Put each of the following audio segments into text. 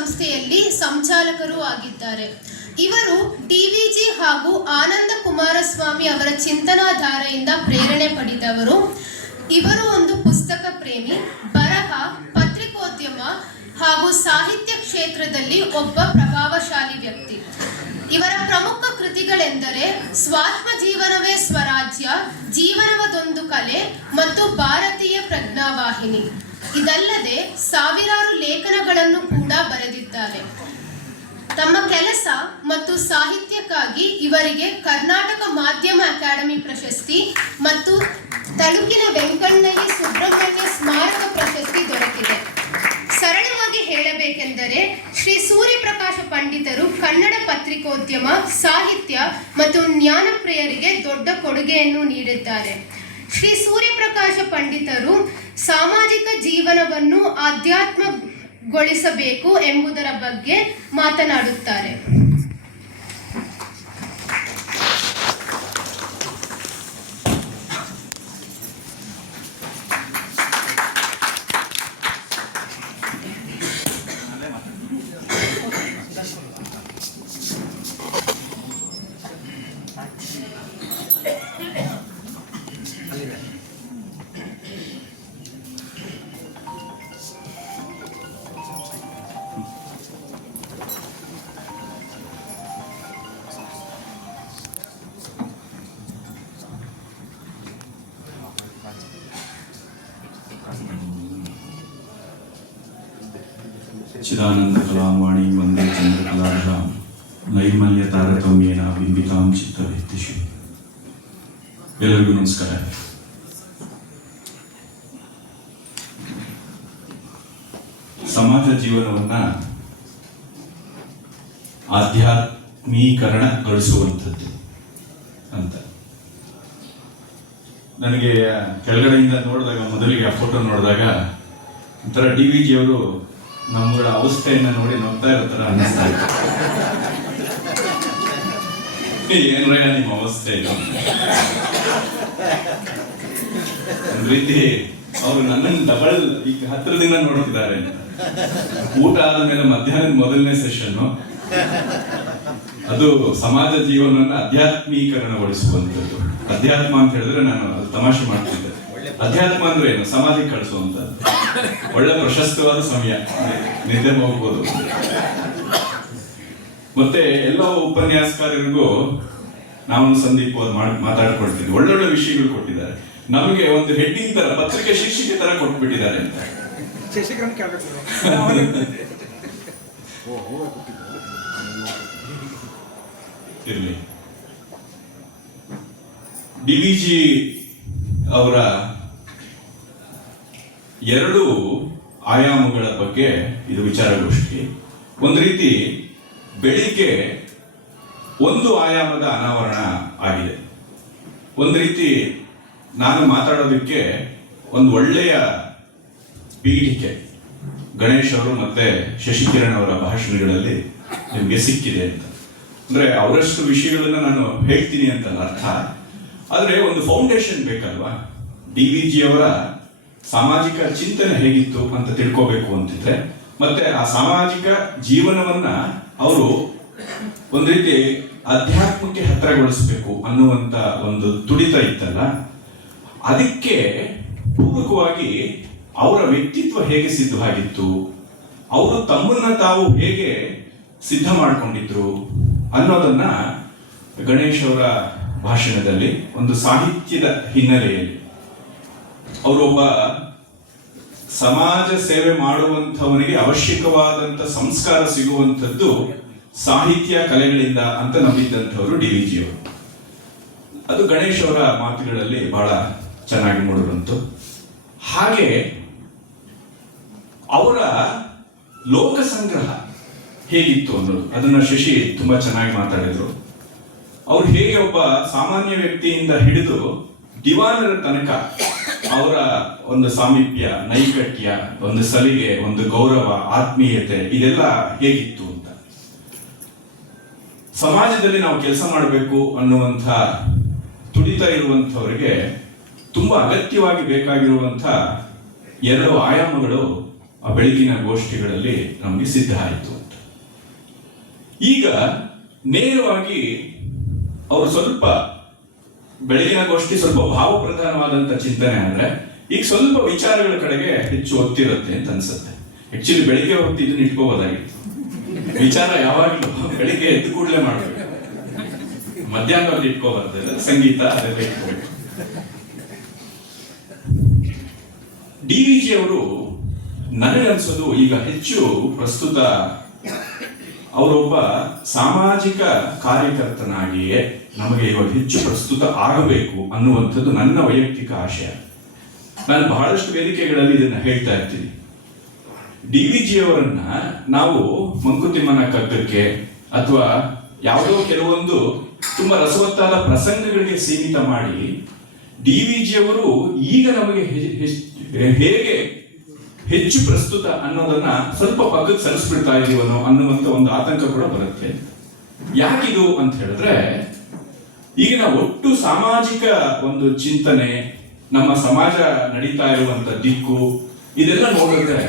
ಸಂಸ್ಥೆಯಲ್ಲಿ ಸಂಚಾಲಕರು ಆಗಿದ್ದಾರೆ. ಇವರು ಡಿವಿಜಿ ಹಾಗೂ ಆನಂದ ಕುಮಾರಸ್ವಾಮಿ ಅವರ ಚಿಂತನಾಧಾರೆಯಿಂದ ಪ್ರೇರಣೆ ಪಡೆದವರು. ಇವರು ಒಂದು ಪುಸ್ತಕ ಪ್ರೇಮಿ, ಬರಹ, ಪತ್ರಿಕೋದ್ಯಮ ಹಾಗೂ ಸಾಹಿತ್ಯ ಕ್ಷೇತ್ರದಲ್ಲಿ ಒಬ್ಬ ಪ್ರಭಾವಶಾಲಿ ವ್ಯಕ್ತಿ. ಇವರ ಪ್ರಮುಖ ಕೃತಿಗಳೆಂದರೆ ಸ್ವಾತ್ಮ ಜೀವನವೇ ಸ್ವರಾಜ್ಯ, ಜೀವನವದೊಂದು ಕಲೆ ಮತ್ತು ಭಾರತೀಯ ಪ್ರಜ್ಞಾವಾಹಿನಿ. ಇದಲ್ಲದೆ ಸಾವಿರಾರು ಲೇಖನಗಳನ್ನು ಕೂಡ ಬರೆದಿದ್ದಾರೆ. ತಮ್ಮ ಕೆಲಸ ಮತ್ತು ಸಾಹಿತ್ಯಕ್ಕಾಗಿ ಇವರಿಗೆ ಕರ್ನಾಟಕ ಮಾಧ್ಯಮ ಅಕಾಡೆಮಿ ಪ್ರಶಸ್ತಿ ಮತ್ತು ತಳುಕಿನ ವೆಂಕಣ್ಣಯ್ಯ ಸುಬ್ರಹ್ಮಣ್ಯ ಸ್ಮಾರಕ ಪ್ರಶಸ್ತಿ ದೊರಕಿದೆ. ಸರಳವಾಗಿ ಹೇಳಬೇಕೆಂದರೆ ಶ್ರೀ ಸೂರ್ಯಪ್ರಕಾಶ ಪಂಡಿತರು ಕನ್ನಡ ಪತ್ರಿಕೋದ್ಯಮ, ಸಾಹಿತ್ಯ ಮತ್ತು ಜ್ಞಾನಪ್ರಿಯರಿಗೆ ದೊಡ್ಡ ಕೊಡುಗೆಯನ್ನು ನೀಡಿದ್ದಾರೆ. ಶ್ರೀ ಸೂರ್ಯಪ್ರಕಾಶ ಪಂಡಿತರು ಸಾಮಾಜಿಕ ಜೀವನವನ್ನು ಆಧ್ಯಾತ್ಮಗೊಳಿಸಬೇಕು ಎಂಬುದರ ಬಗ್ಗೆ ಮಾತನಾಡುತ್ತಾರೆ. ಚಿದಾನಂದ ಕಲಾವಾಣಿ ವಂದೇ ಚಂದ್ರಕಲಾಧಾಂ ನೈರ್ಮಲ್ಯ ತಾರತಮ್ಯೇನ ಬಿಂಬಿತಾಂ ಚಿತ್ತವೆತ್ತಿಷು. ಎಲ್ಲರಿಗೂ ನಮಸ್ಕಾರ. ಸಮಾಜ ಜೀವನವನ್ನ ಆಧ್ಯಾತ್ಮೀಕರಣಗೊಳಿಸುವಂಥದ್ದು ಅಂತ ನನಗೆ ಕೆಳಗಡೆಯಿಂದ ನೋಡಿದಾಗ, ಮೊದಲಿಗೆ ಆ ಫೋಟೋ ನೋಡಿದಾಗ ಒಂಥರ DVG ಅವರು ನಮ್ಮಗಳ ಅವಸ್ಥೆಯನ್ನ ನೋಡಿ ನಗ್ತಾ ಇರೋ ತರ ಅನ್ನಿಸ್ತಾ ಇತ್ತು. ಏನ್ರಯ್ಯ ನಿಮ್ಮ ಅವಸ್ಥೆ ಇದು? ಒಂದ್ ರೀತಿ ಅವರು ನನ್ನನ್ನು ಡಬಲ್ ಈಗ ಹತ್ತಿರದಿಂದ ನೋಡ್ತಿದ್ದಾರೆ. ಊಟ ಆದ್ಮೇಲೆ ಮಧ್ಯಾಹ್ನದ ಮೊದಲನೇ ಸೆಷನ್ ಅದು ಸಮಾಜ ಜೀವನವನ್ನ ಆಧ್ಯಾತ್ಮೀಕರಣಗೊಳಿಸುವಂಥದ್ದು. ಅಧ್ಯಾತ್ಮ ಅಂತ ಹೇಳಿದ್ರೆ ನಾನು ಅದು ತಮಾಷೆ ಮಾಡ್ತಿದ್ದೆ. ಅಧ್ಯಾತ್ಮ ಅಂದ್ರೆ ಏನು? ಸಮಾಧಿಗೆ ಕಳಿಸುವಂಥದ್ದು. ಒಳ್ಳೆ ಪ್ರಶಸ್ತವಾದ ಸಮಯ, ನಿದ್ದೆ ಹೋಗ್ಬೋದು. ಮತ್ತೆ ಎಲ್ಲ ಉಪನ್ಯಾಸಕಾರರಿಗೂ ನಾವು ಸಂದೀಪ್ ಮಾತಾಡ್ಕೊಳ್ತಿದ್ವಿ. ಒಳ್ಳೊಳ್ಳೆ ವಿಷಯಗಳು ಕೊಟ್ಟಿದ್ದಾರೆ. ನಮಗೆ ಒಂದು ಹೆಡ್ಡಿಂಗ್ ತರ, ಪತ್ರಿಕೆ ಶೀರ್ಷಿಕೆ ತರ ಕೊಟ್ಬಿಟ್ಟಿದ್ದಾರೆ ಅಂತ. ಇರ್ಲಿ. DVG ಅವರ ಎರಡು ಆಯಾಮಗಳ ಬಗ್ಗೆ ಇದು ವಿಚಾರಗೋಷ್ಠಿ. ಒಂದು ರೀತಿ ಬೆಳಿಗ್ಗೆ ಒಂದು ಆಯಾಮದ ಅನಾವರಣ ಆಗಿದೆ. ಒಂದು ರೀತಿ ನಾನು ಮಾತಾಡೋದಕ್ಕೆ ಒಂದು ಒಳ್ಳೆಯ ಪೀಠಿಕೆ ಗಣೇಶ್ ಅವರು ಮತ್ತೆ ಶಶಿಕಿರಣ್ ಅವರ ಭಾಷಣಗಳಲ್ಲಿ ನಿಮಗೆ ಸಿಕ್ಕಿದೆ ಅಂತ. ಅಂದ್ರೆ ಅವರಷ್ಟು ವಿಷಯಗಳನ್ನ ನಾನು ಹೇಳ್ತೀನಿ ಅಂತಲ್ಲ ಅರ್ಥ, ಆದ್ರೆ ಒಂದು ಫೌಂಡೇಶನ್ ಬೇಕಲ್ವಾ. DVG ಅವರ ಸಾಮಾಜಿಕ ಚಿಂತನೆ ಹೇಗಿತ್ತು ಅಂತ ತಿಳ್ಕೋಬೇಕು ಅಂತಿದ್ರೆ, ಮತ್ತೆ ಆ ಸಾಮಾಜಿಕ ಜೀವನವನ್ನ ಅವರು ಒಂದು ರೀತಿ ಅಧ್ಯಾತ್ಮಕ್ಕೆ ಹತ್ತಿರಗೊಳಿಸಬೇಕು ಅನ್ನುವಂತ ಒಂದು ತುಡಿತ ಇತ್ತಲ್ಲ, ಅದಕ್ಕೆ ಪೂರಕವಾಗಿ ಅವರ ವ್ಯಕ್ತಿತ್ವ ಹೇಗೆ ಸಿದ್ಧವಾಗಿತ್ತು, ಅವರು ತಮ್ಮನ್ನ ತಾವು ಹೇಗೆ ಸಿದ್ಧ ಮಾಡಿಕೊಂಡಿದ್ರು ಅನ್ನೋದನ್ನ ಗಣೇಶ್ ಅವರ ಭಾಷಣದಲ್ಲಿ ಒಂದು ಸಾಹಿತ್ಯದ ಹಿನ್ನೆಲೆಯಲ್ಲಿ ಅವರೊಬ್ಬ ಸಮಾಜ ಸೇವೆ ಮಾಡುವಂಥವನಿಗೆ ಅವಶ್ಯಕವಾದಂಥ ಸಂಸ್ಕಾರ ಸಿಗುವಂಥದ್ದು ಸಾಹಿತ್ಯ ಕಲೆಗಳಿಂದ ಅಂತ ನಂಬಿದ್ದಂಥವರು DVG ಅವರು. ಅದು ಗಣೇಶ್ ಅವರ ಮಾತುಗಳಲ್ಲಿ ಬಹಳ ಚೆನ್ನಾಗಿ ಮೂಡಿಬಂತು. ಹಾಗೆ ಅವರ ಲೋಕ ಸಂಗ್ರಹ ಹೇಗಿತ್ತು ಅನ್ನೋದು ಅದನ್ನ ಶಶಿ ತುಂಬಾ ಚೆನ್ನಾಗಿ ಮಾತಾಡಿದ್ರು. ಅವ್ರು ಹೇಗೆ ಒಬ್ಬ ಸಾಮಾನ್ಯ ವ್ಯಕ್ತಿಯಿಂದ ಹಿಡಿದು ದಿವಾನರ ತನಕ ಅವರ ಒಂದು ಸಾಮೀಪ್ಯ, ನೈಕಟ್ಯ, ಒಂದು ಸಲಿಗೆ, ಒಂದು ಗೌರವ, ಆತ್ಮೀಯತೆ ಇದೆಲ್ಲ ಹೇಗಿತ್ತು ಅಂತ. ಸಮಾಜದಲ್ಲಿ ನಾವು ಕೆಲಸ ಮಾಡಬೇಕು ಅನ್ನುವಂಥ ತುಡಿತ ಇರುವಂಥವರಿಗೆ ತುಂಬಾ ಅಗತ್ಯವಾಗಿ ಬೇಕಾಗಿರುವಂಥ ಎರಡು ಆಯಾಮಗಳು ಆ ಬೆಳಗಿನ ಗೋಷ್ಠಿಗಳಲ್ಲಿ ನಮಗೆ ಸಿದ್ಧ ಆಯಿತು ಅಂತ. ಈಗ ನೇರವಾಗಿ ಅವರು ಸ್ವಲ್ಪ ಬೆಳಗಿನ ಗೋಷ್ಠಿ ಸ್ವಲ್ಪ ಭಾವಪ್ರಧಾನವಾದಂತ ಚಿಂತನೆ ಆದ್ರೆ ಈಗ ಸ್ವಲ್ಪ ವಿಚಾರಗಳ ಕಡೆಗೆ ಹೆಚ್ಚು ಒತ್ತಿರುತ್ತೆ ಅಂತ ಅನ್ಸುತ್ತೆ. ಆಕ್ಚುಲಿ ಬೆಳಿಗ್ಗೆ ಹೊತ್ತು ಇದನ್ನ ಇಟ್ಕೋಬೋದಾಗಿತ್ತು. ವಿಚಾರ ಯಾವಾಗಲೂ ಬೆಳಿಗ್ಗೆ ಎದ್ದು ಕೂಡಲೇ ಮಾಡ್ಬೇಕು, ಮಧ್ಯಾಹ್ನದಲ್ಲಿ ಇಟ್ಕೋಬಾರ್ದು. ಸಂಗೀತ ಅದೆಲ್ಲ ಇಟ್ಕೋಬೇಕು. DVG ಅವರು ನನಗನ್ಸೋದು ಈಗ ಹೆಚ್ಚು ಪ್ರಸ್ತುತ ಅವರೊಬ್ಬ ಸಾಮಾಜಿಕ ಕಾರ್ಯಕರ್ತನಾಗಿಯೇ ನಮಗೆ ಇವಾಗ ಹೆಚ್ಚು ಪ್ರಸ್ತುತ ಆಗಬೇಕು ಅನ್ನುವಂಥದ್ದು ನನ್ನ ವೈಯಕ್ತಿಕ ಆಶಯ. ನಾನು ಬಹಳಷ್ಟು ವೇದಿಕೆಗಳಲ್ಲಿ ಇದನ್ನ ಹೇಳ್ತಾ ಇರ್ತೀನಿ. DVG ಅವರನ್ನ ನಾವು ಮಂಕುತಿಮ್ಮನ ಕಗ್ಗಕ್ಕೆ ಅಥವಾ ಯಾವುದೋ ಕೆಲವೊಂದು ತುಂಬಾ ರಸವತ್ತಾದ ಪ್ರಸಂಗಗಳಿಗೆ ಸೀಮಿತ ಮಾಡಿ DVG ಅವರು ಈಗ ನಮಗೆ ಹೇಗೆ ಹೆಚ್ಚು ಪ್ರಸ್ತುತ ಅನ್ನೋದನ್ನ ಸ್ವಲ್ಪ ಪಕ್ಕಕ್ಕೆ ಸರಿಸ್ಬಿಡ್ತಾ ಇದೀವನೋ ಅನ್ನುವಂತ ಒಂದು ಆತಂಕ ಕೂಡ ಬರುತ್ತೆ. ಯಾಕಿದು ಅಂತ ಹೇಳಿದ್ರೆ ಈಗಿನ ಒಟ್ಟು ಸಾಮಾಜಿಕ ಒಂದು ಚಿಂತನೆ, ನಮ್ಮ ಸಮಾಜ ನಡೀತಾ ಇರುವಂತ ದಿಕ್ಕು, ಇದೆಲ್ಲ ನೋಡಿದ್ರೆ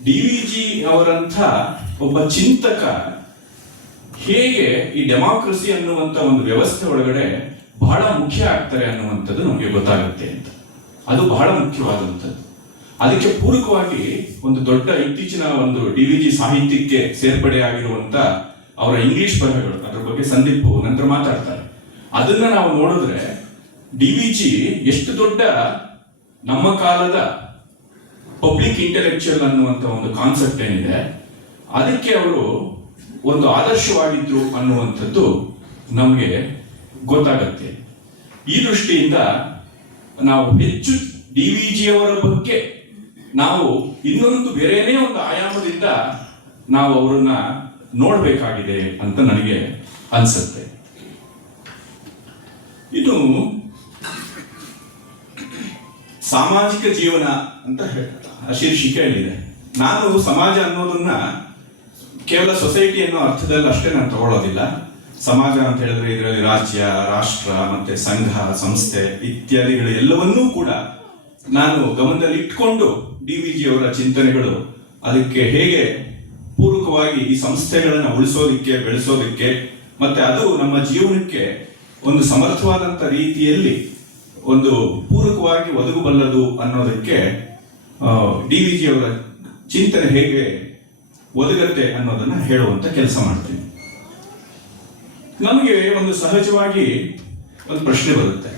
DVG ಅವರಂಥ ಒಬ್ಬ ಚಿಂತಕ ಹೇಗೆ ಈ ಡೆಮಾಕ್ರಸಿ ಅನ್ನುವಂತ ಒಂದು ವ್ಯವಸ್ಥೆ ಒಳಗಡೆ ಬಹಳ ಮುಖ್ಯ ಆಗ್ತಾರೆ ಅನ್ನುವಂಥದ್ದು ನಮಗೆ ಗೊತ್ತಾಗುತ್ತೆ ಅಂತ. ಅದು ಬಹಳ ಮುಖ್ಯವಾದಂಥದ್ದು. ಅದಕ್ಕೆ ಪೂರಕವಾಗಿ ಒಂದು ದೊಡ್ಡ ಇತ್ತೀಚಿನ ಒಂದು DVG ಸಾಹಿತ್ಯಕ್ಕೆ ಸೇರ್ಪಡೆ ಆಗಿರುವಂತ ಅವರ ಇಂಗ್ಲಿಷ್ ಬರಹಗಳು, ಅದರ ಬಗ್ಗೆ ಸಂದೀಪ್ ನಂತರ ಮಾತಾಡ್ತಾರೆ. ಅದನ್ನ ನಾವು ನೋಡಿದ್ರೆ DVG ಎಷ್ಟು ದೊಡ್ಡ ನಮ್ಮ ಕಾಲದ ಪಬ್ಲಿಕ್ ಇಂಟೆಲೆಕ್ಚುಯಲ್ ಅನ್ನುವಂತ ಒಂದು ಕಾನ್ಸೆಪ್ಟ್ ಏನಿದೆ ಅದಕ್ಕೆ ಅವರು ಒಂದು ಆದರ್ಶವಾಗಿದ್ರು ಅನ್ನುವಂಥದ್ದು ನಮಗೆ ಗೊತ್ತಾಗತ್ತೆ. ಈ ದೃಷ್ಟಿಯಿಂದ ನಾವು ಹೆಚ್ಚು DVG ಅವರ ಬಗ್ಗೆ ನಾವು ಇನ್ನೊಂದು ಬೇರೆನೇ ಒಂದು ಆಯಾಮದಿಂದ ನಾವು ಅವರನ್ನ ನೋಡಬೇಕಾಗಿದೆ ಅಂತ ನನಗೆ ಅನ್ಸುತ್ತೆ. ಇದು ಸಾಮಾಜಿಕ ಜೀವನ ಅಂತ ಶೀರ್ಷಿಕೆಯಲ್ಲಿದೆ. ನಾನು ಸಮಾಜ ಅನ್ನೋದನ್ನ ಕೇವಲ ಸೊಸೈಟಿ ಅನ್ನೋ ಅರ್ಥದಲ್ಲಿ ಅಷ್ಟೇ ನಾನು ತಗೊಳ್ಳೋದಿಲ್ಲ. ಸಮಾಜ ಅಂತ ಹೇಳಿದ್ರೆ ಇದರಲ್ಲಿ ರಾಜ್ಯ, ರಾಷ್ಟ್ರ, ಮತ್ತೆ ಸಂಘ, ಸಂಸ್ಥೆ ಇತ್ಯಾದಿಗಳು ಎಲ್ಲವನ್ನೂ ಕೂಡ ನಾನು ಗಮನದಲ್ಲಿ ಇಟ್ಕೊಂಡು DVG ಅವರ ಚಿಂತನೆಗಳು ಅದಕ್ಕೆ ಹೇಗೆ ಪೂರಕವಾಗಿ ಈ ಸಂಸ್ಥೆಗಳನ್ನ ಉಳಿಸೋದಿಕ್ಕೆ, ಬೆಳೆಸೋದಿಕ್ಕೆ, ಮತ್ತೆ ಅದು ನಮ್ಮ ಜೀವನಕ್ಕೆ ಒಂದು ಸಮರ್ಥವಾದಂತ ರೀತಿಯಲ್ಲಿ ಒಂದು ಪೂರಕವಾಗಿ ಒದಗಬಲ್ಲದು ಅನ್ನೋದಕ್ಕೆ DVG ಅವರ ಚಿಂತನೆ ಹೇಗೆ ಒದಗತ್ತೆ ಅನ್ನೋದನ್ನ ಹೇಳುವಂತ ಕೆಲಸ ಮಾಡ್ತೀನಿ. ನಮಗೆ ಒಂದು ಸಹಜವಾಗಿ ಒಂದು ಪ್ರಶ್ನೆ ಬರುತ್ತೆ.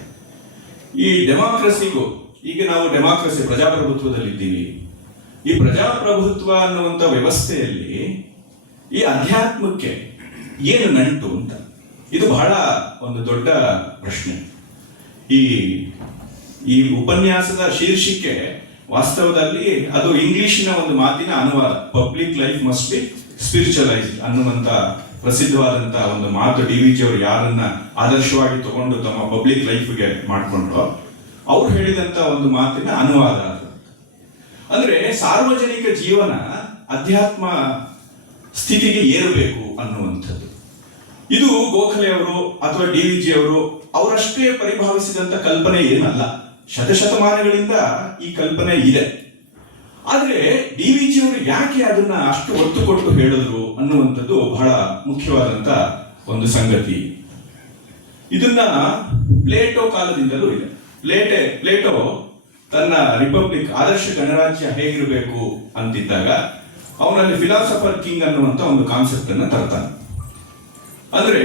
ಈ ಡೆಮಾಕ್ರಸಿಗೂ, ಈಗ ನಾವು ಡೆಮಾಕ್ರಸಿ ಪ್ರಜಾಪ್ರಭುತ್ವದಲ್ಲಿದ್ದೀವಿ. ಈ ಪ್ರಜಾಪ್ರಭುತ್ವ ಅನ್ನುವಂಥ ವ್ಯವಸ್ಥೆಯಲ್ಲಿ ಈ ಅಧ್ಯಾತ್ಮಕ್ಕೆ ಏನು ನಂಟು ಅಂತ, ಇದು ಬಹಳ ಒಂದು ದೊಡ್ಡ ಪ್ರಶ್ನೆ. ಈ ಉಪನ್ಯಾಸದ ಶೀರ್ಷಿಕೆ ವಾಸ್ತವದಲ್ಲಿ ಅದು ಇಂಗ್ಲಿಷಿನ ಒಂದು ಮಾತಿನ ಅನುವಾದ. ಪಬ್ಲಿಕ್ ಲೈಫ್ ಮಸ್ಟ್ ಬಿ ಸ್ಪಿರಿಚುವಲೈಸ್ಡ್ ಅನ್ನುವಂತ ಪ್ರಸಿದ್ಧವಾದಂತಹ ಒಂದು ಮಾತು DVG ಅವರು ಯಾರನ್ನ ಆದರ್ಶವಾಗಿ ತಗೊಂಡು ತಮ್ಮ ಪಬ್ಲಿಕ್ ಲೈಫ್ಗೆ ಮಾಡಿಕೊಂಡ್ರು ಅವ್ರು ಹೇಳಿದಂತ ಒಂದು ಮಾತಿನ ಅನುವಾದ ಅದು. ಅಂದ್ರೆ ಸಾರ್ವಜನಿಕ ಜೀವನ ಅಧ್ಯಾತ್ಮ ಸ್ಥಿತಿಗೆ ಏರಬೇಕು ಅನ್ನುವಂಥದ್ದು. ಇದು ಗೋಖಲೆ ಅವರು ಅಥವಾ DVG ಅವರು ಅವರಷ್ಟೇ ಪರಿಭಾವಿಸಿದಂತ ಕಲ್ಪನೆ ಏನಲ್ಲ. ಶತಶತಮಾನಗಳಿಂದ ಈ ಕಲ್ಪನೆ ಇದೆ. ಆದ್ರೆ DVG ಅವರು ಯಾಕೆ ಅದನ್ನ ಅಷ್ಟು ಒತ್ತು ಕೊಟ್ಟು ಹೇಳಿದ್ರು ಅನ್ನುವಂಥದ್ದು ಬಹಳ ಮುಖ್ಯವಾದಂತ ಒಂದು ಸಂಗತಿ. ಇದನ್ನ ಪ್ಲೇಟೋ ಕಾಲದಿಂದಲೂ ಇದೆ. ಪ್ಲೇಟೋ ತನ್ನ ರಿಪಬ್ಲಿಕ್, ಆದರ್ಶ ಗಣರಾಜ್ಯ ಹೇಗಿರಬೇಕು ಅಂತಿದ್ದಾಗ ಅವನಲ್ಲಿ ಫಿಲಾಸಫರ್ ಕಿಂಗ್ ಅನ್ನುವಂತ ಒಂದು ಕಾನ್ಸೆಪ್ಟ್ ಅನ್ನ ತರ್ತಾನೆ. ಅಂದ್ರೆ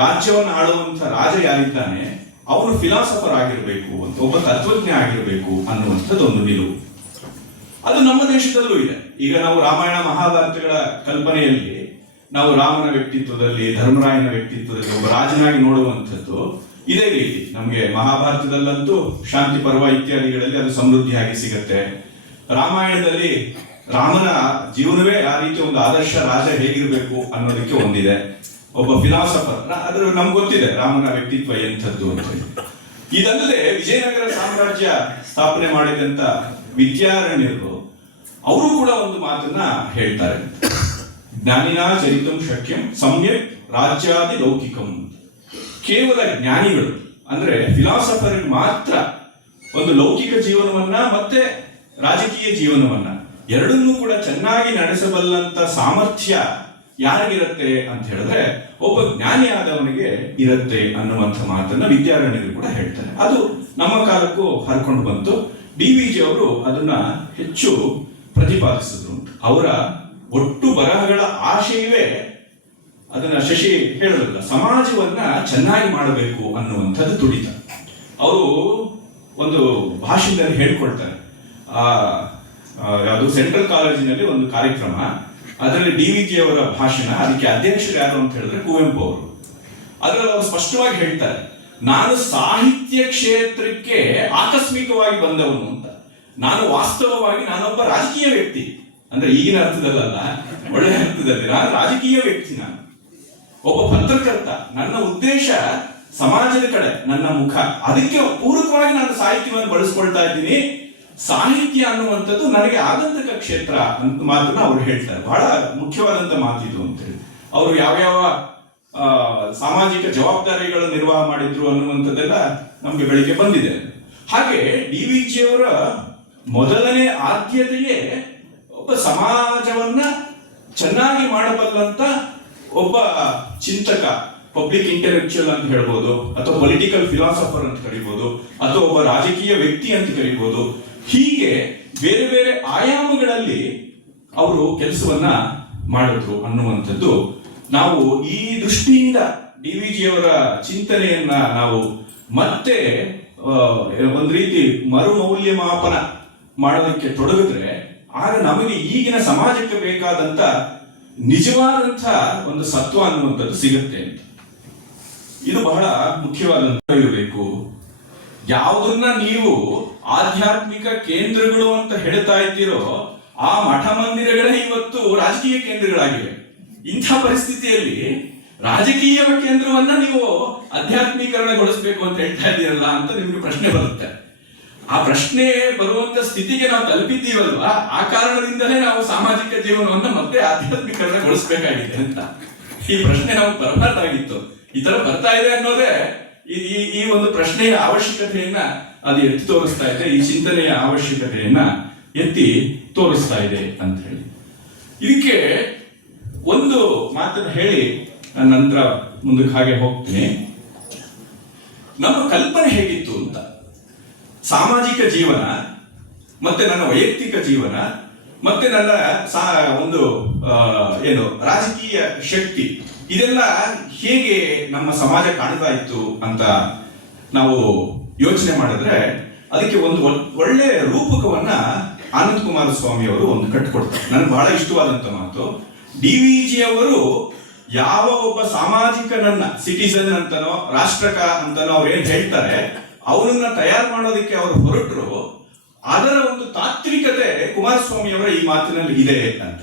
ರಾಜ್ಯವನ್ನು ಆಳುವಂತ ರಾಜ ಯಾರಿದ್ದಾನೆ ಅವನು ಫಿಲಾಸಫರ್ ಆಗಿರಬೇಕು ಅಂತ, ಒಬ್ಬ ತತ್ವಜ್ಞ ಆಗಿರಬೇಕು ಅನ್ನುವಂಥದ್ದು ಒಂದು ನಿಲುವು. ಅದು ನಮ್ಮ ದೇಶದಲ್ಲೂ ಇದೆ. ಈಗ ನಾವು ರಾಮಾಯಣ ಮಹಾಭಾರತಗಳ ಕಲ್ಪನೆಯಲ್ಲಿ ನಾವು ರಾಮನ ವ್ಯಕ್ತಿತ್ವದಲ್ಲಿ, ಧರ್ಮರಾಯನ ವ್ಯಕ್ತಿತ್ವದಲ್ಲಿ ಒಬ್ಬ ರಾಜನಾಗಿ ನೋಡುವಂಥದ್ದು ಇದೇ ರೀತಿ. ನಮಗೆ ಮಹಾಭಾರತದಲ್ಲಂತೂ ಶಾಂತಿ ಪರ್ವ ಇತ್ಯಾದಿಗಳಲ್ಲಿ ಅದು ಸಮೃದ್ಧಿಯಾಗಿ ಸಿಗತ್ತೆ. ರಾಮಾಯಣದಲ್ಲಿ ರಾಮನ ಜೀವನವೇ ಆ ರೀತಿ ಒಂದು ಆದರ್ಶ ರಾಜ ಹೇಗಿರಬೇಕು ಅನ್ನೋದಕ್ಕೆ ಒಂದಿದೆ. ಒಬ್ಬ ಫಿಲಾಸಫರ್, ಅದು ನಮ್ಗೆ ಗೊತ್ತಿದೆ ರಾಮನ ವ್ಯಕ್ತಿತ್ವ ಎಂಥದ್ದು ಅಂತ. ಇದಲ್ಲದೆ ವಿಜಯನಗರ ಸಾಮ್ರಾಜ್ಯ ಸ್ಥಾಪನೆ ಮಾಡಿದಂತ ವಿದ್ಯಾರಣ್ಯರು ಅವರು ಕೂಡ ಒಂದು ಮಾತನ್ನ ಹೇಳ್ತಾರೆ. ಜ್ಞಾನಿನಾ ಚರಿತಂ ಶಕ್ಯಂ ಸಮ್ಯಕ್ ರಾಜ್ಯಾದಿ ಲೌಕಿಕಂ. ಕೇವಲ ಜ್ಞಾನಿಗಳು ಅಂದ್ರೆ ಫಿಲಾಸಫರ್ ಮಾತ್ರ ಒಂದು ಲೌಕಿಕ ಜೀವನವನ್ನ ಮತ್ತೆ ರಾಜಕೀಯ ಜೀವನವನ್ನ ಎರಡನ್ನೂ ಕೂಡ ಚೆನ್ನಾಗಿ ನಡೆಸಬಲ್ಲಂತ ಸಾಮರ್ಥ್ಯ ಯಾರಿಗಿರುತ್ತೆ ಅಂತ ಹೇಳಿದ್ರೆ ಒಬ್ಬ ಜ್ಞಾನಿ ಆದವನಿಗೆ ಇರುತ್ತೆ ಅನ್ನುವಂಥ ಮಾತನ್ನ ವಿದ್ಯಾರಣ್ಯರು ಕೂಡ ಹೇಳ್ತಾರೆ. ಅದು ನಮ್ಮ ಕಾಲಕ್ಕೂ ಹರ್ಕೊಂಡು ಬಂತು. ಡಿ.ವಿ.ಜಿ. ಅವರು ಅದನ್ನ ಹೆಚ್ಚು ಪ್ರತಿಪಾದಿಸಿದ್ರು. ಅವರ ಒಟ್ಟು ಬರಹಗಳ ಆಶಯವೇ ಅದನ್ನ ಶಶಿ ಹೇಳಿದ್ರಲ್ಲ, ಸಮಾಜವನ್ನ ಚೆನ್ನಾಗಿ ಮಾಡಬೇಕು ಅನ್ನುವಂಥದ್ದು ತುಡಿತ. ಅವರು ಒಂದು ಭಾಷಣದಲ್ಲಿ ಹೇಳ್ಕೊಳ್ತಾರೆ. ಯಾವುದು ಸೆಂಟ್ರಲ್ ಕಾಲೇಜಿನಲ್ಲಿ ಒಂದು ಕಾರ್ಯಕ್ರಮ, ಅದರಲ್ಲಿ ಡಿ.ವಿ.ಜಿ. ಅವರ ಭಾಷಣ, ಅದಕ್ಕೆ ಅಧ್ಯಕ್ಷರು ಯಾರು ಅಂತ ಹೇಳಿದ್ರೆ ಕುವೆಂಪು ಅವರು. ಅದರಲ್ಲಿ ಅವರು ಸ್ಪಷ್ಟವಾಗಿ ಹೇಳ್ತಾರೆ, ನಾನು ಸಾಹಿತ್ಯ ಕ್ಷೇತ್ರಕ್ಕೆ ಆಕಸ್ಮಿಕವಾಗಿ ಬಂದವನು ಅಂತ. ನಾನು ವಾಸ್ತವವಾಗಿ ನಾನೊಬ್ಬ ರಾಜಕೀಯ ವ್ಯಕ್ತಿ, ಅಂದ್ರೆ ಈಗಿನ ಅರ್ಥದಲ್ಲ, ಒಳ್ಳೆಯ ಅರ್ಥದಲ್ಲಿ ನಾನು ರಾಜಕೀಯ ವ್ಯಕ್ತಿ. ನಾನು ಒಬ್ಬ ಪತ್ರಕರ್ತ. ನನ್ನ ಉದ್ದೇಶ ಸಮಾಜದ ಕಡೆ ನನ್ನ ಮುಖ, ಅದಕ್ಕೆ ಪೂರಕವಾಗಿ ನಾನು ಸಾಹಿತ್ಯವನ್ನು ಬಳಸ್ಕೊಳ್ತಾ ಇದ್ದೀನಿ. ಸಾಹಿತ್ಯ ಅನ್ನುವಂಥದ್ದು ನನಗೆ ಆಗಂತಕ ಕ್ಷೇತ್ರ ಅಂತ ಮಾತನ್ನ ಅವ್ರು ಹೇಳ್ತಾರೆ. ಬಹಳ ಮುಖ್ಯವಾದಂತ ಮಾತಿದು ಅಂತ ಹೇಳಿ. ಅವರು ಯಾವ್ಯಾವ ಸಾಮಾಜಿಕ ಜವಾಬ್ದಾರಿಗಳ ನಿರ್ವಾಹ ಮಾಡಿದ್ರು ಅನ್ನುವಂಥದ್ದೆಲ್ಲ ನಮ್ಗೆ ಬೆಳಿಗ್ಗೆ ಬಂದಿದೆ. ಹಾಗೆ ಡಿ.ವಿ.ಜಿ. ಅವರ ಮೊದಲನೇ ಆದ್ಯತೆಯೇ ಒಬ್ಬ ಸಮಾಜವನ್ನ ಚೆನ್ನಾಗಿ ಮಾಡಬಲ್ಲಂತ ಒಬ್ಬ ಚಿಂತಕ, ಪಬ್ಲಿಕ್ ಇಂಟೆಲೆಕ್ಚುಯಲ್ ಅಂತ ಹೇಳ್ಬೋದು, ಅಥವಾ ಪೊಲಿಟಿಕಲ್ ಫಿಲಾಸಫರ್ ಅಂತ ಕರಿಬಹುದು, ಅಥವಾ ಒಬ್ಬ ರಾಜಕೀಯ ವ್ಯಕ್ತಿ ಅಂತ ಕರಿಬಹುದು. ಹೀಗೆ ಬೇರೆ ಬೇರೆ ಆಯಾಮಗಳಲ್ಲಿ ಅವರು ಕೆಲಸವನ್ನ ಮಾಡಿದ್ರು ಅನ್ನುವಂಥದ್ದು ನಾವು ಈ ದೃಷ್ಟಿಯಿಂದ ಡಿ.ವಿ.ಜಿ. ಅವರ ಚಿಂತನೆಯನ್ನ ನಾವು ಮತ್ತೆ ಒಂದು ರೀತಿ ಮರುಮೌಲ್ಯಮಾಪನ ಮಾಡೋದಕ್ಕೆ ತೊಡಗಿದ್ರೆ ಆಗ ನಮಗೆ ಈಗಿನ ಸಮಾಜಕ್ಕೆ ಬೇಕಾದಂತ ನಿಜವಾದಂತ ಒಂದು ಸತ್ವ ಅನ್ನುವಂಥದ್ದು ಸಿಗುತ್ತೆ ಅಂತ. ಇದು ಬಹಳ ಮುಖ್ಯವಾದಂತ ಇರಬೇಕು. ಯಾವುದನ್ನ ನೀವು ಆಧ್ಯಾತ್ಮಿಕ ಕೇಂದ್ರಗಳು ಅಂತ ಹೇಳ್ತಾ ಇದ್ದೀರೋ ಆ ಮಠ ಮಂದಿರಗಳೇ ಇವತ್ತು ರಾಜಕೀಯ ಕೇಂದ್ರಗಳಾಗಿವೆ. ಇಂಥ ಪರಿಸ್ಥಿತಿಯಲ್ಲಿ ರಾಜಕೀಯ ಕೇಂದ್ರವನ್ನ ನೀವು ಆಧ್ಯಾತ್ಮೀಕರಣಗೊಳಿಸಬೇಕು ಅಂತ ಹೇಳ್ತಾ ಇದ್ದೀರಲ್ಲ ಅಂತ ನಿಮ್ಗೆ ಪ್ರಶ್ನೆ ಬರುತ್ತೆ. ಆ ಪ್ರಶ್ನೆ ಬರುವಂತ ಸ್ಥಿತಿಗೆ ನಾವು ತಲುಪಿದ್ದೀವಲ್ವಾ, ಆ ಕಾರಣದಿಂದಲೇ ನಾವು ಸಾಮಾಜಿಕ ಜೀವನವನ್ನ ಮತ್ತೆ ಆಧ್ಯಾತ್ಮೀಕರಣಗೊಳಿಸಬೇಕಾಗಿದೆ ಅಂತ. ಈ ಪ್ರಶ್ನೆ ನಮಗೆ ಬರಬಾರ್ದಾಗಿತ್ತು. ಈ ತರ ಬರ್ತಾ ಇದೆ ಅನ್ನೋದೇ ಈ ಒಂದು ಪ್ರಶ್ನೆಯ ಅವಶ್ಯಕತೆಯನ್ನ ಅದು ಎತ್ತಿ ತೋರಿಸ್ತಾ ಇದೆ. ಈ ಚಿಂತನೆಯ ಅವಶ್ಯಕತೆಯನ್ನ ಎತ್ತಿ ತೋರಿಸ್ತಾ ಇದೆ ಅಂತ ಹೇಳಿ ಇದಕ್ಕೆ ಒಂದು ಮಾತನ್ನು ಹೇಳಿ ನಂತರ ಮುಂದಕ್ಕೆ ಹಾಗೆ ಹೋಗ್ತೀನಿ. ನಮ್ಮ ಕಲ್ಪನೆ ಹೇಗಿತ್ತು ಅಂತ, ಸಾಮಾಜಿಕ ಜೀವನ ಮತ್ತೆ ನನ್ನ ವೈಯಕ್ತಿಕ ಜೀವನ ಮತ್ತೆ ನನ್ನ ಒಂದು ಏನು ರಾಜಕೀಯ ಶಕ್ತಿ, ಇದೆಲ್ಲ ಹೇಗೆ ನಮ್ಮ ಸಮಾಜ ಕಾಣ್ತಾ ಇತ್ತು ಅಂತ ನಾವು ಯೋಚನೆ ಮಾಡಿದ್ರೆ ಅದಕ್ಕೆ ಒಂದು ಒಳ್ಳೆ ರೂಪಕವನ್ನ ಆನಂದ್ ಕುಮಾರಸ್ವಾಮಿ ಅವರು ಒಂದು ಕಟ್ಟಿಕೊಡ್ತಾರೆ. ನನಗೆ ಬಹಳ ಇಷ್ಟವಾದಂತ ಮಾತು. ಡಿ.ವಿ.ಜಿ. ಅವರು ಯಾವ ಒಬ್ಬ ಸಾಮಾಜಿಕನನ್ನ ಸಿಟಿಸನ್ ಅಂತನೋ ರಾಷ್ಟ್ರಕ ಅಂತನೋ ಅವ್ರು ಏನ್ ಹೇಳ್ತಾರೆ, ಅವರನ್ನ ತಯಾರು ಮಾಡೋದಕ್ಕೆ ಅವರು ಹೊರಟರು. ಅದರ ಒಂದು ತಾತ್ವಿಕತೆ ಕುಮಾರಸ್ವಾಮಿ ಅವರ ಈ ಮಾತಿನಲ್ಲಿ ಇದೆ ಅಂತ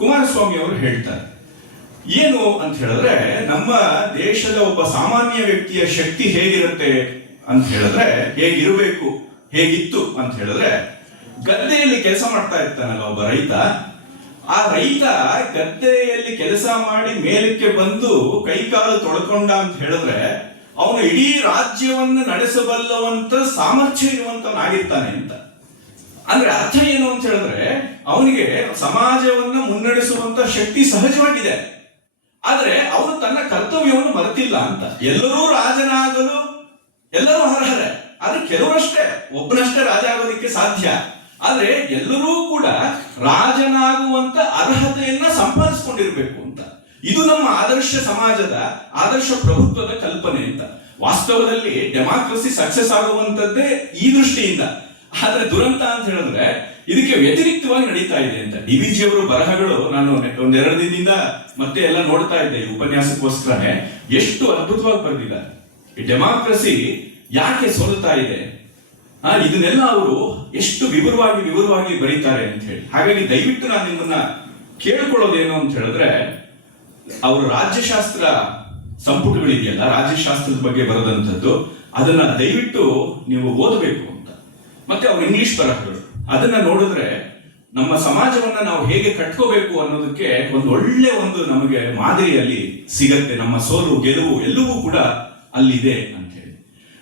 ಕುಮಾರಸ್ವಾಮಿ ಅವರು ಹೇಳ್ತಾರೆ. ಏನು ಅಂತ ಹೇಳಿದ್ರೆ, ನಮ್ಮ ದೇಶದ ಒಬ್ಬ ಸಾಮಾನ್ಯ ವ್ಯಕ್ತಿಯ ಶಕ್ತಿ ಹೇಗಿರುತ್ತೆ ಅಂತ ಹೇಳಿದ್ರೆ, ಹೇಗಿರಬೇಕು, ಹೇಗಿತ್ತು ಅಂತ ಹೇಳಿದ್ರೆ, ಗದ್ದೆಯಲ್ಲಿ ಕೆಲಸ ಮಾಡ್ತಾ ಇರ್ತಾನಲ್ಲ ಒಬ್ಬ ರೈತ. ಆ ರೈತ ಗದ್ದೆಯಲ್ಲಿ ಕೆಲಸ ಮಾಡಿ ಮೇಲಕ್ಕೆ ಬಂದು ಕೈಕಾಲು ತೊಳ್ಕೊಂಡ ಅಂತ ಹೇಳಿದ್ರೆ ಅವನು ಇಡೀ ರಾಜ್ಯವನ್ನು ನಡೆಸಬಲ್ಲವಂತ ಸಾಮರ್ಥ್ಯ ಇರುವಂತನಾಗಿರ್ತಾನೆ ಅಂತ. ಅಂದ್ರೆ ಅರ್ಥ ಏನು ಅಂತ ಹೇಳಿದ್ರೆ, ಅವನಿಗೆ ಸಮಾಜವನ್ನ ಮುನ್ನಡೆಸುವಂತ ಶಕ್ತಿ ಸಹಜವಾಗಿದೆ. ಆದ್ರೆ ಅವನು ತನ್ನ ಕರ್ತವ್ಯವನ್ನು ಮರೆತಿಲ್ಲ ಅಂತ. ಎಲ್ಲರೂ ರಾಜನಾಗಲು ಎಲ್ಲರೂ ಅರ್ಹರೇ, ಆದ್ರೆ ಕೆಲವರಷ್ಟೇ, ಒಬ್ಬನಷ್ಟೇ ರಾಜ ಆಗೋದಕ್ಕೆ ಸಾಧ್ಯ. ಆದ್ರೆ ಎಲ್ಲರೂ ಕೂಡ ರಾಜನಾಗುವಂತ ಅರ್ಹತೆಯನ್ನ ಸಂಪಾದಿಸಿಕೊಂಡಿರ್ಬೇಕು ಅಂತ. ಇದು ನಮ್ಮ ಆದರ್ಶ ಸಮಾಜದ, ಆದರ್ಶ ಪ್ರಭುತ್ವದ ಕಲ್ಪನೆ ಅಂತ. ವಾಸ್ತವದಲ್ಲಿ ಡೆಮಾಕ್ರಸಿ ಸಕ್ಸಸ್ ಆಗುವಂತದ್ದೇ ಈ ದೃಷ್ಟಿಯಿಂದ. ಆದ್ರೆ ದುರಂತ ಅಂತ ಹೇಳಿದ್ರೆ ಇದಕ್ಕೆ ವ್ಯತಿರಿಕ್ತವಾಗಿ ನಡೀತಾ ಇದೆ ಅಂತ. ಡಿ.ವಿ.ಜಿ. ಅವರು ಬರಹಗಳು ನಾನು ಒಂದೆರಡು ದಿನದಿಂದ ಮತ್ತೆ ಎಲ್ಲ ನೋಡ್ತಾ ಇದ್ದೆ ಈ ಉಪನ್ಯಾಸಕ್ಕೋಸ್ಕರನೇ. ಎಷ್ಟು ಅದ್ಭುತವಾಗಿ ಬರೆದಿದ್ದಾರೆ. ಈ ಡೆಮಾಕ್ರಸಿ ಯಾಕೆ ಸೋಲ್ತಾ ಇದೆ, ಇದನ್ನೆಲ್ಲ ಅವರು ಎಷ್ಟು ವಿವರವಾಗಿ ಬರೀತಾರೆ ಅಂತ ಹೇಳಿ. ಹಾಗಾಗಿ ದಯವಿಟ್ಟು ನಾನು ನಿಮ್ಮನ್ನ ಕೇಳಿಕೊಳ್ಳೋದೇನು ಅಂತ ಹೇಳಿದ್ರೆ, ಅವರು ರಾಜ್ಯಶಾಸ್ತ್ರ ಸಂಪುಟಗಳಿದೆಯಲ್ಲ, ರಾಜ್ಯಶಾಸ್ತ್ರದ ಬಗ್ಗೆ ಬರೆದಂಥದ್ದು, ಅದನ್ನ ದಯವಿಟ್ಟು ನೀವು ಓದಬೇಕು ಅಂತ. ಮತ್ತೆ ಅವ್ರ ಇಂಗ್ಲಿಷ್ ಬರಹಗಳು, ಅದನ್ನ ನೋಡಿದ್ರೆ ನಮ್ಮ ಸಮಾಜವನ್ನ ನಾವು ಹೇಗೆ ಕಟ್ಕೋಬೇಕು ಅನ್ನೋದಕ್ಕೆ ಒಂದು ಒಳ್ಳೆ ಒಂದು ನಮಗೆ ಮಾದರಿಯಲ್ಲಿ ಸಿಗತ್ತೆ. ನಮ್ಮ ಸೋಲು ಗೆಲುವು ಎಲ್ಲವೂ ಕೂಡ ಅಲ್ಲಿದೆ ಅಂತ ಹೇಳಿ.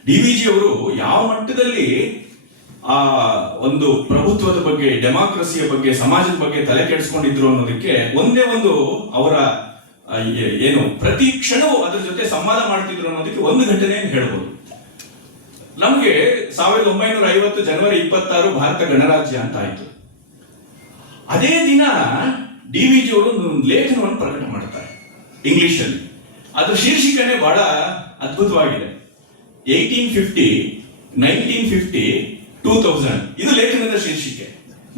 ಡಿ.ವಿ.ಜಿ. ಅವರು ಯಾವ ಮಟ್ಟದಲ್ಲಿ ಆ ಒಂದು ಪ್ರಭುತ್ವದ ಬಗ್ಗೆ, ಡೆಮಾಕ್ರಸಿಯ ಬಗ್ಗೆ, ಸಮಾಜದ ಬಗ್ಗೆ ತಲೆ ಕೆಡಿಸ್ಕೊಂಡಿದ್ರು ಅನ್ನೋದಕ್ಕೆ ಒಂದೇ ಒಂದು ಅವರ ಏನು ಪ್ರತಿ ಕ್ಷಣವೂ ಅದ್ರ ಜೊತೆ ಸಂವಾದ ಮಾಡ್ತಿದ್ರು ಅನ್ನೋದಕ್ಕೆ ಒಂದು ಘಟನೆಯನ್ನು ಹೇಳ್ಬೋದು. ನಮಗೆ 1950 ಜನವರಿ 26 ಭಾರತ ಗಣರಾಜ್ಯ ಅಂತ ಆಯ್ತು. ಅದೇ ದಿನ DVG ಅವರು ಒಂದು ಲೇಖನವನ್ನು ಪ್ರಕಟ ಮಾಡ್ತಾರೆ ಇಂಗ್ಲಿಷ್ ಅಲ್ಲಿ. ಅದರ ಶೀರ್ಷಿಕೆನೇ ಬಹಳ ಅದ್ಭುತವಾಗಿದೆ. 1850, 1950, 2000 ಇದು ಲೇಖನದ ಶೀರ್ಷಿಕೆ.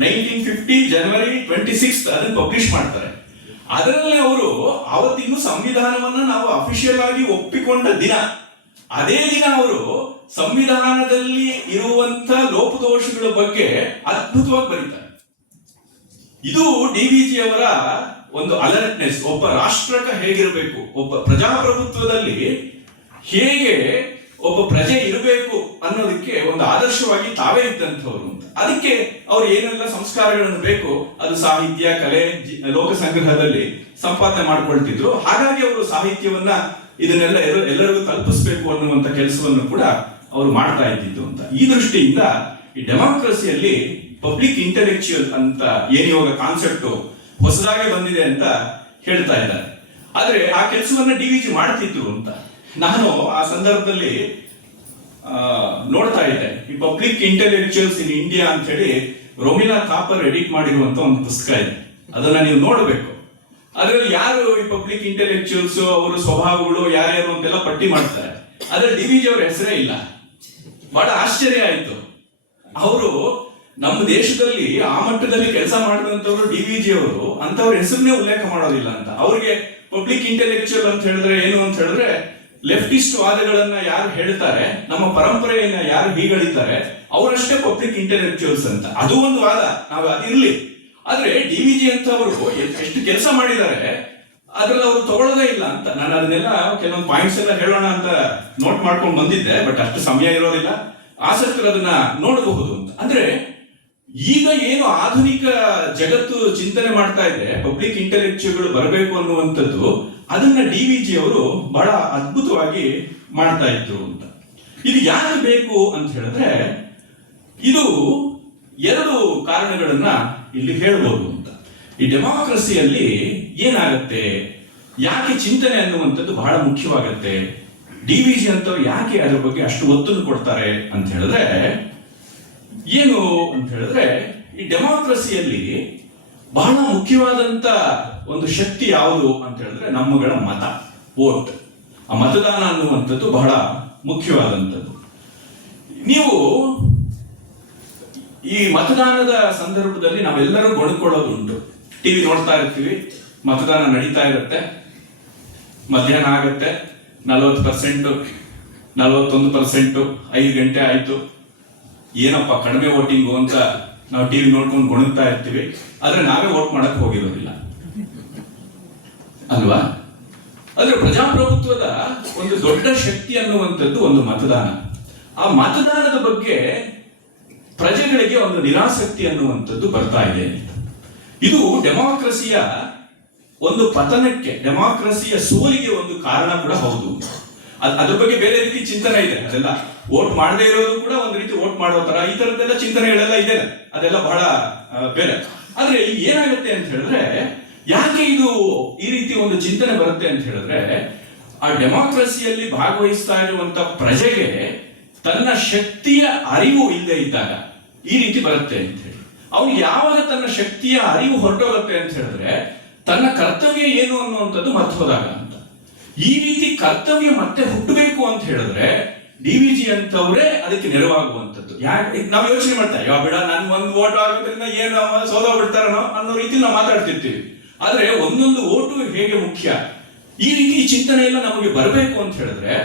1950 ಜನವರಿ 26 ಅದನ್ನು ಪಬ್ಲಿಷ್ ಮಾಡ್ತಾರೆ. ಅದರಲ್ಲಿ ಅವರು ಅವತ್ತಿನ್ನು ಸಂವಿಧಾನವನ್ನ ನಾವು ಅಫಿಷಿಯಲ್ ಆಗಿ ಒಪ್ಪಿಕೊಂಡ ದಿನ, ಅದೇ ದಿನ ಅವರು ಸಂವಿಧಾನದಲ್ಲಿ ಇರುವಂತ ಲೋಪದೋಷಗಳ ಬಗ್ಗೆ ಅದ್ಭುತವಾಗಿ ಬರೀತಾರೆ. ಇದು DVG ಅವರ ಒಂದು ಅಲರ್ಟ್ನೆಸ್. ಒಬ್ಬ ರಾಷ್ಟ್ರಕ ಹೇಗಿರಬೇಕು, ಒಬ್ಬ ಪ್ರಜಾಪ್ರಭುತ್ವದಲ್ಲಿ ಹೇಗೆ ಒಬ್ಬ ಪ್ರಜೆ ಇರಬೇಕು ಅನ್ನೋದಕ್ಕೆ ಒಂದು ಆದರ್ಶವಾಗಿ ತಾವೇ ಇದ್ದಂಥವ್ರು ಅಂತ. ಅದಕ್ಕೆ ಅವ್ರು ಏನೆಲ್ಲ ಸಂಸ್ಕಾರಗಳನ್ನು ಬೇಕು ಅದು ಸಾಹಿತ್ಯ, ಕಲೆ, ಲೋಕ ಸಂಗ್ರಹದಲ್ಲಿ ಸಂಪಾದನೆ ಮಾಡ್ಕೊಳ್ತಿದ್ರು. ಹಾಗಾಗಿ ಅವರು ಸಾಹಿತ್ಯವನ್ನ ಇದನ್ನೆಲ್ಲ ಎಲ್ಲರಿಗೂ ತಲುಪಿಸ್ಬೇಕು ಅನ್ನುವಂತ ಕೆಲಸವನ್ನು ಕೂಡ ಅವರು ಮಾಡ್ತಾ ಇದ್ದಿದ್ದು ಅಂತ. ಈ ದೃಷ್ಟಿಯಿಂದ ಈ ಡೆಮಾಕ್ರಸಿಯಲ್ಲಿ ಪಬ್ಲಿಕ್ ಇಂಟೆಲೆಕ್ಚುಯಲ್ ಅಂತ ಏನು ಇವಾಗ ಕಾನ್ಸೆಪ್ಟ್ ಹೊಸದಾಗಿ ಬಂದಿದೆ ಅಂತ ಹೇಳ್ತಾ ಇದ್ದಾರೆ. ಆದ್ರೆ ಆ ಕೆಲಸವನ್ನ DVG ಮಾಡ್ತಿದ್ರು ಅಂತ ನಾನು ಆ ಸಂದರ್ಭದಲ್ಲಿ ನೋಡ್ತಾ ಇದ್ದೆ. ಈ ಪಬ್ಲಿಕ್ ಇಂಟೆಲೆಕ್ಚುಯಲ್ಸ್ ಇನ್ ಇಂಡಿಯಾ ಅಂತ ಹೇಳಿ ರೋಮಿಲಾ ಥಾಪರ್ ಎಡಿಟ್ ಮಾಡಿರುವಂತ ಒಂದು ಪುಸ್ತಕ ಇದೆ. ಅದನ್ನ ನೀವು ನೋಡಬೇಕು. ಅದರಲ್ಲಿ ಯಾರು ಈ ಪಬ್ಲಿಕ್ ಇಂಟೆಲೆಕ್ಚುಯಲ್ಸ್, ಅವರ ಸ್ವಭಾವಗಳು ಯಾರ್ಯಾರು ಅಂತೆಲ್ಲ ಪಟ್ಟಿ ಮಾಡ್ತಾರೆ. ಅದ್ರಲ್ಲಿ DVG ಅವರ ಹೆಸರೇ ಇಲ್ಲ. ಬಹಳ ಆಶ್ಚರ್ಯ ಆಯ್ತು. ಅವರು ನಮ್ಮ ದೇಶದಲ್ಲಿ ಆ ಮಟ್ಟದಲ್ಲಿ ಕೆಲಸ ಮಾಡಿದಂತವ್ರು DVG ಅವರು ಅಂತವ್ರ ಹೆಸರನ್ನೇ ಉಲ್ಲೇಖ ಮಾಡೋದಿಲ್ಲ ಅಂತ. ಅವ್ರಿಗೆ ಪಬ್ಲಿಕ್ ಇಂಟೆಲೆಕ್ಚುಯಲ್ ಅಂತ ಹೇಳಿದ್ರೆ ಏನು ಅಂತ ಹೇಳಿದ್ರೆ, ಲೆಫ್ಟಿಸ್ಟ್ ವಾದಗಳನ್ನ ಯಾರು ಹೇಳ್ತಾರೆ, ನಮ್ಮ ಪರಂಪರೆಯನ್ನ ಯಾರು ಹೀಗಳಿದ್ದಾರೆ ಅವರಷ್ಟೇ ಪಬ್ಲಿಕ್ ಇಂಟೆಲೆಕ್ಚುಯಲ್ಸ್ ಅಂತ. ಅದು ಒಂದು ವಾದ, ನಾವು ಅದಿರ್ಲಿ. ಆದ್ರೆ DVG ಅಂತ ಅವರು ಎಷ್ಟು ಕೆಲಸ ಮಾಡಿದ್ದಾರೆ ಅದ್ರಲ್ಲಿ ಅವರು ತಗೊಳ್ಳೋದೇ ಇಲ್ಲ ಅಂತ. ನಾನು ಅದನ್ನೆಲ್ಲ ಕೆಲವೊಂದು ಪಾಯಿಂಟ್ಸ್ ಎಲ್ಲ ಹೇಳೋಣ ಅಂತ ನೋಟ್ ಮಾಡ್ಕೊಂಡು ಬಂದಿದ್ದೆ, ಬಟ್ ಅಷ್ಟು ಸಮಯ ಇರೋದಿಲ್ಲ. ಆಸಕ್ತರು ಅದನ್ನ ನೋಡಬಹುದು ಅಂತ. ಅಂದ್ರೆ ಈಗ ಏನು ಆಧುನಿಕ ಜಗತ್ತು ಚಿಂತನೆ ಮಾಡ್ತಾ ಇದೆ, ಪಬ್ಲಿಕ್ ಇಂಟೆಲೆಕ್ಚುಯಲ್ಗಳು ಬರಬೇಕು ಅನ್ನುವಂಥದ್ದು, ಅದನ್ನ DVG ಅವರು ಬಹಳ ಅದ್ಭುತವಾಗಿ ಮಾಡ್ತಾ ಇದ್ರು ಅಂತ. ಇದು ಯಾಕೆ ಬೇಕು ಅಂತ ಹೇಳಿದ್ರೆ, ಇದು ಎರಡು ಕಾರಣಗಳನ್ನ ಇಲ್ಲಿ ಹೇಳ್ಬೋದು ಅಂತ. ಈ ಡೆಮಾಕ್ರಸಿಯಲ್ಲಿ ಏನಾಗತ್ತೆ, ಯಾಕೆ ಚಿಂತನೆ ಅನ್ನುವಂಥದ್ದು ಬಹಳ ಮುಖ್ಯವಾಗತ್ತೆ, DVG ಅಂತವ್ರು ಯಾಕೆ ಅದ್ರ ಬಗ್ಗೆ ಅಷ್ಟು ಒತ್ತನ್ನು ಕೊಡ್ತಾರೆ ಅಂತ ಹೇಳಿದ್ರೆ, ಏನು ಅಂತ ಹೇಳಿದ್ರೆ, ಈ ಡೆಮಾಕ್ರಸಿಯಲ್ಲಿ ಬಹಳ ಮುಖ್ಯವಾದಂತ ಒಂದು ಶಕ್ತಿ ಯಾವುದು ಅಂತ ಹೇಳಿದ್ರೆ ನಮ್ಮಗಳ ಮತ, ವೋಟ್. ಆ ಮತದಾನ ಅನ್ನುವಂಥದ್ದು ಬಹಳ ಮುಖ್ಯವಾದಂಥದ್ದು. ನೀವು ಈ ಮತದಾನದ ಸಂದರ್ಭದಲ್ಲಿ ನಾವೆಲ್ಲರೂ ಗೊಣಕೊಳ್ಳೋದುಂಟು. TV ನೋಡ್ತಾ ಇರ್ತೀವಿ, ಮತದಾನ ನಡೀತಾ ಇರುತ್ತೆ, ಮಧ್ಯಾಹ್ನ ಆಗತ್ತೆ, 40%, 41%, 5 ಗಂಟೆ ಆಯ್ತು, ಏನಪ್ಪ ಕಡಿಮೆ ವೋಟಿಂಗು ಅಂತ ನಾವು TV ನೋಡ್ಕೊಂಡು ಗೊಣಗ್ತಾ ಇರ್ತೀವಿ. ಆದ್ರೆ ನಾವೇ ವೋಟ್ ಮಾಡಕ್ ಹೋಗಿರೋದಿಲ್ಲ ಅಲ್ವಾ? ಆದ್ರೆ ಪ್ರಜಾಪ್ರಭುತ್ವದ ಒಂದು ದೊಡ್ಡ ಶಕ್ತಿ ಅನ್ನುವಂಥದ್ದು ಒಂದು ಮತದಾನ. ಆ ಮತದಾನದ ಬಗ್ಗೆ ಪ್ರಜೆಗಳಿಗೆ ಒಂದು ನಿರಾಸಕ್ತಿ ಅನ್ನುವಂಥದ್ದು ಬರ್ತಾ ಇದೆ. ಇದು ಡೆಮಾಕ್ರಸಿಯ ಒಂದು ಪತನಕ್ಕೆ, ಡೆಮಾಕ್ರಸಿಯ ಸೋಲಿಗೆ ಒಂದು ಕಾರಣ ಕೂಡ ಹೌದು. ಅದ್ರ ಬಗ್ಗೆ ಬೇರೆ ರೀತಿ ಚಿಂತನೆ ಇದೆ. ಅದೆಲ್ಲ ವೋಟ್ ಮಾಡದೇ ಇರೋದು ಕೂಡ ಒಂದು ರೀತಿ ವೋಟ್ ಮಾಡೋ ತರ, ಈ ತರದ್ದೆಲ್ಲ ಚಿಂತನೆಗಳೆಲ್ಲ ಇದೆ. ಅದೆಲ್ಲ ಬಹಳ ಬೇರೆ. ಆದ್ರೆ ಏನಾಗುತ್ತೆ ಅಂತ ಹೇಳಿದ್ರೆ, ಯಾಕೆ ಇದು ಈ ರೀತಿ ಒಂದು ಚಿಂತನೆ ಬರುತ್ತೆ ಅಂತ ಹೇಳಿದ್ರೆ, ಆ ಡೆಮಾಕ್ರಸಿಯಲ್ಲಿ ಭಾಗವಹಿಸ್ತಾ ಇರುವಂತ ಪ್ರಜೆಗೆ ತನ್ನ ಶಕ್ತಿಯ ಅರಿವು ಇಲ್ಲದೆ ಇದ್ದಾಗ ಈ ರೀತಿ ಬರುತ್ತೆ ಅಂತ ಹೇಳಿ. ಅವನು ಯಾವಾಗ ತನ್ನ ಶಕ್ತಿಯ ಅರಿವು ಹೊರಟೋಗುತ್ತೆ ಅಂತ ಹೇಳಿದ್ರೆ, ತನ್ನ ಕರ್ತವ್ಯ ಏನು ಅನ್ನುವಂಥದ್ದು ಮರ್ತು ಹೋದಾಗ ಅಂತ. ಈ ರೀತಿ ಕರ್ತವ್ಯ ಮತ್ತೆ ಹುಟ್ಟಬೇಕು ಅಂತ ಹೇಳಿದ್ರೆ DVG ಅಂತವ್ರೆ ಅದಕ್ಕೆ ನೆರವಾಗುವಂಥದ್ದು. ಯಾಕೆ ನಾವು ಯೋಚನೆ ಮಾಡ್ತಾರೆ, ಯಾವ ಬಿಡ ನನ್ ಒಂದು ವೋಟ್ ಆಗೋದ್ರಿಂದ ಏನು ಸೋಲೋಗ್ಬಿಡ್ತಾರನೋ ಅನ್ನೋ ರೀತಿ ನಾವು ಮಾತಾಡ್ತಿರ್ತೀವಿ. ಆದ್ರೆ ಒಂದೊಂದು ಓಟು ಹೇಗೆ ಮುಖ್ಯ, ಈ ರೀತಿ ಚಿಂತನೆ ಎಲ್ಲ ನಮಗೆ ಬರಬೇಕು ಅಂತ ಹೇಳಿದ್ರೆ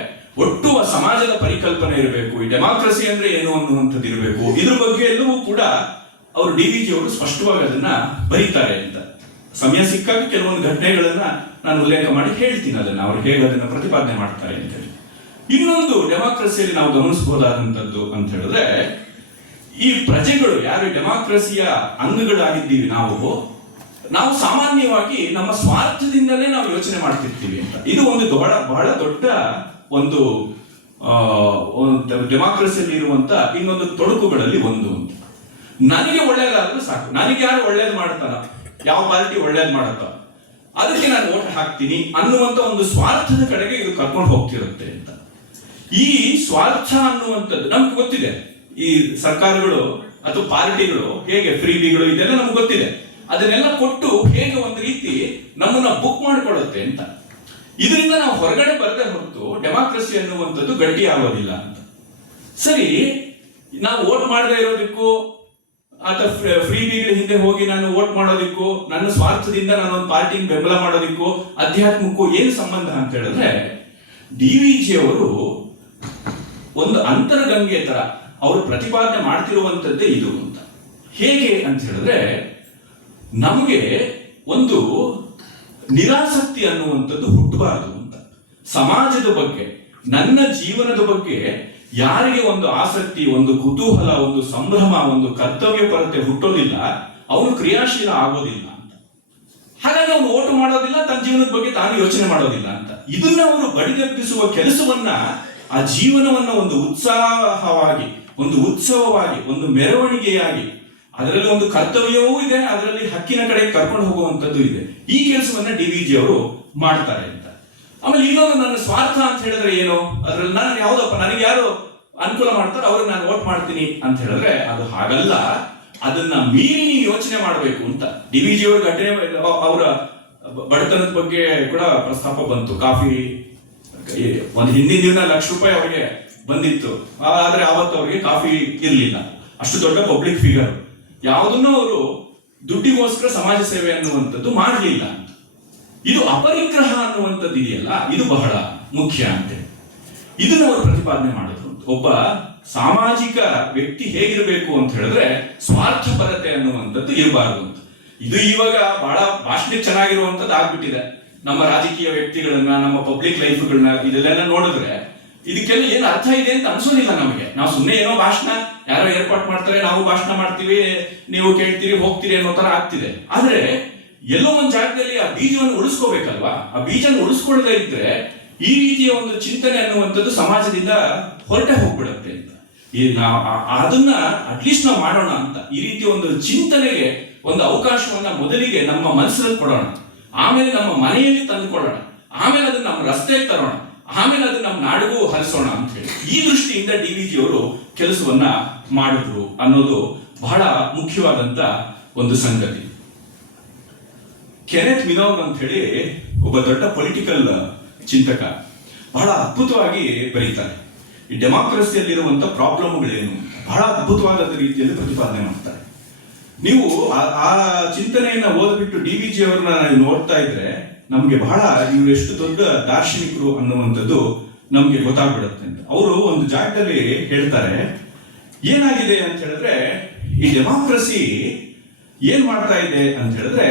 ಒಟ್ಟು ಸಮಾಜದ ಪರಿಕಲ್ಪನೆ ಇರಬೇಕು. ಈ ಡೆಮಾಕ್ರಸಿ ಅಂದ್ರೆ ಏನು ಅನ್ನುವಂಥದ್ದು ಇರಬೇಕು. ಇದ್ರ ಬಗ್ಗೆ ಎಲ್ಲವೂ ಕೂಡ ಅವರು DVG ಅವರು ಸ್ಪಷ್ಟವಾಗಿ ಅದನ್ನ ಬರೀತಾರೆ ಅಂತ. ಸಮಯ ಸಿಕ್ಕಾಗ ಕೆಲವೊಂದು ಘಟನೆಗಳನ್ನ ನಾನು ಉಲ್ಲೇಖ ಮಾಡಿ ಹೇಳ್ತೀನಿ, ಅದನ್ನ ಅವ್ರು ಹೇಗೆ ಅದನ್ನ ಪ್ರತಿಪಾದನೆ ಮಾಡ್ತಾರೆ ಅಂತ ಹೇಳಿ. ಇನ್ನೊಂದು ಡೆಮಾಕ್ರಸಿಯಲ್ಲಿ ನಾವು ಗಮನಿಸಬಹುದಾದಂಥದ್ದು ಅಂತ ಹೇಳಿದ್ರೆ, ಈ ಪ್ರಜೆಗಳು ಯಾರು ಡೆಮಾಕ್ರಸಿಯ ಅಂಗಗಳಾಗಿದ್ದೀವಿ ನಾವು ಸಾಮಾನ್ಯವಾಗಿ ನಮ್ಮ ಸ್ವಾರ್ಥದಿಂದಲೇ ನಾವು ಯೋಚನೆ ಮಾಡ್ತಿರ್ತೀವಿ ಅಂತ. ಇದು ಒಂದು ಬಹಳ ದೊಡ್ಡ ಒಂದು ಡೆಮಾಕ್ರಸಿಯಲ್ಲಿ ಇರುವಂತ ಇನ್ನೊಂದು ತೊಡಕುಗಳಲ್ಲಿ ಒಂದು ಅಂತ. ನನಗೆ ಒಳ್ಳೇದಾದ್ರೂ ಸಾಕು, ನನಗೆ ಯಾರು ಒಳ್ಳೇದು ಮಾಡ್ತಾನ, ಯಾವ ಪಾರ್ಟಿ ಒಳ್ಳೇದು ಮಾಡುತ್ತೋ ಅದಕ್ಕೆ ನಾನು ವೋಟ್ ಹಾಕ್ತೀನಿ ಅನ್ನುವಂತ ಒಂದು ಸ್ವಾರ್ಥದ ಕಡೆಗೆ ಇದು ಕರ್ಕೊಂಡು ಹೋಗ್ತಿರುತ್ತೆ ಅಂತ. ಈ ಸ್ವಾರ್ಥ ಅನ್ನುವಂಥದ್ದು ನಮ್ಗೆ ಗೊತ್ತಿದೆ. ಈ ಸರ್ಕಾರಗಳು ಅಥವಾ ಪಾರ್ಟಿಗಳು ಹೇಗೆ ಫ್ರೀಬಿಗಳು ಇದೆಲ್ಲ ನಮ್ಗೆ ಗೊತ್ತಿದೆ. ಅದನ್ನೆಲ್ಲ ಕೊಟ್ಟು ಹೇಗೆ ಒಂದು ರೀತಿ ನಮ್ಮನ್ನ ಬುಕ್ ಮಾಡ್ಕೊಳ್ಳುತ್ತೆ ಅಂತ. ಇದರಿಂದ ನಾವು ಹೊರಗಡೆ ಬರದೆ ಹೊರತು ಡೆಮಾಕ್ರಸಿ ಅನ್ನುವಂಥದ್ದು ಗಟ್ಟಿ ಆಗೋದಿಲ್ಲ ಅಂತ. ಸರಿ, ನಾವು ವೋಟ್ ಮಾಡದೇ ಇರೋದಕ್ಕೂ ಅಥವಾ ಫ್ರೀಬಿಗಳ ಹಿಂದೆ ಹೋಗಿ ನಾನು ವೋಟ್ ಮಾಡೋದಿಕ್ಕೂ, ನನ್ನ ಸ್ವಾರ್ಥದಿಂದ ನಾನೊಂದು ಪಾರ್ಟಿನ ಬೆಂಬಲ ಮಾಡೋದಿಕ್ಕೂ ಅಧ್ಯಾತ್ಮಕ್ಕೂ ಏನು ಸಂಬಂಧ ಅಂತ ಹೇಳಿದ್ರೆ, DVG ಅವರು ಒಂದು ಅಂತರಗಂಗೆ ತರ ಅವರು ಪ್ರತಿಪಾದನೆ ಮಾಡ್ತಿರುವಂತದ್ದೇ ಇದು ಅಂತ. ಹೇಗೆ ಅಂತ ಹೇಳಿದ್ರೆ, ನಮಗೆ ಒಂದು ನಿರಾಸಕ್ತಿ ಅನ್ನುವಂಥದ್ದು ಹುಟ್ಟಬಾರದು ಅಂತ. ಸಮಾಜದ ಬಗ್ಗೆ, ನನ್ನ ಜೀವನದ ಬಗ್ಗೆ ಯಾರಿಗೆ ಒಂದು ಆಸಕ್ತಿ, ಒಂದು ಕುತೂಹಲ, ಒಂದು ಸಂಭ್ರಮ, ಒಂದು ಕರ್ತವ್ಯ ಪರತೆ ಹುಟ್ಟೋದಿಲ್ಲ, ಅವನು ಕ್ರಿಯಾಶೀಲ ಆಗೋದಿಲ್ಲ ಅಂತ. ಹಾಗಾಗಿ ಅವನು ಓಟು ಮಾಡೋದಿಲ್ಲ, ತನ್ನ ಜೀವನದ ಬಗ್ಗೆ ತಾನು ಯೋಚನೆ ಮಾಡೋದಿಲ್ಲ ಅಂತ. ಇದನ್ನ ಅವರು ಬಡಿದೆಬ್ಬಿಸುವ ಕೆಲಸವನ್ನ, ಆ ಜೀವನವನ್ನ ಒಂದು ಉತ್ಸಾಹವಾಗಿ, ಒಂದು ಉತ್ಸವವಾಗಿ, ಒಂದು ಮೆರವಣಿಗೆಯಾಗಿ, ಅದರಲ್ಲಿ ಒಂದು ಕರ್ತವ್ಯವೂ ಇದೆ, ಅದರಲ್ಲಿ ಹಕ್ಕಿನ ಕಡೆ ಕರ್ಕೊಂಡು ಹೋಗುವಂತದ್ದು ಇದೆ. ಈ ಕೆಲಸವನ್ನ DVG ಅವರು ಮಾಡ್ತಾರೆ ಅಂತ. ಆಮೇಲೆ ಇನ್ನೊಂದು, ನನ್ನ ಸ್ವಾರ್ಥ ಅಂತ ಹೇಳಿದ್ರೆ ಏನು, ಅದ್ರಲ್ಲಿ ನಾನು ಯಾವ್ದಪ್ಪ, ನನಗೆ ಯಾರು ಅನುಕೂಲ ಮಾಡ್ತಾರೋ ಅವ್ರಿಗೆ ನಾನು ವೋಟ್ ಮಾಡ್ತೀನಿ ಅಂತ ಹೇಳಿದ್ರೆ ಅದು ಹಾಗಲ್ಲ. ಅದನ್ನ ಮೀರಿ ನೀವು ಯೋಚನೆ ಮಾಡಬೇಕು ಅಂತ. DVG ಅವ್ರ ಘಟನೆ, ಅವರ ಬಡತನದ ಬಗ್ಗೆ ಕೂಡ ಪ್ರಸ್ತಾಪ ಬಂತು. ಕಾಫಿ ಒಂದು ಹಿಂದಿನ ದಿನ ₹1,00,000 ಅವರಿಗೆ ಬಂದಿತ್ತು, ಆದ್ರೆ ಅವತ್ತು ಅವರಿಗೆ ಕಾಫಿ ಇರಲಿಲ್ಲ. ಅಷ್ಟು ದೊಡ್ಡ ಪಬ್ಲಿಕ್ ಫಿಗರ್, ಯಾವುದನ್ನು ಅವರು ದುಡ್ಡಿಗೋಸ್ಕರ ಸಮಾಜ ಸೇವೆ ಅನ್ನುವಂಥದ್ದು ಮಾಡಲಿಲ್ಲ ಅಂತ. ಇದು ಅಪರಿಗ್ರಹ ಅನ್ನುವಂಥದ್ದು ಇದೆಯಲ್ಲ, ಇದು ಬಹಳ ಮುಖ್ಯ ಅಂತೆ. ಇದನ್ನ ಅವರು ಪ್ರತಿಪಾದನೆ ಮಾಡಿದ್ರು. ಒಬ್ಬ ಸಾಮಾಜಿಕ ವ್ಯಕ್ತಿ ಹೇಗಿರಬೇಕು ಅಂತ ಹೇಳಿದ್ರೆ ಸ್ವಾರ್ಥಪರತೆ ಅನ್ನುವಂಥದ್ದು ಇರಬಾರದು ಅಂತ. ಇದು ಇವಾಗ ಬಹಳ ಭಾಷಣ ಚೆನ್ನಾಗಿರುವಂಥದ್ದು ಆಗ್ಬಿಟ್ಟಿದೆ. ನಮ್ಮ ರಾಜಕೀಯ ವ್ಯಕ್ತಿಗಳನ್ನ, ನಮ್ಮ ಪಬ್ಲಿಕ್ ಲೈಫ್ಗಳನ್ನ ಇದೆಲ್ಲ ನೋಡಿದ್ರೆ ಇದಕ್ಕೆಲ್ಲ ಏನು ಅರ್ಥ ಇದೆ ಅಂತ ಅನ್ಸೋದಿಲ್ಲ ನಮಗೆ. ನಾವು ಸುಮ್ಮನೆ ಏನೋ ಭಾಷಣ ಯಾರೋ ಏರ್ಪಾಟ್ ಮಾಡ್ತಾರೆ, ನಾವು ಭಾಷಣ ಮಾಡ್ತೀವಿ, ನೀವು ಕೇಳ್ತೀರಿ, ಹೋಗ್ತೀರಿ ಅನ್ನೋ ತರ ಆಗ್ತಿದೆ. ಆದ್ರೆ ಎಲ್ಲೋ ಒಂದು ಜಾಗದಲ್ಲಿ ಆ ಬೀಜವನ್ನು ಉಳಿಸ್ಕೋಬೇಕಲ್ವಾ. ಆ ಬೀಜನ ಉಳಿಸ್ಕೊಳ್ಳದೆ ಇದ್ರೆ ಈ ರೀತಿಯ ಒಂದು ಚಿಂತನೆ ಅನ್ನುವಂಥದ್ದು ಸಮಾಜದಿಂದ ಹೊರಟೆ ಹೋಗ್ಬಿಡುತ್ತೆ ಅಂತ. ಅದನ್ನ ಅಟ್ಲೀಸ್ಟ್ ನಾವು ಮಾಡೋಣ ಅಂತ. ಈ ರೀತಿಯ ಒಂದು ಚಿಂತನೆಗೆ ಒಂದು ಅವಕಾಶವನ್ನ ಮೊದಲಿಗೆ ನಮ್ಮ ಮನಸ್ಸಲ್ಲಿ ಕೊಡೋಣ, ಆಮೇಲೆ ನಮ್ಮ ಮನೆಯಲ್ಲಿ ತಂದುಕೊಳ್ಳೋಣ, ಆಮೇಲೆ ಅದನ್ನ ನಮ್ಮ ರಸ್ತೆಗೆ ತರೋಣ, ಆಮೇಲೆ ಅದನ್ನ ನಮ್ಮ ನಾಡಿಗೂ ಹರಿಸೋಣ ಅಂತ ಹೇಳಿ ಈ ದೃಷ್ಟಿಯಿಂದ DVG ಅವರು ಕೆಲಸವನ್ನ ಮಾಡಿದ್ರು ಅನ್ನೋದು ಬಹಳ ಮುಖ್ಯವಾದಂತ ಒಂದು ಸಂಗತಿ. ಕೆನೆತ್ ಮಿನೋಗ್ ಅಂತ ಹೇಳಿ ಒಬ್ಬ ದೊಡ್ಡ ಪೊಲಿಟಿಕಲ್ ಚಿಂತಕ ಬಹಳ ಅದ್ಭುತವಾಗಿ ಬರೀತಾರೆ. ಈ ಡೆಮಾಕ್ರಸಿಯಲ್ಲಿರುವಂತ ಪ್ರಾಬ್ಲಮ್ಗಳೇನು ಬಹಳ ಅದ್ಭುತವಾದ ರೀತಿಯಲ್ಲಿ ಪ್ರತಿಪಾದನೆ ಮಾಡ್ತಾರೆ. ನೀವು ಆ ಚಿಂತನೆಯನ್ನ ಓದ್ಬಿಟ್ಟು DVG ಅವ್ರನ್ನ ನೋಡ್ತಾ ಇದ್ರೆ ನಮ್ಗೆ ಬಹಳ ಇವ್ರು ಎಷ್ಟು ದೊಡ್ಡ ದಾರ್ಶನಿಕರು ಅನ್ನುವಂಥದ್ದು ನಮ್ಗೆ ಗೊತ್ತಾಗ್ಬಿಡುತ್ತೆ ಅಂತ. ಅವರು ಒಂದು ಜಾಗದಲ್ಲಿ ಹೇಳ್ತಾರೆ, ಏನಾಗಿದೆ ಅಂತ ಹೇಳಿದ್ರೆ ಈ ಡೆಮಾಕ್ರಸಿ ಏನ್ ಮಾಡ್ತಾ ಇದೆ ಅಂತ ಹೇಳಿದ್ರೆ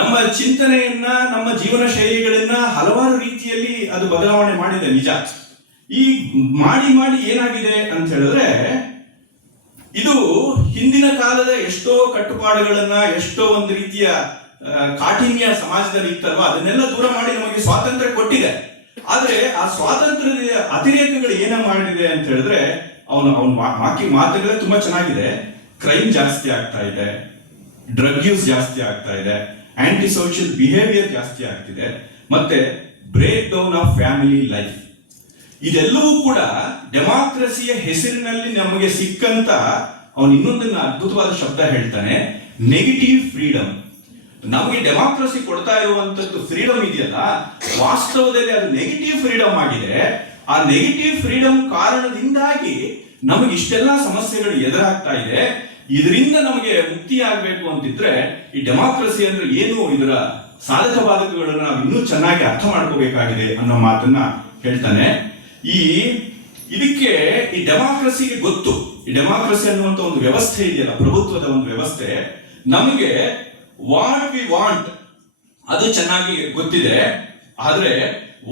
ನಮ್ಮ ಚಿಂತನೆಯನ್ನ, ನಮ್ಮ ಜೀವನ ಶೈಲಿಗಳನ್ನ ಹಲವಾರು ರೀತಿಯಲ್ಲಿ ಅದು ಬದಲಾವಣೆ ಮಾಡಿದೆ ನಿಜ. ಈ ಮಾಡಿ ಏನಾಗಿದೆ ಅಂತ ಹೇಳಿದ್ರೆ ಇದು ಹಿಂದಿನ ಕಾಲದ ಎಷ್ಟೋ ಕಟ್ಟುಪಾಡುಗಳನ್ನ, ಎಷ್ಟೋ ಒಂದು ರೀತಿಯ ಕಾಠಿಣ್ಯ ಸಮಾಜದಲ್ಲಿ ಇತ್ತಲ್ವಾ, ಅದನ್ನೆಲ್ಲ ದೂರ ಮಾಡಿ ನಮಗೆ ಸ್ವಾತಂತ್ರ್ಯ ಕೊಟ್ಟಿದೆ. ಆದ್ರೆ ಆ ಸ್ವಾತಂತ್ರ್ಯದ ಅತಿರೇಕಗಳು ಏನ ಮಾಡಿದೆ ಅಂತ ಹೇಳಿದ್ರೆ ಅವನ ಮಾತುಗಳೇ ತುಂಬಾ ಚೆನ್ನಾಗಿದೆ. ಕ್ರೈಮ್ ಜಾಸ್ತಿ ಆಗ್ತಾ ಇದೆ, ಡ್ರಗ್ ಯೂಸ್ ಜಾಸ್ತಿ ಆಗ್ತಾ ಇದೆ, ಆಂಟಿ ಸೋಷಿಯಲ್ ಬಿಹೇವಿಯರ್ ಜಾಸ್ತಿ ಆಗ್ತಿದೆ, ಮತ್ತೆ break down of family life. ಇದೆಲ್ಲವೂ ಕೂಡ ಡೆಮಾಕ್ರಸಿಯ ಹೆಸರಿನಲ್ಲಿ ನಮಗೆ ಸಿಕ್ಕಂತ ಅವನು ಇನ್ನೊಂದನ್ನ ಅದ್ಭುತವಾದ ಶಬ್ದ ಹೇಳ್ತಾನೆ, ನೆಗೆಟಿವ್ ಫ್ರೀಡಮ್. ನಮಗೆ ಡೆಮಾಕ್ರಸಿ ಕೊಡ್ತಾ ಇರುವಂತದ್ದು ಫ್ರೀಡಮ್ ಇದೆಯಲ್ಲ, ವಾಸ್ತವದಲ್ಲಿ ಅದು ನೆಗೆಟಿವ್ ಫ್ರೀಡಮ್ ಆಗಿದೆ. ಆ ನೆಗೆಟಿವ್ ಫ್ರೀಡಮ್ ಕಾರಣದಿಂದಾಗಿ ನಮಗೆ ಇಷ್ಟೆಲ್ಲ ಸಮಸ್ಯೆಗಳು ಎದುರಾಗ್ತಾ ಇದೆ. ಇದರಿಂದ ನಮಗೆ ಮುಕ್ತಿ ಆಗ್ಬೇಕು ಅಂತಿದ್ರೆ ಈ ಡೆಮಾಕ್ರಸಿ ಅಂದ್ರೆ ಏನು, ಇದರ ಸಾಧಕ ಬಾಧಕಗಳನ್ನ ನಾವು ಇನ್ನೂ ಚೆನ್ನಾಗಿ ಅರ್ಥ ಮಾಡ್ಕೋಬೇಕಾಗಿದೆ ಅನ್ನೋ ಮಾತನ್ನ ಹೇಳ್ತಾನೆ. ಇದಕ್ಕೆ ಈ ಡೆಮಾಕ್ರಸಿಗೆ ಗೊತ್ತು, ಈ ಡೆಮಾಕ್ರಸಿ ಅನ್ನುವಂತ ಒಂದು ವ್ಯವಸ್ಥೆ ಇದೆಯಲ್ಲ, ಪ್ರಭುತ್ವದ ಒಂದು ವ್ಯವಸ್ಥೆ, ನಮಗೆ ವಾಟ್ ವಿ ವಾಂಟ್ ಅದು ಚೆನ್ನಾಗಿ ಗೊತ್ತಿದೆ. ಆದ್ರೆ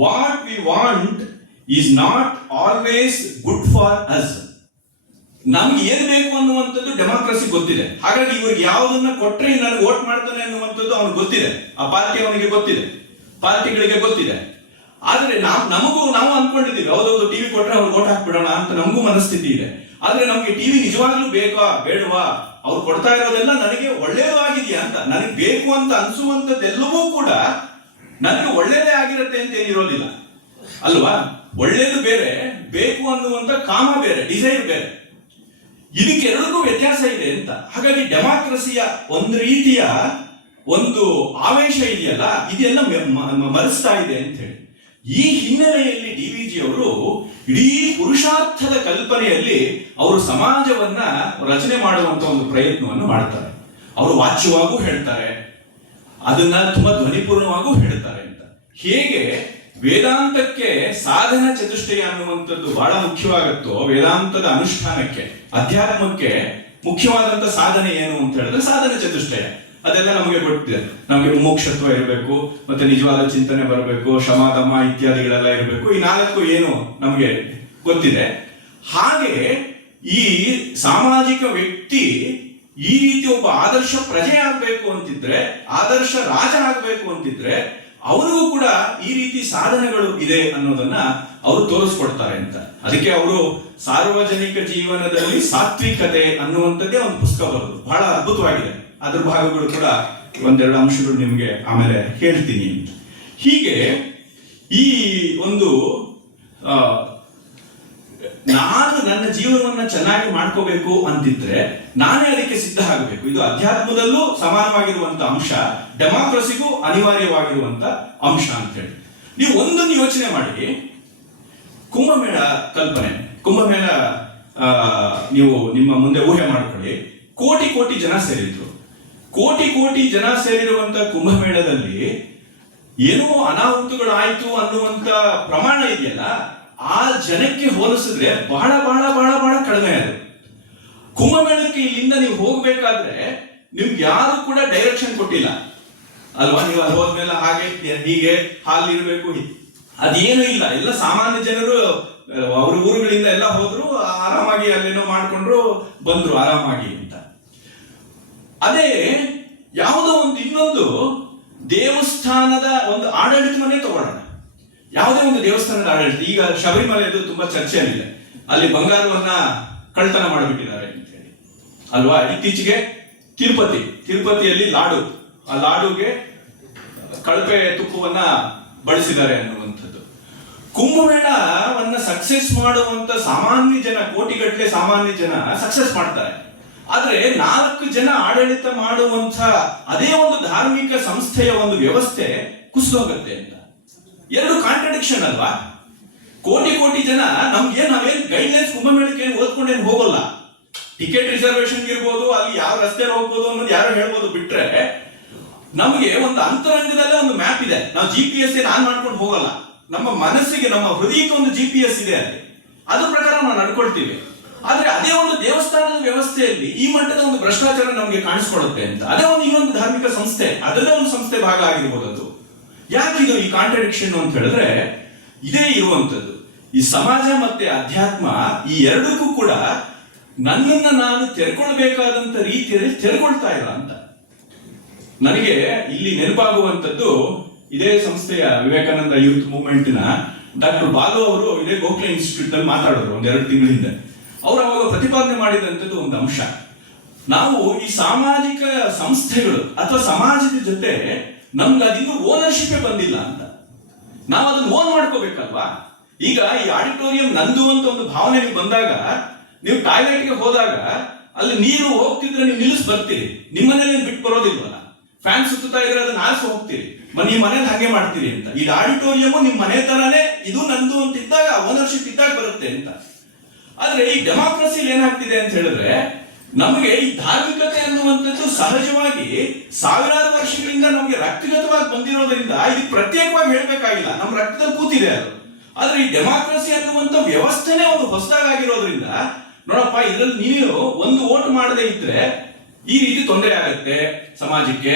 what we want is not always good for us. ನಮ್ಗೆ ಏನ್ ಬೇಕು ಅನ್ನುವಂಥದ್ದು ಡೆಮಾಕ್ರಸಿ ಗೊತ್ತಿದೆ. ಹಾಗಾಗಿ ಇವ್ರಿಗೆ ಯಾವುದನ್ನ ಕೊಟ್ರೆ ನನಗೆ ವೋಟ್ ಮಾಡ್ತಾನೆ ಅನ್ನುವಂಥದ್ದು ಅವನಿಗೆ ಗೊತ್ತಿದೆ, ಆ ಪಾರ್ಟಿ ಅವನಿಗೆ ಗೊತ್ತಿದೆ, ಪಾರ್ಟಿಗಳಿಗೆ ಗೊತ್ತಿದೆ. ಆದ್ರೆ ನಾವು ಅನ್ಕೊಂಡಿದ್ದೀವಿ ಯಾವ್ದಾವ್ದು ಟಿವಿ ಕೊಟ್ರೆ ಅವ್ರು ಓಟ್ ಹಾಕ್ಬಿಡೋಣ ಅಂತ ನಮಗೂ ಮನಸ್ಥಿತಿ ಇದೆ. ಆದ್ರೆ ನಮ್ಗೆ ಟಿವಿ ನಿಜವಾಗ್ಲೂ ಬೇಕಾ ಬೇಡವಾ, ಅವ್ರು ಕೊಡ್ತಾ ಇರೋದೆಲ್ಲ ನನಗೆ ಒಳ್ಳೇದು ಆಗಿದೆಯಾ ಅಂತ, ನನಗೆ ಬೇಕು ಅಂತ ಅನ್ಸುವಂತದ್ದೆಲ್ಲವೂ ಕೂಡ ನನಗೆ ಒಳ್ಳೇದೇ ಆಗಿರುತ್ತೆ ಅಂತ ಏನಿರೋದಿಲ್ಲ ಅಲ್ವಾ. ಒಳ್ಳೇದು ಬೇರೆ, ಬೇಕು ಅನ್ನುವಂತ ಕಾಮ ಬೇರೆ, ಡಿಸೈರ್ ಬೇರೆ. ಇದಕ್ಕೆರಡಕ್ಕೂ ವ್ಯತ್ಯಾಸ ಇದೆ ಅಂತ. ಹಾಗಾಗಿ ಡೆಮಾಕ್ರಸಿಯ ಒಂದು ರೀತಿಯ ಒಂದು ಆವೇಶ ಇದೆಯಲ್ಲ, ಇದೆಲ್ಲ ಮರೆಸ್ತಾ ಇದೆ ಅಂತ ಹೇಳಿ. ಈ ಹಿನ್ನೆಲೆಯಲ್ಲಿ DVG ಅವರು ಇಡೀ ಪುರುಷಾರ್ಥದ ಕಲ್ಪನೆಯಲ್ಲಿ ಅವರು ಸಮಾಜವನ್ನ ರಚನೆ ಮಾಡುವಂತ ಒಂದು ಪ್ರಯತ್ನವನ್ನು ಮಾಡ್ತಾರೆ. ಅವರು ವಾಚ್ಯವಾಗೂ ಹೇಳ್ತಾರೆ, ಅದನ್ನ ತುಂಬಾ ಧ್ವನಿಪೂರ್ಣವಾಗೂ ಹೇಳ್ತಾರೆ ಅಂತ. ಹೇಗೆ ವೇದಾಂತಕ್ಕೆ ಸಾಧನ ಚತುಷ್ಟಯ ಅನ್ನುವಂಥದ್ದು ಬಹಳ ಮುಖ್ಯವಾಗುತ್ತೋ, ವೇದಾಂತದ ಅನುಷ್ಠಾನಕ್ಕೆ ಅಧ್ಯಾತ್ಮಕ್ಕೆ ಮುಖ್ಯವಾದಂತ ಸಾಧನೆ ಏನು ಅಂತ ಹೇಳಿದ್ರೆ ಸಾಧನ ಚತುಷ್ಟಯ. ಅದೆಲ್ಲ ನಮಗೆ ಗೊತ್ತಿದೆ. ನಮಗೆ ಮೋಕ್ಷತ್ವ ಇರಬೇಕು, ಮತ್ತೆ ನಿಜವಾದ ಚಿಂತನೆ ಬರಬೇಕು, ಶಮಾದಮ ಇತ್ಯಾದಿಗಳೆಲ್ಲ ಇರಬೇಕು. ಈ 4 ಏನು ನಮಗೆ ಗೊತ್ತಿದೆ. ಹಾಗೆ ಈ ಸಾಮಾಜಿಕ ವ್ಯಕ್ತಿ ಈ ರೀತಿ ಒಬ್ಬ ಆದರ್ಶ ಪ್ರಜೆ ಆಗ್ಬೇಕು ಅಂತಿದ್ರೆ, ಆದರ್ಶ ರಾಜ ಆಗ್ಬೇಕು ಅಂತಿದ್ರೆ ಅವರಿಗೂ ಕೂಡ ಈ ರೀತಿ ಸಾಧನೆಗಳು ಇದೆ ಅನ್ನೋದನ್ನ ಅವರು ತೋರಿಸ್ಕೊಡ್ತಾರೆ ಅಂತ. ಅದಕ್ಕೆ ಅವರು ಸಾರ್ವಜನಿಕ ಜೀವನದಲ್ಲಿ ಸಾತ್ವಿಕತೆ ಅನ್ನುವಂಥದ್ದೇ ಒಂದು ಪುಸ್ತಕ ಬರೆದು ಬಹಳ ಅದ್ಭುತವಾಗಿದೆ. ಅದ್ರ ಭಾಗಗಳು ಕೂಡ ಒಂದೆರಡು ಅಂಶಗಳು ನಿಮಗೆ ಆಮೇಲೆ ಹೇಳ್ತೀನಿ ಅಂತ. ಹೀಗೆ ಈ ಒಂದು ನಾನು ನನ್ನ ಜೀವನವನ್ನ ಚೆನ್ನಾಗಿ ಮಾಡ್ಕೋಬೇಕು ಅಂತಿದ್ರೆ ನಾನೇ ಅದಕ್ಕೆ ಸಿದ್ಧ ಆಗಬೇಕು. ಇದು ಅಧ್ಯಾತ್ಮದಲ್ಲೂ ಸಮಾನವಾಗಿರುವಂತ ಅಂಶ, ಡೆಮಾಕ್ರಸಿಗೂ ಅನಿವಾರ್ಯವಾಗಿರುವಂತ ಅಂಶ ಅಂತ ಹೇಳಿ. ನೀವು ಒಂದನ್ನು ಯೋಚನೆ ಮಾಡಿ, ಕುಂಭಮೇಳ ಕಲ್ಪನೆ, ಕುಂಭಮೇಳ ನೀವು ನಿಮ್ಮ ಮುಂದೆ ಊಹೆ ಮಾಡ್ಕೊಳ್ಳಿ. ಕೋಟಿ ಜನ ಸೇರಿದ್ರು. ಕೋಟಿ ಜನ ಸೇರಿರುವಂತ ಕುಂಭಮೇಳದಲ್ಲಿ ಏನೋ ಅನಾಹುತಗಳಾಯ್ತು ಅನ್ನುವಂತ ಪ್ರಮಾಣ ಇದೆಯಲ್ಲ, ಆ ಜನಕ್ಕೆ ಹೋಲಿಸಿದ್ರೆ ಬಹಳ ಬಹಳ ಬಹಳ ಬಹಳ ಕಡಿಮೆ ಅದು. ಕುಂಭಮೇಳಕ್ಕೆ ಇಲ್ಲಿಂದ ನೀವು ಹೋಗ್ಬೇಕಾದ್ರೆ ನಿಮ್ಗೆ ಯಾರು ಕೂಡ ಡೈರೆಕ್ಷನ್ ಕೊಟ್ಟಿಲ್ಲ ಅಲ್ವಾ. ನೀವು ಅಲ್ಲಿ ಹೋದ್ಮೇಲೆ ಹಾಗೆ ಹೀಗೆ ಹಾಲ್ ಇರಬೇಕು ಅದೇನು ಇಲ್ಲ. ಎಲ್ಲ ಸಾಮಾನ್ಯ ಜನರು ಅವ್ರ ಊರುಗಳಿಂದ ಎಲ್ಲ ಹೋದ್ರು, ಆರಾಮಾಗಿ ಅಲ್ಲೇನೋ ಮಾಡ್ಕೊಂಡ್ರು, ಬಂದ್ರು ಆರಾಮಾಗಿ ಅಂತ. ಅದೇ ಯಾವುದೋ ಒಂದು ಇನ್ನೊಂದು ದೇವಸ್ಥಾನದ ಒಂದು ಆಡಳಿತವನ್ನೇ ತಗೊಳ್ಳೋಣ. ಯಾವುದೇ ಒಂದು ದೇವಸ್ಥಾನದ ಆಡಳಿತ, ಈಗ ಶಬರಿಮಲೆದು ತುಂಬಾ ಚರ್ಚೆಯಲ್ಲಿದೆ. ಅಲ್ಲಿ ಬಂಗಾರವನ್ನ ಕಳ್ತನ ಮಾಡಿಬಿಟ್ಟಿದ್ದಾರೆ ಅಂತ ಹೇಳಿ ಅಲ್ವಾ. ಇತ್ತೀಚೆಗೆ ತಿರುಪತಿಯಲ್ಲಿ ಲಾಡು, ಆ ಲಾಡುಗೆ ಕಳಪೆ ತುಪ್ಪವನ್ನ ಬಳಸಿದ್ದಾರೆ ಅನ್ನುವಂಥದ್ದು. ಕುಂಭಮೇಳವನ್ನ ಸಕ್ಸೆಸ್ ಮಾಡುವಂತ ಸಾಮಾನ್ಯ ಜನ, ಕೋಟಿಗಟ್ಟಲೆ ಸಾಮಾನ್ಯ ಜನ ಸಕ್ಸೆಸ್ ಮಾಡ್ತಾರೆ. ಆದ್ರೆ 4 ಜನ ಆಡಳಿತ ಮಾಡುವಂತ ಅದೇ ಒಂದು ಧಾರ್ಮಿಕ ಸಂಸ್ಥೆಯ ಒಂದು ವ್ಯವಸ್ಥೆ ಕುಸಿದೋಗುತ್ತೆ ಅಂತ. ಎರಡು ಕಾಂಟ್ರಡಿಕ್ಷನ್ ಅಲ್ವಾ. ಕೋಟಿ ಜನ ನಾವೇನ್ ಗೈಡ್ಲೈನ್ಸ್ ಕುಂಭಮೇಳಕ್ಕೆ ಓದ್ಕೊಂಡೇನು ಹೋಗಲ್ಲ. ಟಿಕೆಟ್ ರಿಸರ್ವೇಶನ್ ಇರ್ಬೋದು, ಅಲ್ಲಿ ಯಾವ ರಸ್ತೆ ಹೋಗ್ಬೋದು ಅನ್ನೋದು ಯಾರು ಹೇಳ್ಬೋದು. ಬಿಟ್ರೆ ನಮಗೆ ಒಂದು ಅಂತರಂಗದಲ್ಲೇ ಒಂದು ಮ್ಯಾಪ್ ಇದೆ. ನಾವು GPS ಆನ್ ಮಾಡ್ಕೊಂಡು ಹೋಗಲ್ಲ. ನಮ್ಮ ಮನಸ್ಸಿಗೆ, ನಮ್ಮ ಹೃದಯಕ್ಕೆ ಒಂದು GPS ಇದೆ. ಅಲ್ಲಿ ಅದ್ರ ಪ್ರಕಾರ ನಾವು ನಡ್ಕೊಳ್ತೀವಿ. ಆದ್ರೆ ಅದೇ ಒಂದು ದೇವಸ್ಥಾನದ ವ್ಯವಸ್ಥೆಯಲ್ಲಿ ಈ ಮಟ್ಟದ ಒಂದು ಭ್ರಷ್ಟಾಚಾರ ನಮಗೆ ಕಾಣಿಸ್ಕೊಳ್ಳುತ್ತೆ ಅಂತ. ಅದೇ ಒಂದು ಇನ್ನೊಂದು ಧಾರ್ಮಿಕ ಸಂಸ್ಥೆ, ಅದರಲ್ಲೇ ಒಂದು ಸಂಸ್ಥೆ ಭಾಗ ಆಗಿರ್ಬೋದು. ಅದು ಯಾಕಿದು ಈ ಕಾಂಟ್ರಡಿಕ್ಷನ್ ಅಂತ ಹೇಳಿದ್ರೆ ಇದೇ ಇರುವಂತದ್ದು. ಈ ಸಮಾಜ ಮತ್ತೆ ಅಧ್ಯಾತ್ಮ ಈ ಎರಡಕ್ಕೂ ಕೂಡ ನನ್ನನ್ನ ನಾನು ತೆರ್ಕೊಳ್ಬೇಕಾದಂತ ರೀತಿಯಲ್ಲಿ ತೆರ್ಕೊಳ್ತಾ ಇಲ್ಲ ಅಂತ. ನನಗೆ ಇಲ್ಲಿ ನೆನಪಾಗುವಂತದ್ದು ಇದೇ ಸಂಸ್ಥೆಯ ವಿವೇಕಾನಂದ ಯೂತ್ ಮೂವ್ಮೆಂಟ್ ನ ಡಾಕ್ಟರ್ ಬಾಲು ಅವರು ಇದೇ ಗೋಖಲೆ ಇನ್ಸ್ಟಿಟ್ಯೂಟ್ ನಲ್ಲಿ ಮಾತಾಡಿದ್ರು 1-2 ತಿಂಗಳ ಹಿಂದೆ. ಅವರು ಅವಾಗ ಪ್ರತಿಪಾದನೆ ಮಾಡಿದಂಥದ್ದು ಒಂದು ಅಂಶ, ನಾವು ಈ ಸಾಮಾಜಿಕ ಸಂಸ್ಥೆಗಳು ಅಥವಾ ಸಮಾಜದ ಜೊತೆ ನಮ್ಗೆ ಅದಿನ್ನೂ ಓನರ್ಶಿಪ್ ಬಂದಿಲ್ಲ ಅಂತ. ನಾವು ಅದನ್ನ ಓನ್ ಮಾಡ್ಕೋಬೇಕಲ್ವಾ. ಈಗ ಈ ಆಡಿಟೋರಿಯಂ ನಂದು ಅಂತ ಒಂದು ಭಾವನೆ ನೀವು ಬಂದಾಗ, ನೀವು ಟಾಯ್ಲೆಟ್ಗೆ ಹೋದಾಗ ಅಲ್ಲಿ ನೀರು ಹೋಗ್ತಿದ್ರೆ ನೀವು ನಿಲ್ಲಿಸಿ ಬರ್ತೀರಿ, ನಿಮ್ಮನೇಲಿ ಬಿಟ್ಟು ಬರೋದಿಲ್ವಲ್ಲ. ಫ್ಯಾನ್ ಸುತ್ತಾ ಇದ್ರೆ ಅದನ್ನ ಆರಿಸಿ ಹೋಗ್ತೀರಿ, ನಿಮ್ಮ ಮನೇಲಿ ಹಾಗೆ ಮಾಡ್ತೀರಿ ಅಂತ. ಈ ಆಡಿಟೋರಿಯಂ ನಿಮ್ ಮನೆ ತರನೇ ಇದು ನಂದು ಅಂತ ಇದ್ದಾಗ, ಓನರ್ಶಿಪ್ ಇದ್ದಾಗ ಬರುತ್ತೆ ಅಂತ. ಆದ್ರೆ ಈ ಡೆಮಾಕ್ರಸಿಲಿ ಏನಾಗ್ತಿದೆ ಅಂತ ಹೇಳಿದ್ರೆ, ನಮಗೆ ಈ ಧಾರ್ಮಿಕತೆ ಅನ್ನುವಂಥದ್ದು ಸಹಜವಾಗಿ ಸಾವಿರಾರು ವರ್ಷಗಳಿಂದ ನಮಗೆ ರಕ್ತಗತವಾಗಿ ಬಂದಿರೋದ್ರಿಂದ ಇದು ಪ್ರತ್ಯೇಕವಾಗಿ ಹೇಳ್ಬೇಕಾಗಿಲ್ಲ, ನಮ್ಮ ರಕ್ತದಲ್ಲಿ ಕೂತಿದೆ ಅದು. ಆದ್ರೆ ಈ ಡೆಮಾಕ್ರಸಿ ಅನ್ನುವಂಥ ವ್ಯವಸ್ಥೆನೇ ಒಂದು ಹೊಸದಾಗಿರೋದ್ರಿಂದ, ನೋಡಪ್ಪ ಇದ್ರಲ್ಲಿ ನೀವು ಒಂದು ವೋಟ್ ಮಾಡದೇ ಇದ್ರೆ ಈ ರೀತಿ ತೊಂದರೆ ಆಗುತ್ತೆ ಸಮಾಜಕ್ಕೆ,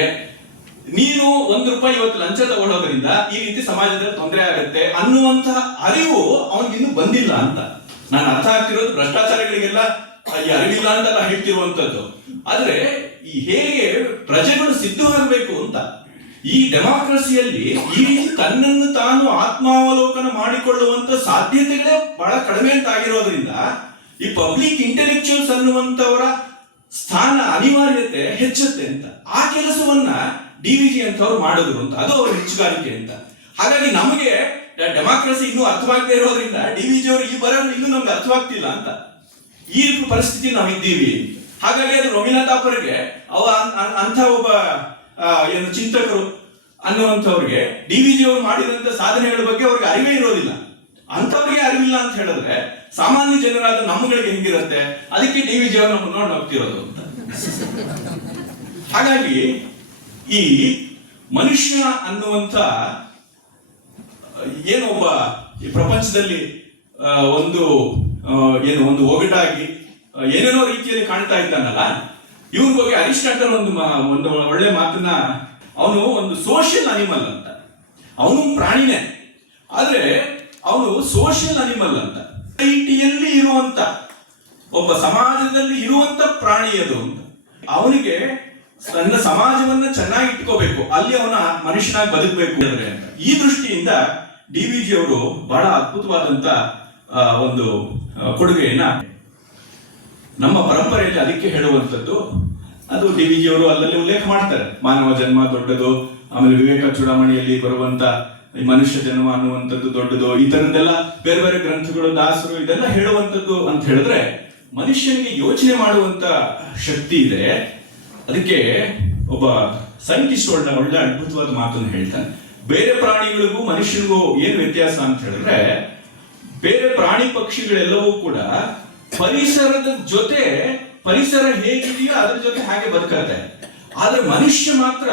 ನೀನು ₹1 ಇವತ್ತು ಲಂಚ ತಗೊಳ್ಳೋದ್ರಿಂದ ಈ ರೀತಿ ಸಮಾಜದಲ್ಲಿ ತೊಂದರೆ ಆಗುತ್ತೆ ಅನ್ನುವಂತ ಅರಿವು ಅವನಿಗಿನ್ನೂ ಬಂದಿಲ್ಲ ಅಂತ. ನಾನು ಅರ್ಥ ಆಗ್ತಿರೋದು ಭ್ರಷ್ಟಾಚಾರಗಳಿಗೆಲ್ಲ ಈ ಅರಿವಿಲ್ಲ ಅಂತ ಹೇಳ್ತಿರುವಂತದ್ದು. ಆದ್ರೆ ಈ ಹೇಗೆ ಪ್ರಜೆಗಳು ಸಿದ್ಧವಾಗಬೇಕು ಅಂತ, ಈ ಡೆಮಾಕ್ರಸಿಯಲ್ಲಿ ಈ ರೀತಿ ತನ್ನನ್ನು ತಾನು ಆತ್ಮಾವಲೋಕನ ಮಾಡಿಕೊಳ್ಳುವಂತ ಸಾಧ್ಯತೆಗಳೇ ಬಹಳ ಕಡಿಮೆ ಅಂತ ಆಗಿರೋದ್ರಿಂದ ಈ ಪಬ್ಲಿಕ್ ಇಂಟೆಲೆಕ್ಚುಯಲ್ಸ್ ಅನ್ನುವಂಥವರ ಸ್ಥಾನ ಅನಿವಾರ್ಯತೆ ಹೆಚ್ಚುತ್ತೆ ಅಂತ ಆ ಕೆಲಸವನ್ನ ಡಿವಿಜಿ ಅಂತವ್ರು ಮಾಡಿದ್ರು ಅಂತ, ಅದು ಅವರ ಹೆಚ್ಚುಗಾರಿಕೆ ಅಂತ. ಹಾಗಾಗಿ ನಮಗೆ ಡೆಮಾಕ್ರಸಿ ಇನ್ನೂ ಅರ್ಥವಾಗದೇ ಇರೋದ್ರಿಂದ ಡಿವಿಜಿ ಅವರು ಈ ಬರವಣಿಗೆ ಇನ್ನೂ ನಮ್ಗೆ ಅರ್ಥವಾಗ್ತಿಲ್ಲ ಅಂತ ಈ ಪರಿಸ್ಥಿತಿ ನಾವಿದ್ದೀವಿ. ಹಾಗಾಗಿ ಅದು ರವೀಂದ್ರನಾಥ್ ಥಾಪರ್ಗೆ ಅಂತ ಒಬ್ಬ ಏನು ಚಿಂತಕರು ಅನ್ನುವಂಥವ್ರಿಗೆ ಡಿವಿಜಿ ಅವರು ಮಾಡಿದಂತ ಸಾಧನೆಗಳ ಬಗ್ಗೆ ಅವ್ರಿಗೆ ಅರಿವೇ ಇರೋದಿಲ್ಲ. ಅಂತವ್ರಿಗೆ ಅರಿವಿಲ್ಲ ಅಂತ ಹೇಳಿದ್ರೆ ಸಾಮಾನ್ಯ ಜನರಾದ ನಮ್ಮಗಳಿಗೆ ಹೆಂಗಿರುತ್ತೆ, ಅದಕ್ಕೆ ಡಿವಿಜಿ ಅವರು ನಮ್ಮ ನೋಡಿ ಹೋಗ್ತಿರೋದು ಅಂತ. ಹಾಗಾಗಿ ಈ ಮನುಷ್ಯ ಅನ್ನುವಂಥ ಏನು ಒಬ್ಬ ಈ ಪ್ರಪಂಚದಲ್ಲಿ ಒಂದು ಒಂದು ಒಗಟಾಗಿ ಏನೇನೋ ರೀತಿಯಲ್ಲಿ ಕಾಣ್ತಾ ಇದ್ದಾನಲ್ಲ, ಇವ್ರ ಬಗ್ಗೆ ಅರಿಸ್ಟಾಟಲ್ ಒಂದು ಒಳ್ಳೆ ಮಾತನ್ನ, ಅವನು ಒಂದು ಸೋಷಿಯಲ್ ಅನಿಮಲ್ ಅಂತ. ಅವನು ಪ್ರಾಣಿನೇ, ಆದ್ರೆ ಅವನು ಸೋಷಿಯಲ್ ಅನಿಮಲ್ ಅಂತ. ಸೊಸೈಟಿಯಲ್ಲಿ ಇರುವಂತ ಒಬ್ಬ ಸಮಾಜದಲ್ಲಿ ಇರುವಂತ ಪ್ರಾಣಿ ಅದು ಅಂತ. ಅವನಿಗೆ ತನ್ನ ಸಮಾಜವನ್ನ ಚೆನ್ನಾಗಿ ಇಟ್ಕೋಬೇಕು, ಅಲ್ಲಿ ಅವನ ಮನುಷ್ಯನಾಗಿ ಬದುಕಬೇಕು ಅಂದ್ರೆ ಅಂತ. ಈ ದೃಷ್ಟಿಯಿಂದ ಡಿವಿಜಿ ಅವರು ಬಹಳ ಅದ್ಭುತವಾದಂತ ಒಂದು ಕೊಡುಗೆಯನ್ನ ನಮ್ಮ ಪರಂಪರೆಯಲ್ಲಿ ಅದಕ್ಕೆ ಹೇಳುವಂಥದ್ದು. ಅದು ಡಿವಿಜಿ ಅವರು ಅಲ್ಲಲ್ಲಿ ಉಲ್ಲೇಖ ಮಾಡ್ತಾರೆ, ಮಾನವ ಜನ್ಮ ದೊಡ್ಡದು, ಆಮೇಲೆ ವಿವೇಕ ಚೂಡಾಮಣಿಯಲ್ಲಿ ಬರುವಂತ ಈ ಮನುಷ್ಯ ಜನ್ಮ ಅನ್ನುವಂಥದ್ದು ದೊಡ್ಡದು, ಈ ತರದ್ದೆಲ್ಲ ಬೇರೆ ಬೇರೆ ಗ್ರಂಥಗಳು, ದಾಸರು ಇದೆಲ್ಲ ಹೇಳುವಂಥದ್ದು ಅಂತ ಹೇಳಿದ್ರೆ ಮನುಷ್ಯನಿಗೆ ಯೋಚನೆ ಮಾಡುವಂತ ಶಕ್ತಿ ಇದೆ. ಅದಕ್ಕೆ ಒಬ್ಬ ಸೈಂಟಿಸ್ಟ್ ಒಳ್ಳೆ ಅದ್ಭುತವಾದ ಮಾತನ್ನು ಹೇಳ್ತಾನೆ. ಬೇರೆ ಪ್ರಾಣಿಗಳಿಗೂ ಮನುಷ್ಯನಿಗೂ ಏನು ವ್ಯತ್ಯಾಸ ಅಂತ ಹೇಳಿದ್ರೆ, ಬೇರೆ ಪ್ರಾಣಿ ಪಕ್ಷಿಗಳೆಲ್ಲವೂ ಕೂಡ ಪರಿಸರದ ಜೊತೆ, ಪರಿಸರ ಹೇಗಿದೆಯೋ ಅದ್ರ ಜೊತೆ ಹಾಗೆ ಬದುಕತ್ತೆ. ಆದ್ರೆ ಮನುಷ್ಯ ಮಾತ್ರ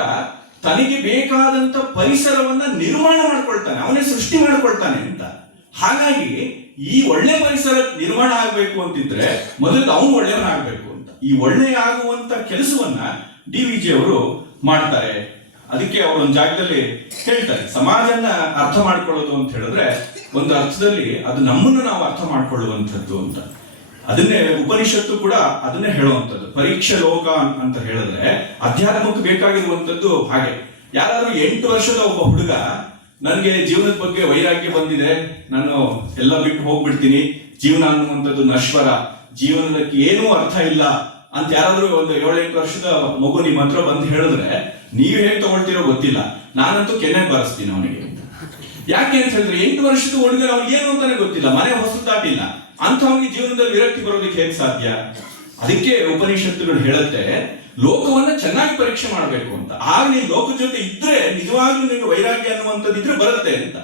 ತನಗೆ ಬೇಕಾದಂತ ಪರಿಸರವನ್ನ ನಿರ್ಮಾಣ ಮಾಡ್ಕೊಳ್ತಾನೆ, ಅವನೇ ಸೃಷ್ಟಿ ಮಾಡ್ಕೊಳ್ತಾನೆ ಅಂತ. ಹಾಗಾಗಿ ಈ ಒಳ್ಳೆ ಪರಿಸರ ನಿರ್ಮಾಣ ಆಗ್ಬೇಕು ಅಂತಿದ್ರೆ ಮೊದಲು ಅವನು ಒಳ್ಳೆಯವನಾಗ್ಬೇಕು ಅಂತ. ಈ ಒಳ್ಳೆಯ ಆಗುವಂತ ಕೆಲಸವನ್ನ ಡಿವಿಜಿ ಅವರು ಮಾಡ್ತಾರೆ. ಅದಕ್ಕೆ ಅವರು ಒಂದು ಜಾಗದಲ್ಲಿ ಹೇಳ್ತಾರೆ, ಸಮಾಜನ ಅರ್ಥ ಮಾಡ್ಕೊಳ್ಳೋದು ಅಂತ ಹೇಳಿದ್ರೆ ಒಂದು ಅರ್ಥದಲ್ಲಿ ಅದು ನಮ್ಮನ್ನು ನಾವು ಅರ್ಥ ಮಾಡ್ಕೊಳ್ಳುವಂಥದ್ದು ಅಂತ. ಅದನ್ನೇ ಉಪನಿಷತ್ತು ಕೂಡ ಅದನ್ನೇ ಹೇಳುವಂಥದ್ದು. ಪರೀಕ್ಷೆ ಲೋಕ ಅಂತ ಹೇಳಿದ್ರೆ ಅಧ್ಯಾತ್ಮಕ್ಕೆ ಬೇಕಾಗಿರುವಂಥದ್ದು ಹಾಗೆ. ಯಾರಾದ್ರೂ 8 ವರ್ಷದ ಒಬ್ಬ ಹುಡುಗ ನನಗೆ ಜೀವನದ ಬಗ್ಗೆ ವೈರಾಗ್ಯ ಬಂದಿದೆ, ನಾನು ಎಲ್ಲ ಬಿಟ್ಟು ಹೋಗ್ಬಿಡ್ತೀನಿ, ಜೀವನ ಅನ್ನುವಂಥದ್ದು ನಶ್ವರ, ಜೀವನದಕ್ಕೆ ಏನೂ ಅರ್ಥ ಇಲ್ಲ ಅಂತ ಯಾರಾದ್ರೂ ಒಂದು 7-8 ವರ್ಷದ ಮಗು ನಿಮ್ಮ ಹತ್ರ ಬಂದು ಹೇಳಿದ್ರೆ ನೀವು ಹೇಗೆ ತಗೊಳ್ತಿರೋ ಗೊತ್ತಿಲ್ಲ, ನಾನಂತೂ ಕೆನ್ನೆ ಬಾರಿಸ್ತೀನಿ ಅವನಿಗೆ. ಯಾಕೆ ಅಂತ ಹೇಳಿದ್ರೆ 8 ವರ್ಷದ ಹುಡುಗ ಅವ್ನಿಗೆ ಏನು ಅಂತಾನೆ ಗೊತ್ತಿಲ್ಲ, ಮನೆ ಹೊಸ ದಾಟಿಲ್ಲ, ಅಂತವನಿಗೆ ಜೀವನದಲ್ಲಿ ವಿರಕ್ತಿ ಬರೋದಕ್ಕೆ ಹೇಗೆ ಸಾಧ್ಯ? ಅದಕ್ಕೆ ಉಪನಿಷತ್ತುಗಳು ಹೇಳುತ್ತೆ, ಲೋಕವನ್ನ ಚೆನ್ನಾಗಿ ಪರೀಕ್ಷೆ ಮಾಡಬೇಕು ಅಂತ. ಆಗ ನೀನು ಲೋಕದ ಜೊತೆ ಇದ್ರೆ ನಿಜವಾಗ್ಲೂ ನಿಮಗೆ ವೈರಾಗ್ಯ ಅನ್ನುವಂಥದ್ದು ಇದ್ರೆ ಬರುತ್ತೆ ಅಂತ.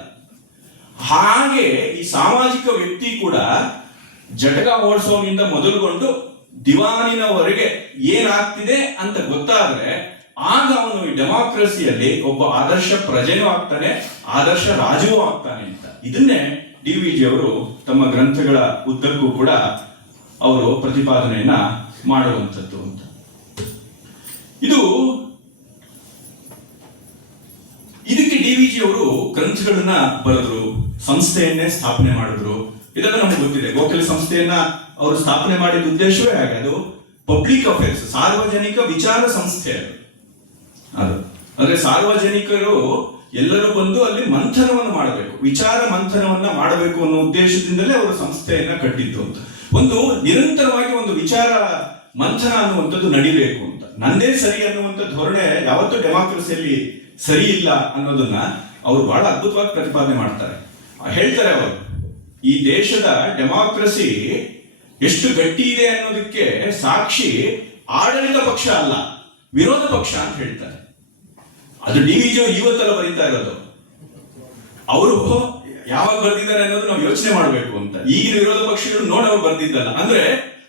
ಹಾಗೆ ಈ ಸಾಮಾಜಿಕ ವ್ಯಕ್ತಿ ಕೂಡ ಜಟಕ ಓಡಿಸೋನಿಂದ ಮೊದಲುಗೊಂಡು ದಿವಾನಿನವರೆಗೆ ಏನಾಗ್ತಿದೆ ಅಂತ ಗೊತ್ತಾದ್ರೆ ಆಗ ಅವನು ಈ ಡೆಮಾಕ್ರಸಿಯಲ್ಲಿ ಒಬ್ಬ ಆದರ್ಶ ಪ್ರಜೆನೂ ಆಗ್ತಾನೆ, ಆದರ್ಶ ರಾಜವೂ ಆಗ್ತಾನೆ ಅಂತ. ಇದನ್ನೇ ಡಿವಿಜಿ ಅವರು ತಮ್ಮ ಗ್ರಂಥಗಳ ಉದ್ದಕ್ಕೂ ಕೂಡ ಅವರು ಪ್ರತಿಪಾದನೆಯನ್ನ ಮಾಡುವಂಥದ್ದು ಅಂತ. ಇದಕ್ಕೆ ಡಿವಿಜಿ ಅವರು ಗ್ರಂಥಗಳನ್ನ ಬರೆದ್ರು, ಸಂಸ್ಥೆಯನ್ನೇ ಸ್ಥಾಪನೆ ಮಾಡಿದ್ರು. ಇದೆಲ್ಲ ನಮ್ಗೆ ಗೊತ್ತಿದೆ. ಗೋಖಲೆ ಸಂಸ್ಥೆಯನ್ನ ಅವರು ಸ್ಥಾಪನೆ ಮಾಡಿದ ಉದ್ದೇಶವೇ ಹಾಗೆ, ಅದು ಪಬ್ಲಿಕ್ ಅಫೇರ್ಸ್, ಸಾರ್ವಜನಿಕ ವಿಚಾರ ಸಂಸ್ಥೆ ಅದು. ಅಂದ್ರೆ ಸಾರ್ವಜನಿಕರು ಎಲ್ಲರೂ ಬಂದು ಅಲ್ಲಿ ಮಂಥನವನ್ನು ಮಾಡಬೇಕು, ವಿಚಾರ ಮಂಥನವನ್ನ ಮಾಡಬೇಕು ಅನ್ನೋ ಉದ್ದೇಶದಿಂದಲೇ ಅವರು ಸಂಸ್ಥೆಯನ್ನ ಕಟ್ಟಿದ್ದು ಅಂತ. ಒಂದು ನಿರಂತರವಾಗಿ ಒಂದು ವಿಚಾರ ಮಂಥನ ಅನ್ನುವಂಥದ್ದು ನಡಿಬೇಕು ಅಂತ. ನಂದೇ ಸರಿ ಅನ್ನುವಂಥ ಧೋರಣೆ ಯಾವತ್ತೂ ಡೆಮಾಕ್ರಸಿಯಲ್ಲಿ ಸರಿ ಇಲ್ಲ ಅನ್ನೋದನ್ನ ಅವರು ಬಹಳ ಅದ್ಭುತವಾಗಿ ಪ್ರತಿಪಾದನೆ ಮಾಡ್ತಾರೆ. ಹೇಳ್ತಾರೆ ಅವರು, ಈ ದೇಶದ ಡೆಮಾಕ್ರಸಿ ಎಷ್ಟು ಗಟ್ಟಿ ಇದೆ ಅನ್ನೋದಕ್ಕೆ ಸಾಕ್ಷಿ ಆಡಳಿತ ಪಕ್ಷ ಅಲ್ಲ, ವಿರೋಧ ಪಕ್ಷ ಅಂತ ಹೇಳ್ತಾರೆ. ಅದು ಡಿವಿಜಿ ಇವತ್ತೆಲ್ಲ ಬರೀತಾ ಇರೋದು. ಅವರು ಯಾವಾಗ ಬರ್ದಿದ್ದಾರೆ ಅನ್ನೋದು ನಾವು ಯೋಚನೆ ಮಾಡಬೇಕು ಅಂತ. ಈಗಿನ ವಿರೋಧ ಪಕ್ಷಗಳು ನೋಡಿ ಅವ್ರು ಬರ್ದಿದ್ದಲ್ಲ. ಅಂದ್ರೆ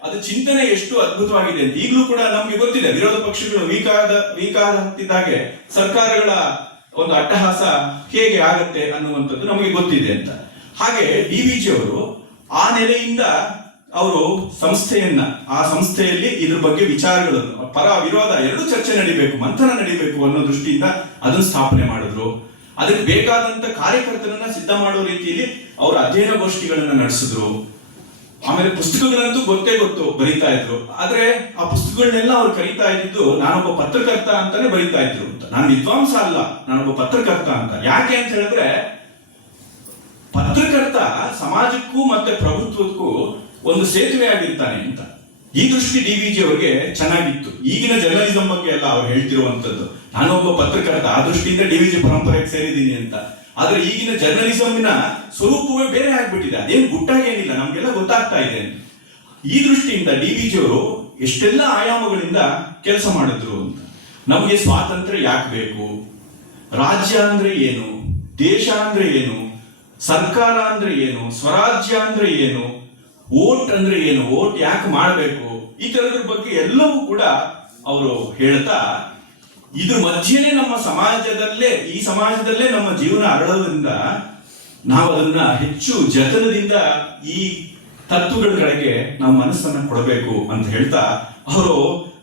ಅದು ಚಿಂತನೆ ಎಷ್ಟು ಅದ್ಭುತವಾಗಿದೆ ಅಂತ. ಈಗಲೂ ಕೂಡ ನಮ್ಗೆ ಗೊತ್ತಿದೆ, ವಿರೋಧ ಪಕ್ಷಗಳು ವೀಕಾದ ಹತ್ತಿದ್ದಾಗೆ ಸರ್ಕಾರಗಳ ಒಂದು ಅಟ್ಟಹಾಸ ಹೇಗೆ ಆಗತ್ತೆ ಅನ್ನುವಂಥದ್ದು ನಮಗೆ ಗೊತ್ತಿದೆ ಅಂತ. ಹಾಗೆ ಡಿವಿಜಿ ಅವರು ಆ ನೆಲೆಯಿಂದ ಅವರು ಸಂಸ್ಥೆಯನ್ನ, ಆ ಸಂಸ್ಥೆಯಲ್ಲಿ ಇದ್ರ ಬಗ್ಗೆ ವಿಚಾರಗಳನ್ನು, ಪರ ವಿರೋಧ ಎರಡು ಚರ್ಚೆ ನಡಿಬೇಕು, ಮಂಥನ ನಡಿಬೇಕು ಅನ್ನೋ ದೃಷ್ಟಿಯಿಂದ ಅದನ್ನು ಸ್ಥಾಪನೆ ಮಾಡಿದ್ರು. ಅದಕ್ಕೆ ಬೇಕಾದಂತ ಕಾರ್ಯಕರ್ತರನ್ನ ಸಿದ್ಧ ಮಾಡೋ ರೀತಿಯಲ್ಲಿ ಅವರ ಅಧ್ಯಯನ ಗೋಷ್ಠಿಗಳನ್ನ ನಡೆಸಿದ್ರು. ಆಮೇಲೆ ಪುಸ್ತಕಗಳಂತೂ ಗೊತ್ತೇ ಗೊತ್ತು ಬರೀತಾ ಇದ್ರು. ಆದ್ರೆ ಆ ಪುಸ್ತಕಗಳನ್ನೆಲ್ಲ ಅವ್ರು ಕರೀತಾ ಇದ್ದಿದ್ದು ನಾನೊಬ್ಬ ಪತ್ರಕರ್ತ ಅಂತಾನೆ ಬರೀತಾ ಇದ್ರು ಅಂತ. ನಾನು ವಿದ್ವಾಂಸ ಅಲ್ಲ, ನಾನೊಬ್ಬ ಪತ್ರಕರ್ತ ಅಂತ. ಯಾಕೆ ಅಂತ ಹೇಳಿದ್ರೆ ಪತ್ರಕರ್ತ ಸಮಾಜಕ್ಕೂ ಮತ್ತೆ ಪ್ರಭುತ್ವಕ್ಕೂ ಒಂದು ಸೇತುವೆ ಆಗಿರ್ತಾನೆ ಅಂತ. ಈ ದೃಷ್ಟಿ ಡಿ.ವಿ.ಜಿ ಅವರಿಗೆ ಚೆನ್ನಾಗಿತ್ತು. ಈಗಿನ ಜರ್ನಲಿಸಂ ಬಗ್ಗೆ ಎಲ್ಲ ಅವ್ರು ಹೇಳ್ತಿರುವಂತದ್ದು, ನಾನೊಬ್ಬ ಪತ್ರಕರ್ತ ಆ ದೃಷ್ಟಿಯಿಂದ ಡಿ.ವಿ.ಜಿ ಪರಂಪರೆಗೆ ಸೇರಿದ್ದೀನಿ ಅಂತ. ಆದ್ರೆ ಈಗಿನ ಜರ್ನಲಿಸಂನ ಸ್ವರೂಪವೇ ಬೇರೆ ಆಗ್ಬಿಟ್ಟಿದೆ. ಅದೇನು ಗುಟ್ಟಾಗೇನಿಲ್ಲ, ನಮ್ಗೆಲ್ಲ ಗೊತ್ತಾಗ್ತಾ ಇದೆ. ಈ ದೃಷ್ಟಿಯಿಂದ ಡಿ.ವಿ.ಜಿ ಅವರು ಎಷ್ಟೆಲ್ಲ ಆಯಾಮಗಳಿಂದ ಕೆಲಸ ಮಾಡಿದ್ರು ಅಂತ. ನಮಗೆ ಸ್ವಾತಂತ್ರ್ಯ ಯಾಕೆ ಬೇಕು, ರಾಜ್ಯ ಅಂದ್ರೆ ಏನು, ದೇಶ ಅಂದ್ರೆ ಏನು, ಸರ್ಕಾರ ಅಂದ್ರೆ ಏನು, ಸ್ವರಾಜ್ಯ ಅಂದ್ರೆ ಏನು, ವೋಟ್ ಅಂದ್ರೆ ಏನು, ವೋಟ್ ಯಾಕೆ ಮಾಡಬೇಕು, ಈ ತರದ್ರ ಬಗ್ಗೆ ಎಲ್ಲವೂ ಕೂಡ ಅವರು ಹೇಳ್ತಾ, ಇದ್ರ ಮಧ್ಯೆನೇ ನಮ್ಮ ಈ ಸಮಾಜದಲ್ಲೇ ನಮ್ಮ ಜೀವನ ಅರಳೋದ್ರಿಂದ ನಾವು ಅದನ್ನ ಹೆಚ್ಚು ಜತನದಿಂದ ಈ ತತ್ವಗಳ ಕಡೆಗೆ ನಾವು ಮನಸ್ಸನ್ನ ಕೊಡಬೇಕು ಅಂತ ಹೇಳ್ತಾ ಅವರು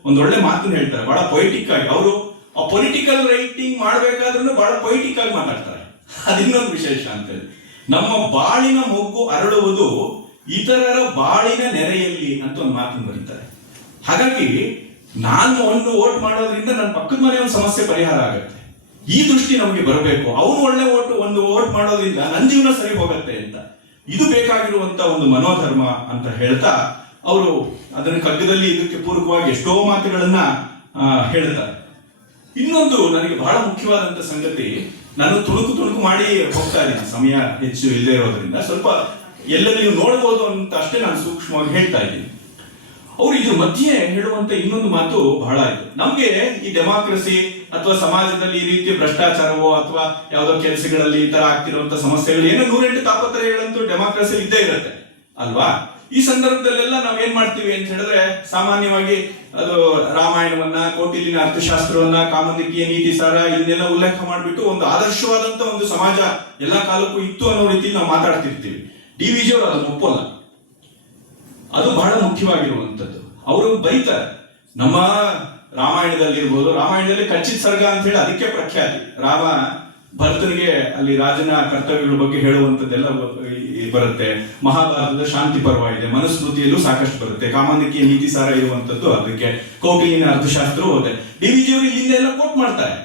ಒಂದೊಳ್ಳೆ ಮಾತನ್ನ ಹೇಳ್ತಾರೆ, ಬಹಳ ಪೊಯಿಟಿಕ್ ಆಗಿ. ಅವರು ಆ ಪೊಲಿಟಿಕಲ್ ರೈಟಿಂಗ್ ಮಾಡ್ಬೇಕಾದ್ರೂ ಬಹಳ ಪೊಯಿಟಿಕ್ ಆಗಿ ಮಾತಾಡ್ತಾರೆ. ಅದಿನ್ನೊಂದು ವಿಶೇಷ ಅಂತ ಹೇಳಿ, ನಮ್ಮ ಬಾಳಿನ ಮೊಗ್ಗು ಅರಳುವುದು ಇತರರ ಬಾಳಿನ ನೆರೆಯಲ್ಲಿ ಅಂತ ಒಂದು ಮಾತನ್ನು ಬರೀತಾರೆ. ಹಾಗಾಗಿ ನಾನು ಒಂದು ವೋಟ್ ಮಾಡೋದ್ರಿಂದ ನನ್ನ ಪಕ್ಕದ ಮನೆ ಒಂದು ಸಮಸ್ಯೆ ಪರಿಹಾರ ಆಗುತ್ತೆ, ಈ ದೃಷ್ಟಿ ನಮಗೆ ಬರಬೇಕು. ಅವನು ಒಳ್ಳೆ ಒಂದು ವೋಟ್ ಮಾಡೋದ್ರಿಂದ ನನ್ನ ಜೀವನ ಸರಿ ಹೋಗುತ್ತೆ ಅಂತ. ಇದು ಬೇಕಾಗಿರುವಂತ ಒಂದು ಮನೋಧರ್ಮ ಅಂತ ಹೇಳ್ತಾ ಅವರು ಅದನ್ನ ಕಗ್ಗದಲ್ಲಿ ಇದಕ್ಕೆ ಪೂರಕವಾಗಿ ಎಷ್ಟೋ ಮಾತುಗಳನ್ನ ಹೇಳ್ತಾರೆ. ಇನ್ನೊಂದು ನನಗೆ ಬಹಳ ಮುಖ್ಯವಾದಂತ ಸಂಗತಿ, ನಾನು ತುಣುಕು ಮಾಡಿ ಹೋಗ್ತಾ ಇದ್ದೀನಿ, ಸಮಯ ಹೆಚ್ಚು ಇಲ್ಲದೆ ಇರೋದ್ರಿಂದ ಸ್ವಲ್ಪ ಎಲ್ಲೆಲ್ಲಿ ನೀವು ನೋಡ್ಬೋದು ಅಂತ ಅಷ್ಟೇ ನಾನು ಸೂಕ್ಷ್ಮವಾಗಿ ಹೇಳ್ತಾ ಇದ್ದೀನಿ. ಅವ್ರು ಇದ್ರ ಮಧ್ಯೆ ಹೇಳುವಂತ ಇನ್ನೊಂದು ಮಾತು ಬಹಳ ಆಯ್ತು. ನಮ್ಗೆ ಈ ಡೆಮಾಕ್ರಸಿ ಅಥವಾ ಸಮಾಜದಲ್ಲಿ ಈ ರೀತಿಯ ಭ್ರಷ್ಟಾಚಾರವೋ ಅಥವಾ ಯಾವ್ದೋ ಕೆಲಸಗಳಲ್ಲಿ ಈ ತರ ಆಗ್ತಿರುವಂತ ಸಮಸ್ಯೆಗಳು ಏನೋ 108 ತಾಪತ್ರಯಗಳಂತೂ ಡೆಮಾಕ್ರಸಿ ಇದ್ದೇ ಇರುತ್ತೆ ಅಲ್ವಾ. ಈ ಸಂದರ್ಭದಲ್ಲೆಲ್ಲ ನಾವ್ ಏನ್ ಮಾಡ್ತೀವಿ ಅಂತ ಹೇಳಿದ್ರೆ, ಸಾಮಾನ್ಯವಾಗಿ ಅದು ರಾಮಾಯಣವನ್ನ, ಕೌಟಿಲ್ಯನ ಅರ್ಥಶಾಸ್ತ್ರವನ್ನ, ಕಾಮಂದಿಕಿಯ ನೀತಿ ಸಾರ ಇದನ್ನೆಲ್ಲ ಉಲ್ಲೇಖ ಮಾಡಿಬಿಟ್ಟು ಒಂದು ಆದರ್ಶವಾದಂತ ಒಂದು ಸಮಾಜ ಎಲ್ಲಾ ಕಾಲಕ್ಕೂ ಇತ್ತು ಅನ್ನೋ ರೀತಿಯಲ್ಲಿ ನಾವು ಮಾತಾಡ್ತಿರ್ತೀವಿ. ಡಿ.ವಿ.ಜಿ ಅವರು ಅದನ್ನು ಒಪ್ಪಲ್ಲ. ಅದು ಬಹಳ ಮುಖ್ಯವಾಗಿರುವಂತದ್ದು. ಅವರು ಬೈತಾರೆ, ನಮ್ಮ ರಾಮಾಯಣದಲ್ಲಿ ಕಚ್ಚಿತ್ ಸರ್ಗ ಅಂತ ಹೇಳಿ ಅದಕ್ಕೆ ಪ್ರಖ್ಯಾತಿ. ರಾಮ ಭರತನಿಗೆ ಅಲ್ಲಿ ರಾಜನ ಕರ್ತವ್ಯಗಳ ಬಗ್ಗೆ ಹೇಳುವಂತದ್ದೆಲ್ಲ ಬರುತ್ತೆ. ಮಹಾಭಾರತದ ಶಾಂತಿ ಪರ್ವ ಇದೆ, ಮನುಸ್ಮೃತಿಯಲ್ಲೂ ಸಾಕಷ್ಟು ಬರುತ್ತೆ, ಕಾಮಂದಿಕಿಯ ನೀತಿ ಸಾರ ಇರುವಂತದ್ದು ಅದಕ್ಕೆ, ಕೌಟಿಲ್ಯನ ಅರ್ಥಶಾಸ್ತ್ರವೂ ಹೋದೆ. ಡಿ.ವಿ.ಜಿ ಅವರು ಇಲ್ಲಿಂದ ಎಲ್ಲ ಕೋಟ್ ಮಾಡ್ತಾರೆ.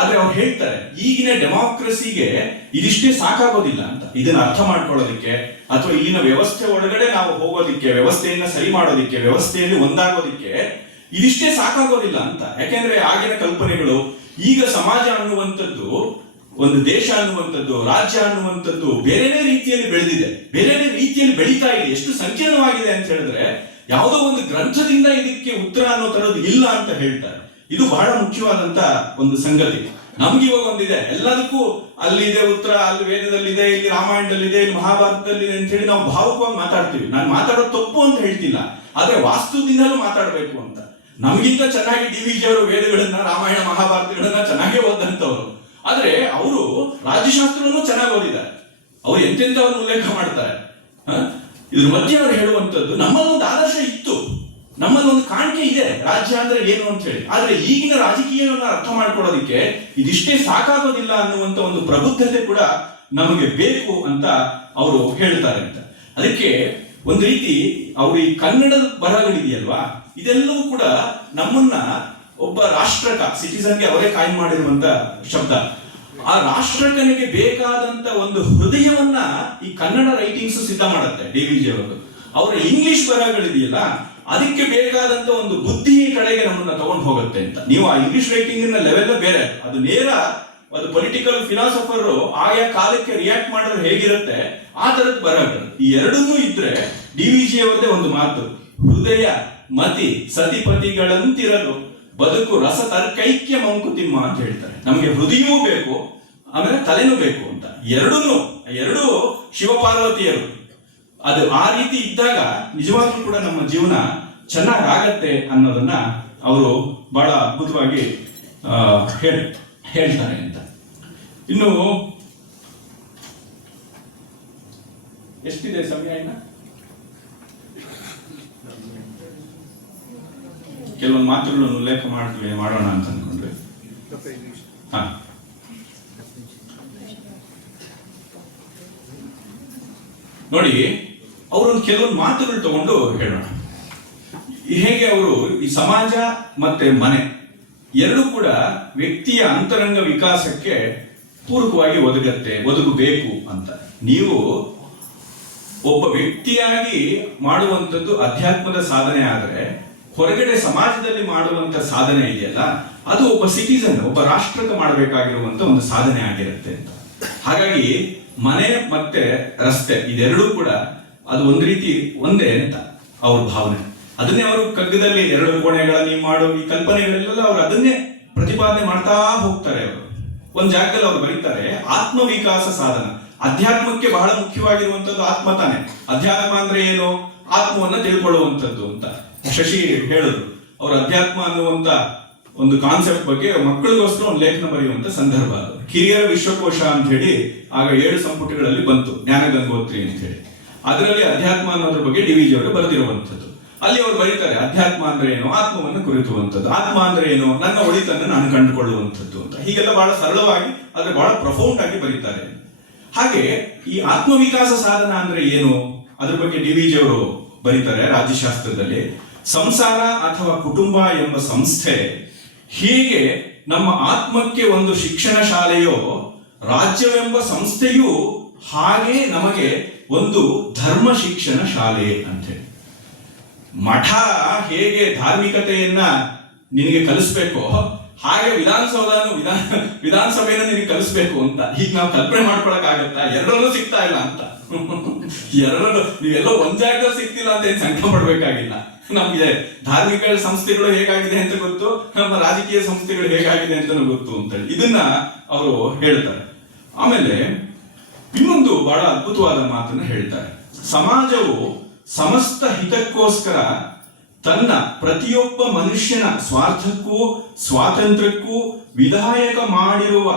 ಆದ್ರೆ ಅವ್ರು ಹೇಳ್ತಾರೆ, ಈಗಿನ ಡೆಮಾಕ್ರಸಿಗೆ ಇದಿಷ್ಟೇ ಸಾಕಾಗೋದಿಲ್ಲ ಅಂತ. ಇದನ್ನ ಅರ್ಥ ಮಾಡ್ಕೊಳ್ಳೋದಿಕ್ಕೆ ಅಥವಾ ಇಲ್ಲಿನ ವ್ಯವಸ್ಥೆ ಒಳಗಡೆ ನಾವು ಹೋಗೋದಿಕ್ಕೆ, ವ್ಯವಸ್ಥೆಯನ್ನ ಸರಿ ಮಾಡೋದಿಕ್ಕೆ, ವ್ಯವಸ್ಥೆಯಲ್ಲಿ ಒಂದಾಗೋದಿಕ್ಕೆ ಇದಿಷ್ಟೇ ಸಾಕಾಗೋದಿಲ್ಲ ಅಂತ. ಯಾಕೆಂದ್ರೆ ಆಗಿನ ಕಲ್ಪನೆಗಳು, ಈಗ ಸಮಾಜ ಅನ್ನುವಂಥದ್ದು, ಒಂದು ದೇಶ ಅನ್ನುವಂಥದ್ದು, ರಾಜ್ಯ ಅನ್ನುವಂಥದ್ದು ಬೇರೆನೇ ರೀತಿಯಲ್ಲಿ ಬೆಳೆದಿದೆ, ಬೇರೆನೇ ರೀತಿಯಲ್ಲಿ ಬೆಳೀತಾ ಇದೆ. ಎಷ್ಟು ಸಂಕೀರ್ಣವಾಗಿದೆ ಅಂತ ಹೇಳಿದ್ರೆ ಯಾವುದೋ ಒಂದು ಗ್ರಂಥದಿಂದ ಇದಕ್ಕೆ ಉತ್ತರ ಅನ್ನೋ ತರದ್ದು ಇಲ್ಲ ಅಂತ ಹೇಳ್ತಾರೆ. ಇದು ಬಹಳ ಮುಖ್ಯವಾದಂತ ಒಂದು ಸಂಗತಿ. ನಮ್ಗೆ ಇವಾಗ ಒಂದಿದೆ, ಎಲ್ಲದಕ್ಕೂ ಅಲ್ಲಿದೆ ಉತ್ತರ, ಅಲ್ಲಿ ವೇದದಲ್ಲಿದೆ, ಇಲ್ಲಿ ರಾಮಾಯಣದಲ್ಲಿದೆ, ಇಲ್ಲಿ ಮಹಾಭಾರತದಲ್ಲಿದೆ ಅಂತ ಹೇಳಿ ನಾವು ಭಾವುಕವಾಗಿ ಮಾತಾಡ್ತೀವಿ. ನಾನು ಮಾತಾಡೋದು ತಪ್ಪು ಅಂತ ಹೇಳ್ತಿಲ್ಲ, ಆದ್ರೆ ವಾಸ್ತುದಿಂದಲೂ ಮಾತಾಡ್ಬೇಕು ಅಂತ. ನಮಗಿಂತ ಚೆನ್ನಾಗಿ ಡಿ.ವಿ.ಜಿ ಅವರು ವೇದಗಳನ್ನ, ರಾಮಾಯಣ ಮಹಾಭಾರತಗಳನ್ನ ಚೆನ್ನಾಗೇ ಓದಂತವ್ರು. ಆದ್ರೆ ಅವರು ರಾಜ್ಯಶಾಸ್ತ್ರವನ್ನು ಚೆನ್ನಾಗಿ ಓದಿದ್ದಾರೆ, ಅವ್ರು ಎಂತೆಂಥವ್ರನ್ನ ಉಲ್ಲೇಖ ಮಾಡ್ತಾರೆ. ಇದ್ರ ಮಧ್ಯೆ ಅವ್ರು ಹೇಳುವಂತದ್ದು, ನಮ್ಮಲ್ಲಿ ಒಂದು ಆದರ್ಶ ಇತ್ತು, ನಮ್ಮಲ್ಲಿ ಒಂದು ಕಾಣಿಕೆ ಇದೆ ರಾಜ್ಯ ಅಂದ್ರೆ ಏನು ಅಂತ ಹೇಳಿ. ಆದ್ರೆ ಈಗಿನ ರಾಜಕೀಯವನ್ನ ಅರ್ಥ ಮಾಡ್ಕೊಳ್ಳೋದಿಕ್ಕೆ ಇದಿಷ್ಟೇ ಸಾಕಾಗೋದಿಲ್ಲ ಅನ್ನುವಂತ ಒಂದು ಪ್ರಬುದ್ಧತೆ ಕೂಡ ನಮಗೆ ಬೇಕು ಅಂತ ಅವರು ಹೇಳ್ತಾರೆ ಅಂತ. ಅದಕ್ಕೆ ಒಂದು ರೀತಿ ಅವರು ಈ ಕನ್ನಡದ ಬರಹಗಳಿದೆಯಲ್ವಾ, ಇದೆಲ್ಲವೂ ಕೂಡ ನಮ್ಮನ್ನ ಒಬ್ಬ ರಾಷ್ಟ್ರಕ, ಸಿಟಿಸನ್ಗೆ ಅವರೇ ಕಾಯ್ದು ಮಾಡಿರುವಂತ ಶಬ್ದ. ಆ ರಾಷ್ಟ್ರಕನಿಗೆ ಬೇಕಾದಂತ ಒಂದು ಹೃದಯವನ್ನ ಈ ಕನ್ನಡ ರೈಟಿಂಗ್ಸ್ ಸಿದ್ಧ ಮಾಡುತ್ತೆ ಡಿ.ವಿ.ಜಿ ಅವರು. ಅವರ ಇಂಗ್ಲಿಷ್ ಬರಹಗಳಿದೆಯಲ್ಲ, ಅದಕ್ಕೆ ಬೇಕಾದಂತ ಒಂದು ಬುದ್ಧಿ ಕಡೆಗೆ ನಮ್ಮನ್ನ ತಗೊಂಡು ಹೋಗುತ್ತೆ ಅಂತ. ನೀವು ಆ ಇಂಗ್ಲಿಷ್ ರೈಟಿಂಗ್ ಲೆವೆಲ್ ಬೇರೆ, ಅದು ನೇರ ಅದು ಪೊಲಿಟಿಕಲ್ ಫಿಲಾಸಫರ್ ಆಯಾ ಕಾಲಕ್ಕೆ ರಿಯಾಕ್ಟ್ ಮಾಡೋದು ಹೇಗಿರುತ್ತೆ ಆ ತರದ ಬರಹಗಳು. ಈ ಎರಡನ್ನೂ ಇದ್ರೆ ಡಿ.ವಿ.ಜಿ ಅವರದೇ ಒಂದು ಮಾತು, ಹೃದಯ ಮತಿ ಸತಿಪತಿಗಳಂತಿರಲು ಬದುಕು ರಸ ತರ್ಕೈಕ್ಯ ಮಂಕುತಿಮ್ಮ ಅಂತ ಹೇಳ್ತಾರೆ. ನಮ್ಗೆ ಹೃದಯವೂ ಬೇಕು, ಆಮೇಲೆ ತಲೆನೂ ಬೇಕು ಅಂತ. ಎರಡು ಶಿವಪಾರ್ವತಿಯರು. ಅದು ಆ ರೀತಿ ಇದ್ದಾಗ ನಿಜವಾಗ್ಲೂ ಕೂಡ ನಮ್ಮ ಜೀವನ ಚೆನ್ನಾಗಾಗತ್ತೆ ಅನ್ನೋದನ್ನ ಅವರು ಬಹಳ ಅದ್ಭುತವಾಗಿ ಹೇಳ್ತಾರೆ ಅಂತ. ಇನ್ನು ಎಷ್ಟಿದೆ ಸಮಯ? ಇನ್ನ ಕೆಲವೊಂದು ಮಾತುಗಳನ್ನು ಉಲ್ಲೇಖ ಮಾಡೋಣ ಅಂತ ಅನ್ಕೊಂಡ್ರೆ, ನೋಡಿ ಅವರೊಂದು ಕೆಲವೊಂದು ಮಾತುಗಳು ತಗೊಂಡು ಹೇಳೋಣ. ಹೇಗೆ ಅವರು ಈ ಸಮಾಜ ಮತ್ತೆ ಮನೆ ಎರಡೂ ಕೂಡ ವ್ಯಕ್ತಿಯ ಅಂತರಂಗ ವಿಕಾಸಕ್ಕೆ ಪೂರಕವಾಗಿ ಒದಗಬೇಕು ಅಂತ. ನೀವು ಒಬ್ಬ ವ್ಯಕ್ತಿಯಾಗಿ ಮಾಡುವಂಥದ್ದು ಅಧ್ಯಾತ್ಮದ ಸಾಧನೆ ಆದರೆ, ಹೊರಗಡೆ ಸಮಾಜದಲ್ಲಿ ಮಾಡುವಂತ ಸಾಧನೆ ಇದೆಯಲ್ಲ, ಅದು ಒಬ್ಬ ಸಿಟಿಸನ್, ಒಬ್ಬ ರಾಷ್ಟ್ರಕ್ಕೆ ಮಾಡಬೇಕಾಗಿರುವಂತ ಒಂದು ಸಾಧನೆ ಆಗಿರುತ್ತೆ ಅಂತ. ಹಾಗಾಗಿ ಮನೆ ಮತ್ತೆ ರಸ್ತೆ ಇದೆರಡೂ ಕೂಡ ಅದು ಒಂದು ರೀತಿ ಒಂದೇ ಅಂತ ಅವ್ರ ಭಾವನೆ. ಅದನ್ನೇ ಅವರು ಕಗ್ಗದಲ್ಲಿ 2 ಕೋಣೆಗಳಲ್ಲಿ ಮಾಡೋ ಈ ಕಲ್ಪನೆಗಳೆಲ್ಲ ಅವ್ರು ಅದನ್ನೇ ಪ್ರತಿಪಾದನೆ ಮಾಡ್ತಾ ಹೋಗ್ತಾರೆ. ಅವರು ಒಂದ್ ಜಾಗದಲ್ಲಿ ಅವ್ರು ಬರೀತಾರೆ, ಆತ್ಮ ವಿಕಾಸ ಸಾಧನ. ಅಧ್ಯಾತ್ಮಕ್ಕೆ ಬಹಳ ಮುಖ್ಯವಾಗಿರುವಂತದ್ದು ಆತ್ಮ ತಾನೆ. ಅಧ್ಯಾತ್ಮ ಅಂದ್ರೆ ಏನು? ಆತ್ಮವನ್ನ ತಿಳ್ಕೊಳ್ಳುವಂಥದ್ದು ಅಂತ ಶಶಿ ಹೇಳಿದ್ರು. ಅವ್ರ ಅಧ್ಯಾತ್ಮ ಅನ್ನುವಂತ ಒಂದು ಕಾನ್ಸೆಪ್ಟ್ ಬಗ್ಗೆ ಮಕ್ಕಳಿಗೋಸ್ಕರ ಒಂದು ಲೇಖನ ಬರೆಯುವಂತ ಸಂದರ್ಭ ಅದು. ಕಿರಿಯರ ವಿಶ್ವಕೋಶ ಅಂತ ಹೇಳಿ ಆಗ 7 ಸಂಪುಟಗಳಲ್ಲಿ ಬಂತು, ಜ್ಞಾನಗಂಗೋತ್ರಿ ಅಂತ ಹೇಳಿ. ಅದರಲ್ಲಿ ಅಧ್ಯಾತ್ಮ ಅನ್ನೋದ್ರ ಬಗ್ಗೆ ಡಿ.ವಿ.ಜಿ ಅವರು ಬರೆದಿರುವಂತದ್ದು. ಅಲ್ಲಿ ಅವ್ರು ಬರೀತಾರೆ, ಅಧ್ಯಾತ್ಮ ಅಂದ್ರೆ ಏನು? ಆತ್ಮವನ್ನು ಕುರಿತುವಂಥದ್ದು. ಆತ್ಮ ಅಂದ್ರೆ ಏನು? ನನ್ನ ಒಳಿತನ್ನು ನಾನು ಕಂಡುಕೊಳ್ಳುವಂಥದ್ದು ಅಂತ. ಹೀಗೆಲ್ಲ ಬಹಳ ಸರಳವಾಗಿ ಆದ್ರೆ ಬಹಳ ಪ್ರೊಫೌಂಡ್ ಆಗಿ ಬರೀತಾರೆ. ಹಾಗೆ ಈ ಆತ್ಮವಿಕಾಸ ಸಾಧನ ಅಂದ್ರೆ ಏನು? ಅದ್ರ ಬಗ್ಗೆ ಡಿ.ವಿ.ಜಿ ಅವರು ಬರೀತಾರೆ ರಾಜ್ಯಶಾಸ್ತ್ರದಲ್ಲಿ. ಸಂಸಾರ ಅಥವಾ ಕುಟುಂಬ ಎಂಬ ಸಂಸ್ಥೆ ಹೇಗೆ ನಮ್ಮ ಆತ್ಮಕ್ಕೆ ಒಂದು ಶಿಕ್ಷಣ ಶಾಲೆಯೋ, ರಾಜ್ಯವೆಂಬ ಸಂಸ್ಥೆಯೂ ಹಾಗೆ ನಮಗೆ ಒಂದು ಧರ್ಮ ಶಿಕ್ಷಣ ಶಾಲೆ ಅಂತೇಳಿ. ಮಠ ಹೇಗೆ ಧಾರ್ಮಿಕತೆಯನ್ನ ನಿನಗೆ ಕಲಿಸ್ಬೇಕೋ, ಹಾಗೆ ವಿಧಾನಸಭೆಯನ್ನು ನಿನಗೆ ಕಲಿಸ್ಬೇಕು ಅಂತ. ಹೀಗೆ ನಾವು ಕಲ್ಪನೆ ಮಾಡ್ಕೊಳಕ್ ಆಗತ್ತಾ? ಎರಡರಲ್ಲೂ ಸಿಗ್ತಾ ಇಲ್ಲ ಅಂತ. ಎರಡರಲ್ಲೂ ನೀವೆಲ್ಲೋ ಒಂದ್ ಜಾಗದಲ್ಲಿ ಸಿಗ್ತಿಲ್ಲ ಅಂತ ಏನ್ ಸಂಕಟ ಪಡ್ಬೇಕಾಗಿಲ್ಲ. ನಮ್ಗೆ ಧಾರ್ಮಿಕ ಸಂಸ್ಥೆಗಳು ಹೇಗಾಗಿದೆ ಅಂತ ಗೊತ್ತು, ನಮ್ಮ ರಾಜಕೀಯ ಸಂಸ್ಥೆಗಳು ಹೇಗಾಗಿದೆ ಅಂತ ಗೊತ್ತು ಅಂತ ಹೇಳಿ ಇದನ್ನ ಅವರು ಹೇಳ್ತಾರೆ. ಆಮೇಲೆ ಇನ್ನೊಂದು ಬಹಳ ಅದ್ಭುತವಾದ ಮಾತನ್ನ ಹೇಳ್ತಾರೆ. ಸಮಾಜವು ಸಮಸ್ತ ಹಿತಕ್ಕೋಸ್ಕರ ತನ್ನ ಪ್ರತಿಯೊಬ್ಬ ಮನುಷ್ಯನ ಸ್ವಾರ್ಥಕ್ಕೂ ಸ್ವಾತಂತ್ರ್ಯಕ್ಕೂ ವಿಧಾಯಕ ಮಾಡಿರುವ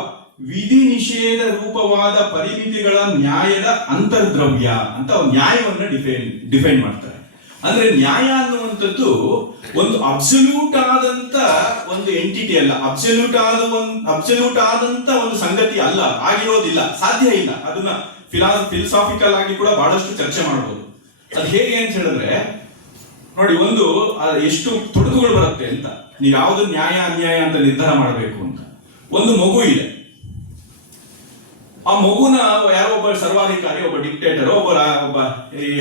ವಿಧಿ ನಿಷೇಧ ರೂಪವಾದ ಪರಿಮಿತಿಗಳ ನ್ಯಾಯದ ಅಂತರ್ದ್ರವ್ಯ ಅಂತ ನ್ಯಾಯವನ್ನ ಡಿಫೈನ್ ಮಾಡ್ತಾರೆ. ಅಂದ್ರೆ ನ್ಯಾಯ ಅನ್ನುವಂಥದ್ದು ಒಂದು ಅಬ್ಸಲ್ಯೂಟ್ ಆದಂತ ಒಂದು ಎಂಟಿಟಿ ಅಲ್ಲ, ಅಬ್ಸಲ್ಯೂಟ್ ಆದಂತ ಒಂದು ಸಂಗತಿ ಅಲ್ಲ, ಆಗಿರೋದಿಲ್ಲ, ಸಾಧ್ಯ ಇಲ್ಲ. ಅದನ್ನ ಫಿಲಾಸಾಫಿಕಲ್ ಆಗಿ ಕೂಡ ಬಹಳಷ್ಟು ಚರ್ಚೆ ಮಾಡಬಹುದು. ಅದು ಹೇಗೆ ಅಂತ ಹೇಳಿದ್ರೆ ನೋಡಿ, ಒಂದು ಎಷ್ಟು ತೊಡಕುಗಳು ಬರುತ್ತೆ ಅಂತ. ನೀವು ಯಾವ್ದು ನ್ಯಾಯ ಅನ್ಯಾಯ ಅಂತ ನಿರ್ಧಾರ ಮಾಡಬೇಕು ಅಂತ. ಒಂದು ಮಗು ಇದೆ, ಆ ಮಗುನ ಯಾರೋ ಒಬ್ಬ ಸರ್ವಾಧಿಕಾರಿ, ಒಬ್ಬ ಡಿಕ್ಟೇಟರ್,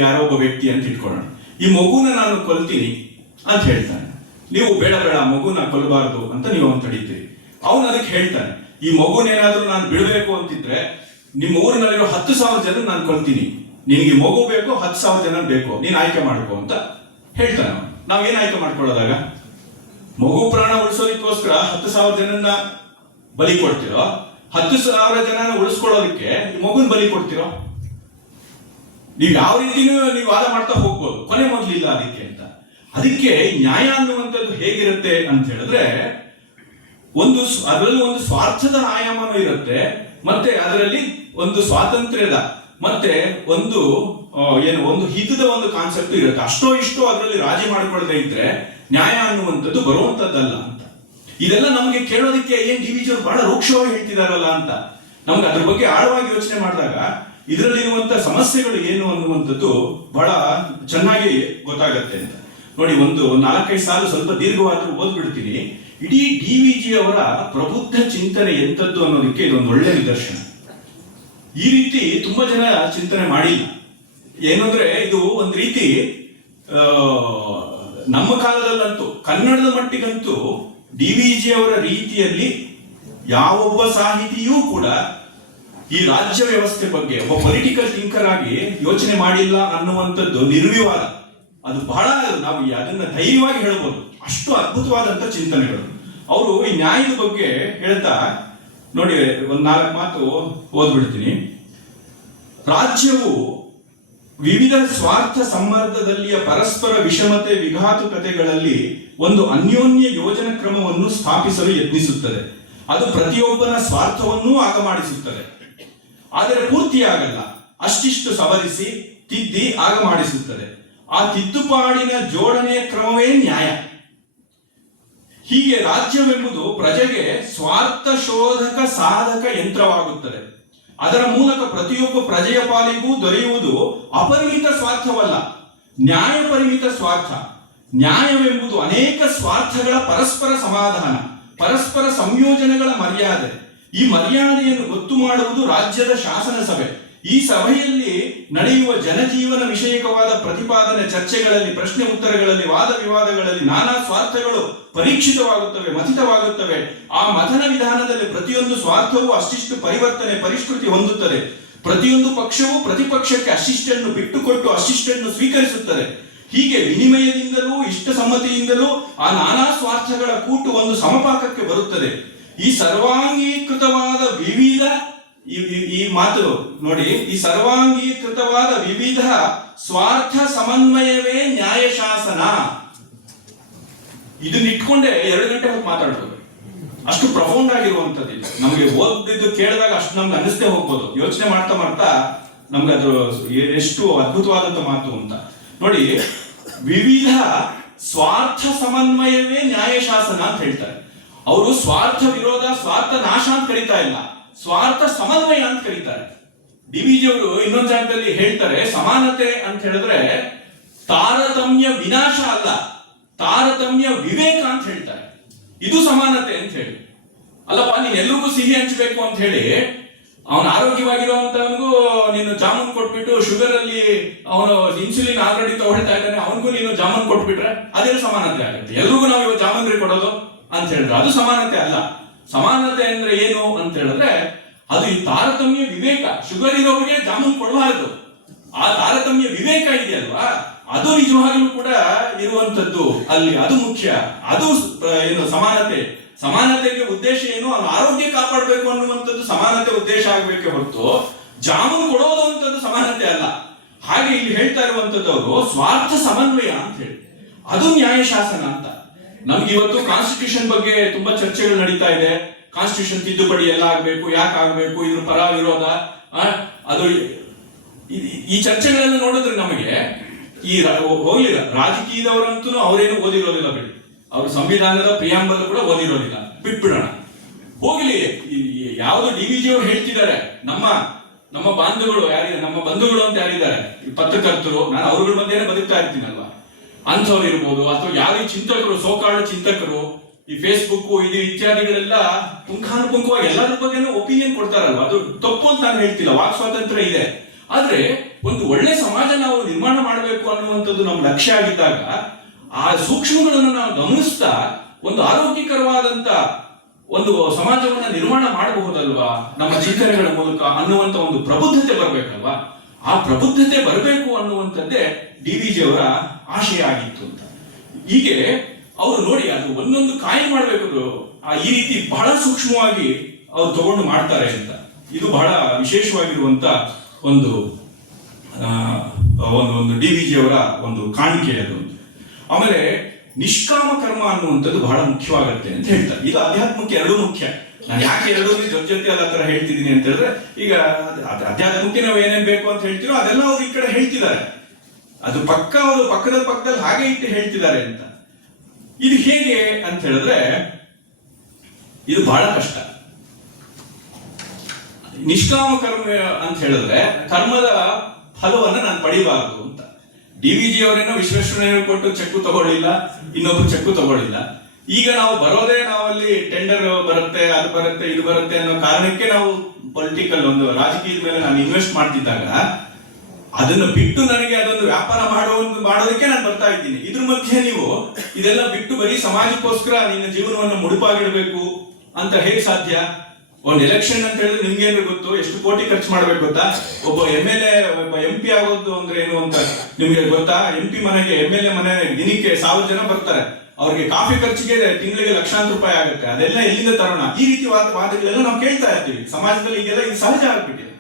ಯಾರೋ ಒಬ್ಬ ವ್ಯಕ್ತಿ ಅಂತ ಇಟ್ಕೊಳ್ಳೋಣ. ಈ ಮಗುನ ನಾನು ಕೊಲ್ತೀನಿ ಅಂತ ಹೇಳ್ತಾನೆ. ನೀವು ಬೇಡ ಮಗುನ ಕೊಲ್ಲಬಾರ್ದು ಅಂತ ನೀವು ಅವನು ತಡೀತೀರಿ. ಅವನು ಅದಕ್ಕೆ ಹೇಳ್ತಾನೆ, ಈ ಮಗುನೇನಾದ್ರೂ ನಾನು ಬಿಡಬೇಕು ಅಂತಿದ್ರೆ ನಿಮ್ಮ ಊರಿನಲ್ಲಿರೋ 10,000 ಜನ ನಾನು ಕೊಲ್ತೀನಿ, ನಿನಗೆ ಮಗು ಬೇಕು, 10,000 ಜನ ಬೇಕು, ನೀನ್ ಆಯ್ಕೆ ಮಾಡ್ಕೋ ಅಂತ ಹೇಳ್ತಾನೆ. ನಾವೇನ್ ಆಯ್ಕೆ ಮಾಡ್ಕೊಳ್ಳೋದಾಗ? ಮಗು ಪ್ರಾಣ ಉಳಿಸೋದಕ್ಕೋಸ್ಕರ 10,000 ಜನನ್ನ ಬಲಿ ಕೊಡ್ತಿರೋ, 10,000 ಜನನ ಉಳಿಸ್ಕೊಳ್ಳೋದಕ್ಕೆ ಮಗುನ್ ಬಲಿ ಕೊಡ್ತಿರೋ? ನೀವು ಯಾವ ರೀತಿನೂ ನೀವು ವಾದ ಮಾಡ್ತಾ ಹೋಗ್ಬೋದು, ಕೊನೆ ಮೊದಲಿಲ್ಲ ಅದಕ್ಕೆ ಅಂತ. ಅದಕ್ಕೆ ನ್ಯಾಯ ಅನ್ನುವಂಥದ್ದು ಹೇಗಿರುತ್ತೆ ಅಂತ ಹೇಳಿದ್ರೆ, ಅದರಲ್ಲಿ ಒಂದು ಸ್ವಾರ್ಥದ ಆಯಾಮನೂ ಇರುತ್ತೆ, ಮತ್ತೆ ಅದರಲ್ಲಿ ಒಂದು ಸ್ವಾತಂತ್ರ್ಯದ ಮತ್ತೆ ಒಂದು ಒಂದು ಹಿತದ ಒಂದು ಕಾನ್ಸೆಪ್ಟ್ ಇರುತ್ತೆ. ಅಷ್ಟೋ ಇಷ್ಟೋ ಅದರಲ್ಲಿ ರಾಜಿ ಮಾಡಿಕೊಳ್ಳದೆ ಇದ್ರೆ ನ್ಯಾಯ ಅನ್ನುವಂಥದ್ದು ಬರುವಂತದ್ದಲ್ಲ ಅಂತ. ಇದೆಲ್ಲ ನಮಗೆ ಕೇಳೋದಕ್ಕೆ ಏನ್ ಡಿ.ವಿ.ಜಿ ಅವರು ಬಹಳ ರೂಕ್ಷವಾಗಿ ಹೇಳ್ತಿದಾರಲ್ಲ ಅಂತ ನಮ್ಗೆ ಅದ್ರ ಬಗ್ಗೆ ಆಳವಾಗಿ ಯೋಚನೆ ಮಾಡಿದಾಗ ಇದರಲ್ಲಿರುವಂತ ಸಮಸ್ಯೆಗಳು ಏನು ಅನ್ನುವಂಥದ್ದು ಬಹಳ ಚೆನ್ನಾಗಿ ಗೊತ್ತಾಗತ್ತೆ ಅಂತ. ನೋಡಿ, ಒಂದು 4-5 ಸಾಲು ಸ್ವಲ್ಪ ದೀರ್ಘವಾದರೂ ಓದ್ಬಿಡ್ತೀನಿ. ಇಡೀ ಡಿ.ವಿ.ಜಿ ಅವರ ಪ್ರಬುದ್ಧ ಚಿಂತನೆ ಎಂತದ್ದು ಅನ್ನೋದಕ್ಕೆ ಇದೊಂದು ಒಳ್ಳೆ ನಿದರ್ಶನ. ಈ ರೀತಿ ತುಂಬಾ ಜನ ಚಿಂತನೆ ಮಾಡಿಲ್ಲ. ಏನಂದ್ರೆ ಇದು ಒಂದ್ ರೀತಿ ನಮ್ಮ ಕಾಲದಲ್ಲಂತೂ, ಕನ್ನಡದ ಮಟ್ಟಿಗಂತೂ ಡಿ.ವಿ.ಜಿ ಅವರ ರೀತಿಯಲ್ಲಿ ಯಾವೊಬ್ಬ ಸಾಹಿತಿಯೂ ಕೂಡ ಈ ರಾಜ್ಯ ವ್ಯವಸ್ಥೆ ಬಗ್ಗೆ ಒಬ್ಬ ಪೊಲಿಟಿಕಲ್ ಥಿಂಕರ್ ಆಗಿ ಯೋಚನೆ ಮಾಡಿಲ್ಲ ಅನ್ನುವಂಥದ್ದು ನಿರ್ವಿವಾದ. ಅದು ಬಹಳ, ನಾವು ಅದನ್ನ ಧೈರ್ಯವಾಗಿ ಹೇಳ್ಬೋದು, ಅಷ್ಟು ಅದ್ಭುತವಾದಂತ ಚಿಂತನೆಗಳು. ಅವರು ಈ ನ್ಯಾಯದ ಬಗ್ಗೆ ಹೇಳ್ತಾ ನೋಡಿ, ಒಂದ್ 4 ಮಾತು ಓದ್ಬಿಡ್ತೀನಿ. ರಾಜ್ಯವು ವಿವಿಧ ಸ್ವಾರ್ಥ ಸಂಬಂಧದಲ್ಲಿಯ ಪರಸ್ಪರ ವಿಷಮತೆ ವಿಘಾತುಕತೆಗಳಲ್ಲಿ ಒಂದು ಅನ್ಯೋನ್ಯ ಯೋಜನಾ ಕ್ರಮವನ್ನು ಸ್ಥಾಪಿಸಲು ಯತ್ನಿಸುತ್ತದೆ. ಅದು ಪ್ರತಿಯೊಬ್ಬನ ಸ್ವಾರ್ಥವನ್ನೂ ಆಗಮಾಡಿಸುತ್ತದೆ, ಆದರೆ ಪೂರ್ತಿಯಾಗಲ್ಲ. ಅಷ್ಟಿಷ್ಟು ಸವರಿಸಿ ತಿದ್ದಿ ಆಗಮಾಡಿಸುತ್ತದೆ. ಆ ತಿದ್ದುಪಾಡಿನ ಜೋಡಣೆಯ ಕ್ರಮವೇ ನ್ಯಾಯ. ಹೀಗೆ ರಾಜ್ಯವೆಂಬುದು ಪ್ರಜೆಗೆ ಸ್ವಾರ್ಥ ಶೋಧಕ ಸಾಧಕ ಯಂತ್ರವಾಗುತ್ತದೆ. ಅದರ ಮೂಲಕ ಪ್ರತಿಯೊಬ್ಬ ಪ್ರಜೆಯ ಪಾಲಿಗೂ ದೊರೆಯುವುದು ಅಪರಿಮಿತ ಸ್ವಾರ್ಥವಲ್ಲ, ನ್ಯಾಯ ಪರಿಮಿತ ಸ್ವಾರ್ಥ. ನ್ಯಾಯವೆಂಬುದು ಅನೇಕ ಸ್ವಾರ್ಥಗಳ ಪರಸ್ಪರ ಸಮಾಧಾನ, ಪರಸ್ಪರ ಸಂಯೋಜನೆಗಳ ಮರ್ಯಾದೆ. ಈ ಮರ್ಯಾದೆಯನ್ನು ಗೊತ್ತು ಮಾಡುವುದು ರಾಜ್ಯದ ಶಾಸನ ಸಭೆ. ಈ ಸಭೆಯಲ್ಲಿ ನಡೆಯುವ ಜನಜೀವನ ವಿಷಯಕವಾದ ಪ್ರತಿಪಾದನೆ, ಚರ್ಚೆಗಳಲ್ಲಿ, ಪ್ರಶ್ನೆ ಉತ್ತರಗಳಲ್ಲಿ, ವಾದ ವಿವಾದಗಳಲ್ಲಿ ನಾನಾ ಸ್ವಾರ್ಥಗಳು ಪರೀಕ್ಷಿತವಾಗುತ್ತವೆ, ಮಥಿತವಾಗುತ್ತವೆ. ಆ ಮಥನ ವಿಧಾನದಲ್ಲಿ ಪ್ರತಿಯೊಂದು ಸ್ವಾರ್ಥವೂ ಅಷ್ಟಿಷ್ಟು ಪರಿವರ್ತನೆ, ಪರಿಷ್ಕೃತಿ ಹೊಂದುತ್ತದೆ. ಪ್ರತಿಯೊಂದು ಪಕ್ಷವೂ ಪ್ರತಿಪಕ್ಷಕ್ಕೆ ಅಷ್ಟಿಷ್ಟನ್ನು ಬಿಟ್ಟುಕೊಟ್ಟು ಅಷ್ಟಿಷ್ಟನ್ನು ಸ್ವೀಕರಿಸುತ್ತದೆ. ಹೀಗೆ ವಿನಿಮಯದಿಂದಲೂ ಇಷ್ಟ ಸಮ್ಮತಿಯಿಂದಲೂ ಆ ನಾನಾ ಸ್ವಾರ್ಥಗಳ ಕೂಟು ಒಂದು ಸಮಪಾಕಕ್ಕೆ ಬರುತ್ತದೆ. ಈ ಸರ್ವಾಂಗೀಕೃತವಾದ ವಿವಿಧ ಈ ಮಾತು ನೋಡಿ, ಈ ಸರ್ವಾಂಗೀಕೃತವಾದ ವಿವಿಧ ಸ್ವಾರ್ಥ ಸಮನ್ವಯವೇ ನ್ಯಾಯಶಾಸನ. ಇದನ್ನಿಟ್ಕೊಂಡೆ 2 ಗಂಟೆ ಹೊತ್ತು ಮಾತಾಡ್ಬೋದು. ಅಷ್ಟು ಪ್ರಫೌಂಡ್ ಆಗಿರುವಂತದ್ದು ಇದು. ನಮಗೆ ಓದಿದ್ದು ಕೇಳಿದಾಗ ಅಷ್ಟು ನಮ್ಗೆ ಅನ್ನಿಸ್ತೇ ಹೋಗ್ಬೋದು. ಯೋಚನೆ ಮಾಡ್ತಾ ಮಾಡ್ತಾ ನಮ್ಗೆ ಅದು ಎಷ್ಟು ಅದ್ಭುತವಾದಂತ ಮಾತು ಅಂತ ನೋಡಿ. ವಿವಿಧ ಸ್ವಾರ್ಥ ಸಮನ್ವಯವೇ ನ್ಯಾಯಶಾಸನ ಅಂತ ಹೇಳ್ತಾರೆ. ಅವರು ಸ್ವಾರ್ಥ ವಿರೋಧ, ಸ್ವಾರ್ಥ ನಾಶ ಅಂತ ಕರೀತಾ ಇಲ್ಲ, ಸ್ವಾರ್ಥ ಸಮನ್ವಯ ಅಂತ ಕರೀತಾರೆ. ಡಿ.ವಿ.ಜಿ ಅವರು ಇನ್ನೊಂದು ಜಾಗದಲ್ಲಿ ಹೇಳ್ತಾರೆ, ಸಮಾನತೆ ಅಂತ ಹೇಳಿದ್ರೆ ತಾರತಮ್ಯ ವಿನಾಶ ಅಲ್ಲ, ತಾರತಮ್ಯ ವಿವೇಕ ಅಂತ ಹೇಳ್ತಾರೆ. ಇದು ಸಮಾನತೆ ಅಂತ ಹೇಳಿ. ಅಲ್ಲಪ್ಪ, ನೀನ್ ಎಲ್ರಿಗೂ ಸಿಹಿ ಹಂಚಬೇಕು ಅಂತ ಹೇಳಿ ಅವನು ಆರೋಗ್ಯವಾಗಿರುವಂತವನಿಗೂ ನೀನು ಜಾಮೂನ್ ಕೊಟ್ಬಿಟ್ಟು, ಶುಗರ್ ಅಲ್ಲಿ ಅವನು ಇನ್ಸುಲಿನ್ ಆಲ್ರೆಡಿ ತಗೊಳ್ತಾ ಇದ್ದಾನೆ, ಅವನಿಗೂ ನೀನು ಜಾಮೂನ್ ಕೊಟ್ಬಿಟ್ರೆ ಅದೇನು ಸಮಾನತೆ ಆಗುತ್ತೆ? ಎಲ್ರಿಗೂ ನಾವು ಇವಾಗ ಜಾಮೂನ್ ಕೊಡೋದು ಅಂತ ಹೇಳಿದ್ರೆ ಅದು ಸಮಾನತೆ ಅಲ್ಲ. ಸಮಾನತೆ ಅಂದ್ರೆ ಏನು ಅಂತ ಹೇಳಿದ್ರೆ ಅದು ಈ ತಾರತಮ್ಯ ವಿವೇಕ. ಶುಗರ್ ಇರೋರಿಗೆ ಜಾಮೂನ್ ಕೊಡಬಾರದು, ಆ ತಾರತಮ್ಯ ವಿವೇಕ ಇದೆಯಲ್ವಾ, ಅದು ನಿಜವಾಗ್ಲೂ ಕೂಡ ಇರುವಂತದ್ದು ಅಲ್ಲಿ. ಅದು ಮುಖ್ಯ, ಅದು ಏನು ಸಮಾನತೆ. ಸಮಾನತೆಗೆ ಉದ್ದೇಶ ಏನು? ಅವನು ಆರೋಗ್ಯ ಕಾಪಾಡಬೇಕು ಅನ್ನುವಂಥದ್ದು ಸಮಾನತೆ ಉದ್ದೇಶ ಆಗ್ಬೇಕೆ ಹೊರತು ಜಾಮೂನ್ ಕೊಡೋದು ಅಂತದ್ದು ಸಮಾನತೆ ಅಲ್ಲ. ಹಾಗೆ ಇಲ್ಲಿ ಹೇಳ್ತಾ ಇರುವಂತದ್ದು ಅವರು ಸ್ವಾರ್ಥ ಸಮನ್ವಯ ಅಂತ ಹೇಳಿ, ಅದು ನ್ಯಾಯಶಾಸನ ಅಂತ. ನಮ್ಗೆ ಇವತ್ತು ಕಾನ್ಸ್ಟಿಟ್ಯೂಷನ್ ಬಗ್ಗೆ ತುಂಬಾ ಚರ್ಚೆಗಳು ನಡೀತಾ ಇದೆ. ಕಾನ್ಸ್ಟಿಟ್ಯೂಷನ್ ತಿದ್ದುಪಡಿ ಎಲ್ಲ ಆಗ್ಬೇಕು, ಯಾಕೆ ಆಗ್ಬೇಕು, ಇದ್ರ ಪರ ವಿರೋಧ, ಅದು ಈ ಚರ್ಚೆಗಳೆಲ್ಲ ನೋಡಿದ್ರೆ ನಮಗೆ ಹೋಗ್ಲಿ, ರಾಜಕೀಯದವರಂತೂ ಅವರೇನು ಓದಿರೋದಿಲ್ಲ ಬಿಡಿ, ಅವರು ಸಂವಿಧಾನದ ಪ್ರಿಯಾಂಬಲ್ ಕೂಡ ಓದಿರೋದಿಲ್ಲ, ಬಿಟ್ಬಿಡೋಣ ಹೋಗ್ಲಿ. ಯಾವುದು ಡಿ.ವಿ.ಜಿ ಅವರು ಹೇಳ್ತಿದ್ದಾರೆ, ನಮ್ಮ ಬಾಂಧವರು ಯಾರಿದ್ದಾರೆ, ನಮ್ಮ ಬಂಧುಗಳು ಅಂತ ಯಾರಿದ್ದಾರೆ, ಪತ್ರಕರ್ತರು, ನಾನು ಅವ್ರಗಳ ಮಧ್ಯೆ ಬದುಕ್ತಾ ಇರ್ತೀನಲ್ವಾ, ಅಂಥವ್ರು ಇರ್ಬೋದು, ಅಥವಾ ಯಾವ ಚಿಂತಕರು, ಸೋಕಾಳು ಚಿಂತಕರು, ಈ ಫೇಸ್ಬುಕ್ ಇದು ಇತ್ಯಾದಿಗಳೆಲ್ಲ ಪುಂಖಾನುಪುಂಖವಾಗಿ ಎಲ್ಲರ ಬಗ್ಗೆನೂ ಒಪಿನಿಯನ್ ಕೊಡ್ತಾರಲ್ವಾ, ಅದು ತಪ್ಪು ಅಂತ ನಾನು ಹೇಳ್ತಿಲ್ಲ, ವಾಕ್ ಸ್ವಾತಂತ್ರ್ಯ ಇದೆ. ಆದ್ರೆ ಒಂದು ಒಳ್ಳೆ ಸಮಾಜ ನಾವು ನಿರ್ಮಾಣ ಮಾಡಬೇಕು ಅನ್ನುವಂಥದ್ದು ನಮ್ಮ ಲಕ್ಷ್ಯ ಆಗಿದ್ದಾಗ ಆ ಸೂಕ್ಷ್ಮಗಳನ್ನು ನಾವು ಗಮನಿಸ್ತಾ ಒಂದು ಆರೋಗ್ಯಕರವಾದಂತ ಒಂದು ಸಮಾಜವನ್ನ ನಿರ್ಮಾಣ ಮಾಡಬಹುದಲ್ವಾ ನಮ್ಮ ಚಿಂತನೆಗಳ ಮೂಲಕ ಅನ್ನುವಂತ ಒಂದು ಪ್ರಬುದ್ಧತೆ ಬರಬೇಕಲ್ವಾ. ಆ ಪ್ರಬುದ್ಧತೆ ಬರಬೇಕು ಅನ್ನುವಂಥದ್ದೇ ಡಿ.ವಿ.ಜಿ ಅವರ ಆಶಯ ಆಗಿತ್ತು ಅಂತ. ಹೀಗೆ ಅವರು ನೋಡಿ, ಅದು ಒಂದೊಂದು ಕಾಯಿ ಮಾಡಬೇಕು, ಈ ರೀತಿ ಬಹಳ ಸೂಕ್ಷ್ಮವಾಗಿ ಅವ್ರು ತಗೊಂಡು ಮಾಡ್ತಾರೆ ಅಂತ. ಇದು ಬಹಳ ವಿಶೇಷವಾಗಿರುವಂತ ಒಂದು ಡಿ.ವಿ.ಜಿ ಅವರ ಒಂದು ಕಾಣಿಕೆ ಅದು. ಆಮೇಲೆ ನಿಷ್ಕಾಮ ಕರ್ಮ ಅನ್ನುವಂಥದ್ದು ಬಹಳ ಮುಖ್ಯವಾಗುತ್ತೆ ಅಂತ ಹೇಳ್ತಾರೆ. ಇದು ಅಧ್ಯಾತ್ಮಕ್ಕೆ ಎರಡೂ ಮುಖ್ಯ. ನಾನು ಯಾಕೆ ಎರಡೂ ಜೊತೆ ಅಲ್ಲ ತರ ಹೇಳ್ತಿದ್ದೀನಿ ಅಂತ ಹೇಳಿದ್ರೆ, ಈಗ ಅಧ್ಯಾತ್ಮಕ್ಕೆ ನಾವು ಏನೇನ್ ಬೇಕು ಅಂತ ಹೇಳ್ತೀರೋ ಅದೆಲ್ಲ ಅವ್ರು ಈ ಕಡೆ ಹೇಳ್ತಿದ್ದಾರೆ. ಅದು ಅವರು ಪಕ್ಕದಲ್ಲಿ ಹಾಗೆ ಇಟ್ಟು ಹೇಳ್ತಿದ್ದಾರೆ ಅಂತ. ಇದು ಹೇಗೆ ಅಂತ ಹೇಳಿದ್ರೆ ಇದು ಬಹಳ ಕಷ್ಟ. ನಿಷ್ಕಾಮ ಕರ್ಮ ಅಂತ ಹೇಳಿದ್ರೆ ಕರ್ಮದ ಫಲವನ್ನ ನಾನು ಪಡಿಬಾರದು ಅಂತ. ಡಿ.ವಿ.ಜಿ ಅವರೇನೋ ವಿಶ್ವೇಶ್ವರಯ್ಯ ಕೊಟ್ಟು ಚೆಕ್ಕು ತಗೊಳ್ಳಿಲ್ಲ, ಇನ್ನೊಬ್ರು ಚೆಕ್ಕು ತಗೊಳ್ಳಿಲ್ಲ. ಈಗ ನಾವು ಬರೋದೇ ನಾವಲ್ಲಿ ಟೆಂಡರ್ ಬರುತ್ತೆ, ಅದು ಬರುತ್ತೆ, ಇದು ಬರುತ್ತೆ ಅನ್ನೋ ಕಾರಣಕ್ಕೆ ನಾವು ಪೊಲಿಟಿಕಲ್ ಒಂದು ರಾಜಕೀಯದ ಮೇಲೆ ನಾನು ಇನ್ವೆಸ್ಟ್ ಮಾಡ್ತಿದ್ದಾಗ ಅದನ್ನು ಬಿಟ್ಟು ನನಗೆ ಅದೊಂದು ವ್ಯಾಪಾರ ಮಾಡೋದಕ್ಕೆ ನಾನು ಬರ್ತಾ ಇದ್ದೀನಿ. ಇದ್ರ ಮಧ್ಯೆ ನೀವು ಇದೆಲ್ಲ ಬಿಟ್ಟು ಬರೀ ಸಮಾಜಕ್ಕೋಸ್ಕರ ನಿನ್ನ ಜೀವನವನ್ನು ಮುಡುಪಾಗಿಡಬೇಕು ಅಂತ ಹೇಗೆ ಸಾಧ್ಯ? ಒಂದು ಎಲೆಕ್ಷನ್ ಅಂತ ಹೇಳಿದ್ರೆ ನಿಮ್ಗೇನು ಗೊತ್ತು, ಎಷ್ಟು ಕೋಟಿ ಖರ್ಚು ಮಾಡ್ಬೇಕು ಗೊತ್ತಾ? ಒಬ್ಬ ಎಂ.ಎಲ್.ಎ. MP ಆಗೋದು ಅಂದ್ರೆ ಏನು ಅಂತ ನಿಮ್ಗೆ ಗೊತ್ತಾ? MP ಮನೆಗೆ ಎಂ.ಎಲ್.ಎ. ಮನೆ ದಿನಕ್ಕೆ 1000 ಜನ ಬರ್ತಾರೆ, ಅವ್ರಿಗೆ ಕಾಫಿ ಖರ್ಚಿಗೆ ತಿಂಗಳಿಗೆ ಲಕ್ಷಾಂತರ ರೂಪಾಯಿ ಆಗುತ್ತೆ. ಅದೆಲ್ಲ ಎಲ್ಲಿಂದ ತರೋಣ? ಈ ರೀತಿ ವಾದಗಳೆಲ್ಲ ನಾವು ಕೇಳ್ತಾ ಇರ್ತೀವಿ ಸಮಾಜದಲ್ಲಿ. ಈಗೆಲ್ಲ ಇದು ಸಹಜ ಆಗ್ಬಿಟ್ಟಿದೆ.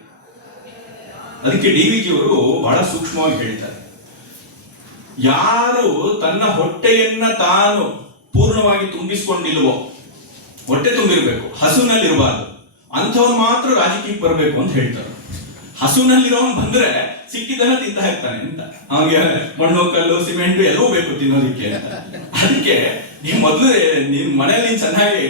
ಅದಕ್ಕೆ ಡಿ.ವಿ.ಜಿ ಅವರು ಬಹಳ ಸೂಕ್ಷ್ಮವಾಗಿ ಹೇಳ್ತಾರೆ, ಯಾರು ತನ್ನ ಹೊಟ್ಟೆಯನ್ನ ತಾನು ಪೂರ್ಣವಾಗಿ ತುಂಬಿಸ್ಕೊಂಡಿಲ್ವೋ, ಹೊಟ್ಟೆ ತುಂಬಿರ್ಬೇಕು, ಹಸುನಲ್ಲಿರಬಾರ್ದು, ಅಂಥವ್ನು ಮಾತ್ರ ರಾಜಕೀಯಕ್ಕೆ ಬರಬೇಕು ಅಂತ ಹೇಳ್ತಾರೆ. ಹಸುನಲ್ಲಿರೋನ್ ಬಂದ್ರೆ ಸಿಕ್ಕಿದ್ದನ್ನ ತಿಂತಾ ಇರ್ತಾನೆ ಅಂತ, ಅವನಿಗೆ ಮಣ್ಣು ಕಲ್ಲು ಸಿಮೆಂಟ್ ಎಲ್ಲವೂ ಬೇಕು ತಿನ್ನೋದಿಕ್ಕೆ ಅಂತ. ಅದಕ್ಕೆ ನೀನ್ ಮೊದಲು ನಿನ್ ಮನೆಯಲ್ಲಿ ಚೆನ್ನಾಗಿ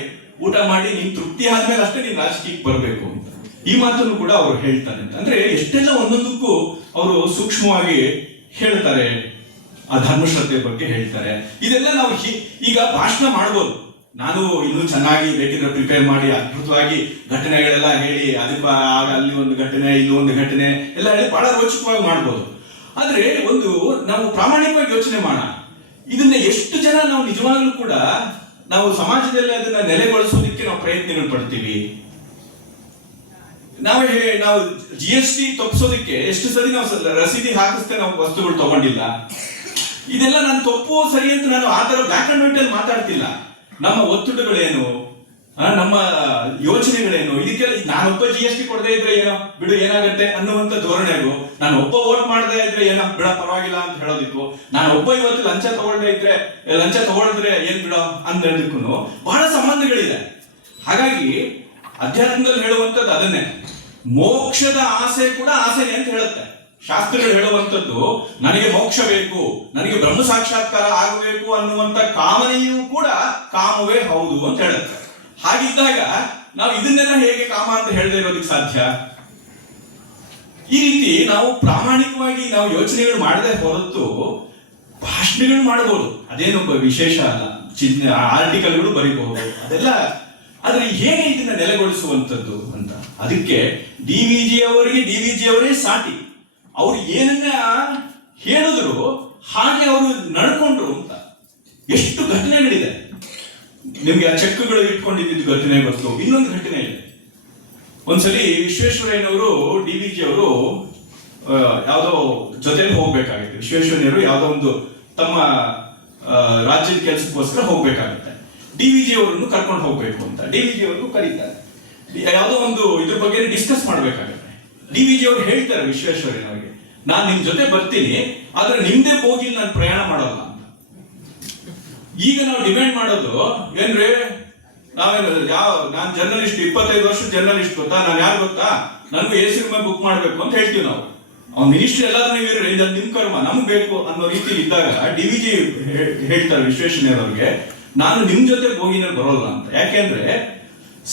ಊಟ ಮಾಡಿ ನೀನ್ ತೃಪ್ತಿ ಆದ್ಮೇಲೆ ಅಷ್ಟೇ ನೀನ್ ರಾಜಕೀಯಕ್ಕೆ ಬರಬೇಕು ಅಂತ. ಈ ಮಾತನ್ನು ಕೂಡ ಅವರು ಹೇಳ್ತಾರೆ. ಅಂದ್ರೆ ಎಷ್ಟೆಲ್ಲ ಒಂದೊಂದಕ್ಕೂ ಅವರು ಸೂಕ್ಷ್ಮವಾಗಿ ಹೇಳ್ತಾರೆ, ಆ ಧರ್ಮಶ್ರದ್ಧೆ ಬಗ್ಗೆ ಹೇಳ್ತಾರೆ. ಇದೆಲ್ಲ ನಾವು ಈಗ ಭಾಷಣ ಮಾಡ್ಬೋದು, ನಾನು ಇನ್ನೂ ಚೆನ್ನಾಗಿ ಬೇಕಿದ್ರೆ ಪ್ರಿಪೇರ್ ಮಾಡಿ ಅದ್ಭುತವಾಗಿ ಘಟನೆಗಳೆಲ್ಲ ಹೇಳಿ ಅದಕ್ಕೆ ಆಗ ಅಲ್ಲಿ ಒಂದು ಘಟನೆ ಇಲ್ಲಿ ಒಂದು ಘಟನೆ ಎಲ್ಲ ಹೇಳಿ ಬಹಳ ರೋಚಕವಾಗಿ ಮಾಡ್ಬೋದು. ಆದ್ರೆ ಒಂದು ನಾವು ಪ್ರಾಮಾಣಿಕವಾಗಿ ಯೋಚನೆ ಮಾಡೋಣ, ಇದನ್ನ ಎಷ್ಟು ಜನ ನಾವು ನಿಜವಾಗ್ಲೂ ಕೂಡ ನಾವು ಸಮಾಜದಲ್ಲಿ ಅದನ್ನ ನೆಲೆಗೊಳಿಸೋದಕ್ಕೆ ನಾವು ಪ್ರಯತ್ನಗಳು ಪಡ್ತೀವಿ. ನಾವು GST ತಪ್ಪಿಸೋದಕ್ಕೆ ಎಷ್ಟು ಸರಿ ನಾವು ರಸೀದಿ ಹಾಕಿಸ್ತೇ ನಾವು ವಸ್ತುಗಳು ತಗೊಂಡಿಲ್ಲ. ಇದೆಲ್ಲ ನಾನು ತಪ್ಪು ಸರಿ ಅಂತ ನಾನು ಆ ತರ ಬ್ಲಾಕ್ ಅಂಡ್ ವೈಟ್ ಅಲ್ಲಿ ಮಾತಾಡ್ತಿಲ್ಲ. ನಮ್ಮ ಒತ್ತಡಗಳೇನು, ನಮ್ಮ ಯೋಚನೆಗಳೇನು, ಇದಕ್ಕೆಲ್ಲ ನಾನೊಬ್ಬ GST ಕೊಡದೇ ಇದ್ರೆ ಏನೋ ಬಿಡು ಏನಾಗತ್ತೆ ಅನ್ನುವಂತ ಧೋರಣೆಗೂ, ನಾನು ಒಬ್ಬ ವೋಟ್ ಮಾಡದೇ ಇದ್ರೆ ಏನೋ ಬಿಡ ಪರವಾಗಿಲ್ಲ ಅಂತ ಹೇಳೋದಿಕ್ಕೂ, ನಾನು ಒಬ್ಬ ಇವತ್ತು ಲಂಚ ತಗೊಳ್ದ್ರೆ ಏನ್ ಬಿಡೋ ಅನ್ನೋದಕ್ಕೂ ಬಹಳ ಸಂಬಂಧಗಳಿದೆ. ಹಾಗಾಗಿ ಅಧ್ಯಾತ್ಮದಲ್ಲಿ ಹೇಳುವಂಥದ್ದು ಅದನ್ನೇ, ಮೋಕ್ಷದ ಆಸೆ ಕೂಡ ಆಸೆನೆ ಅಂತ ಹೇಳುತ್ತೆ. ಶಾಸ್ತ್ರಗಳು ಹೇಳುವಂಥದ್ದು ನನಗೆ ಮೋಕ್ಷ ಬೇಕು, ನನಗೆ ಬ್ರಹ್ಮ ಸಾಕ್ಷಾತ್ಕಾರ ಆಗಬೇಕು ಅನ್ನುವಂತ ಕಾಮನೆಯೂ ಕೂಡ ಕಾಮವೇ ಹೌದು ಅಂತ ಹೇಳುತ್ತೆ. ಹಾಗಿದ್ದಾಗ ನಾವು ಇದನ್ನೆಲ್ಲ ಹೇಗೆ ಕಾಮ ಅಂತ ಹೇಳದೇ ಇರೋದಕ್ಕೆ ಸಾಧ್ಯ? ಈ ರೀತಿ ನಾವು ಪ್ರಾಮಾಣಿಕವಾಗಿ ನಾವು ಯೋಚನೆಗಳು ಮಾಡದೆ ಹೊರತು ಭಾಷಣಗಳು ಮಾಡಬಹುದು, ಅದೇನೊಬ್ಬ ವಿಶೇಷ ಅಲ್ಲ. ಆರ್ಟಿಕಲ್ಗಳು ಬರೀಬಹುದು, ಅದೆಲ್ಲ. ಆದ್ರೆ ಹೇಗೆ ಇದನ್ನ ನೆಲೆಗೊಳಿಸುವಂಥದ್ದು ಅಂತ, ಅದಕ್ಕೆ DVG ಅವರೇ ಸಾಟಿ. ಅವ್ರು ಏನನ್ನ ಹೇಳಿದ್ರು ಹಾಗೆ ಅವರು ನಡ್ಕೊಂಡ್ರು ಅಂತ. ಎಷ್ಟು ಘಟನೆಗಳಿದೆ ನಿಮ್ಗೆ. ಆ ಚೆಕ್ಗಳು ಇಟ್ಕೊಂಡಿದ್ದು ಘಟನೆ ಗೊತ್ತು. ಇನ್ನೊಂದು ಘಟನೆ ಇದೆ. ಒಂದ್ಸಲಿ ವಿಶ್ವೇಶ್ವರಯ್ಯನವರು DVG ಅವರು ಯಾವ್ದೋ ಜೊತೆಲಿ ಹೋಗ್ಬೇಕಾಗಿತ್ತು. ವಿಶ್ವೇಶ್ವರಯ್ಯನವರು ಯಾವ್ದೋ ಒಂದು ತಮ್ಮ ರಾಜ್ಯದ ಕೆಲಸಕ್ಕೋಸ್ಕರ ಹೋಗ್ಬೇಕಾಗುತ್ತೆ. DVG ಅವರನ್ನು ಕರ್ಕೊಂಡು ಹೋಗ್ಬೇಕು ಅಂತ DVG ಅವ್ರಿಗೂ ಕರೀತಾರೆ. ಯಾವ್ದೋ ಒಂದು ಇದ್ರ ಬಗ್ಗೆ ಡಿಸ್ಕಸ್ ಮಾಡ್ಬೇಕಾಗುತ್ತೆ. DVG ಅವರು ಹೇಳ್ತಾರೆ ವಿಶ್ವೇಶ್ವರಯ್ಯನವರಿಗೆ, ನಾನ್ ನಿಮ್ ಜೊತೆ ಬರ್ತೀನಿ, ಆದ್ರೆ ನಿಮ್ದೇ ಬೋಗಿಲ್ ನಾನು ಪ್ರಯಾಣ ಮಾಡೋಲ್ಲ ಅಂತ. ಈಗ ನಾವು ಡಿಮ್ಯಾಂಡ್ ಮಾಡೋದು ಏನ್ರಿ, ನಾನ್ ಜರ್ನಲಿಸ್ಟ್, 25 ವರ್ಷದ ಜರ್ನಲಿಸ್ಟ್ ಗೊತ್ತಾ, ನಾನು ಯಾರು ಗೊತ್ತಾ, ನನಗೂ AC ರೂಮ್ ಬುಕ್ ಮಾಡ್ಬೇಕು ಅಂತ ಹೇಳ್ತೀವಿ ನಾವು. ಅವ್ನ ಮಿನಿಸ್ಟರ್ ಎಲ್ಲಾದ್ರೂ ನೀವಿರ್ರಿ, ನಿಮ್ ಕರ್ಮ ನಮ್ಗ್ ಬೇಕು ಅನ್ನೋ ರೀತಿಲಿ ಇದ್ದಾಗ DVG ಹೇಳ್ತಾರೆ ವಿಶ್ವೇಶ್ವರಯ್ಯನವ್ರಿಗೆ, ನಾನು ನಿಮ್ ಜೊತೆ ಬೋಗಿನಲ್ಲಿ ಬರೋಲ್ಲ ಅಂತ. ಯಾಕೆಂದ್ರೆ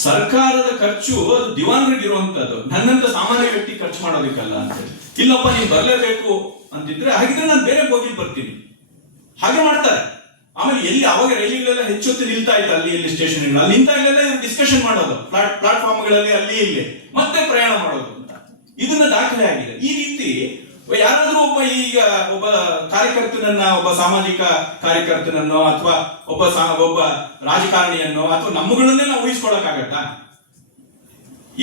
ಸರ್ಕಾರದ ಖರ್ಚು ಅದು ದಿವಾನರಿಗಿರುವಂತದ್ದು, ನನ್ನಂತ ಸಾಮಾನ್ಯ ವ್ಯಕ್ತಿ ಖರ್ಚು ಮಾಡೋದಕ್ಕಲ್ಲ ಅಂತ. ಇಲ್ಲಪ್ಪ ನೀನ್ ಬರ್ಲೇಬೇಕು ಅಂತಿದ್ರೆ ಹಾಗಿದ್ರೆ ನಾನು ಬೇರೆ ಬೋಗಿಲ್ ಬರ್ತೀನಿ. ಹಾಗೆ ಮಾಡ್ತಾರೆ. ಆಮೇಲೆ ಎಲ್ಲಿ ಅವಾಗ ರೈಲಿಗಳೆಲ್ಲ ಹೆಚ್ಚೊತ್ತು ನಿಲ್ತಾ ಇತ್ತು, ಅಲ್ಲಿ ಸ್ಟೇಷನ್ ಅಲ್ಲಿ ನಿಂತಾಗಲೆಲ್ಲ ಇವ್ರು ಡಿಸ್ಕಷನ್ ಮಾಡೋದು, ಪ್ಲಾಟ್ಫಾರ್ಮ್ಗಳಲ್ಲಿ ಅಲ್ಲಿ ಇಲ್ಲಿ ಮತ್ತೆ ಪ್ರಯಾಣ ಮಾಡೋದು ಅಂತ. ಇದನ್ನ ದಾಖಲೆ ಆಗಿದೆ. ಈ ರೀತಿ ಯಾರಾದ್ರೂ ಒಬ್ಬ ಕಾರ್ಯಕರ್ತನನ್ನ, ಒಬ್ಬ ಸಾಮಾಜಿಕ ಕಾರ್ಯಕರ್ತನನ್ನೋ ಅಥವಾ ಒಬ್ಬ ರಾಜಕಾರಣಿಯನ್ನೋ ಅಥವಾ ನಮ್ಮಗಳನ್ನೇ ನಾವು ಊಹಿಸ್ಕೊಳಕ್ಕಾಗತ್ತಾ?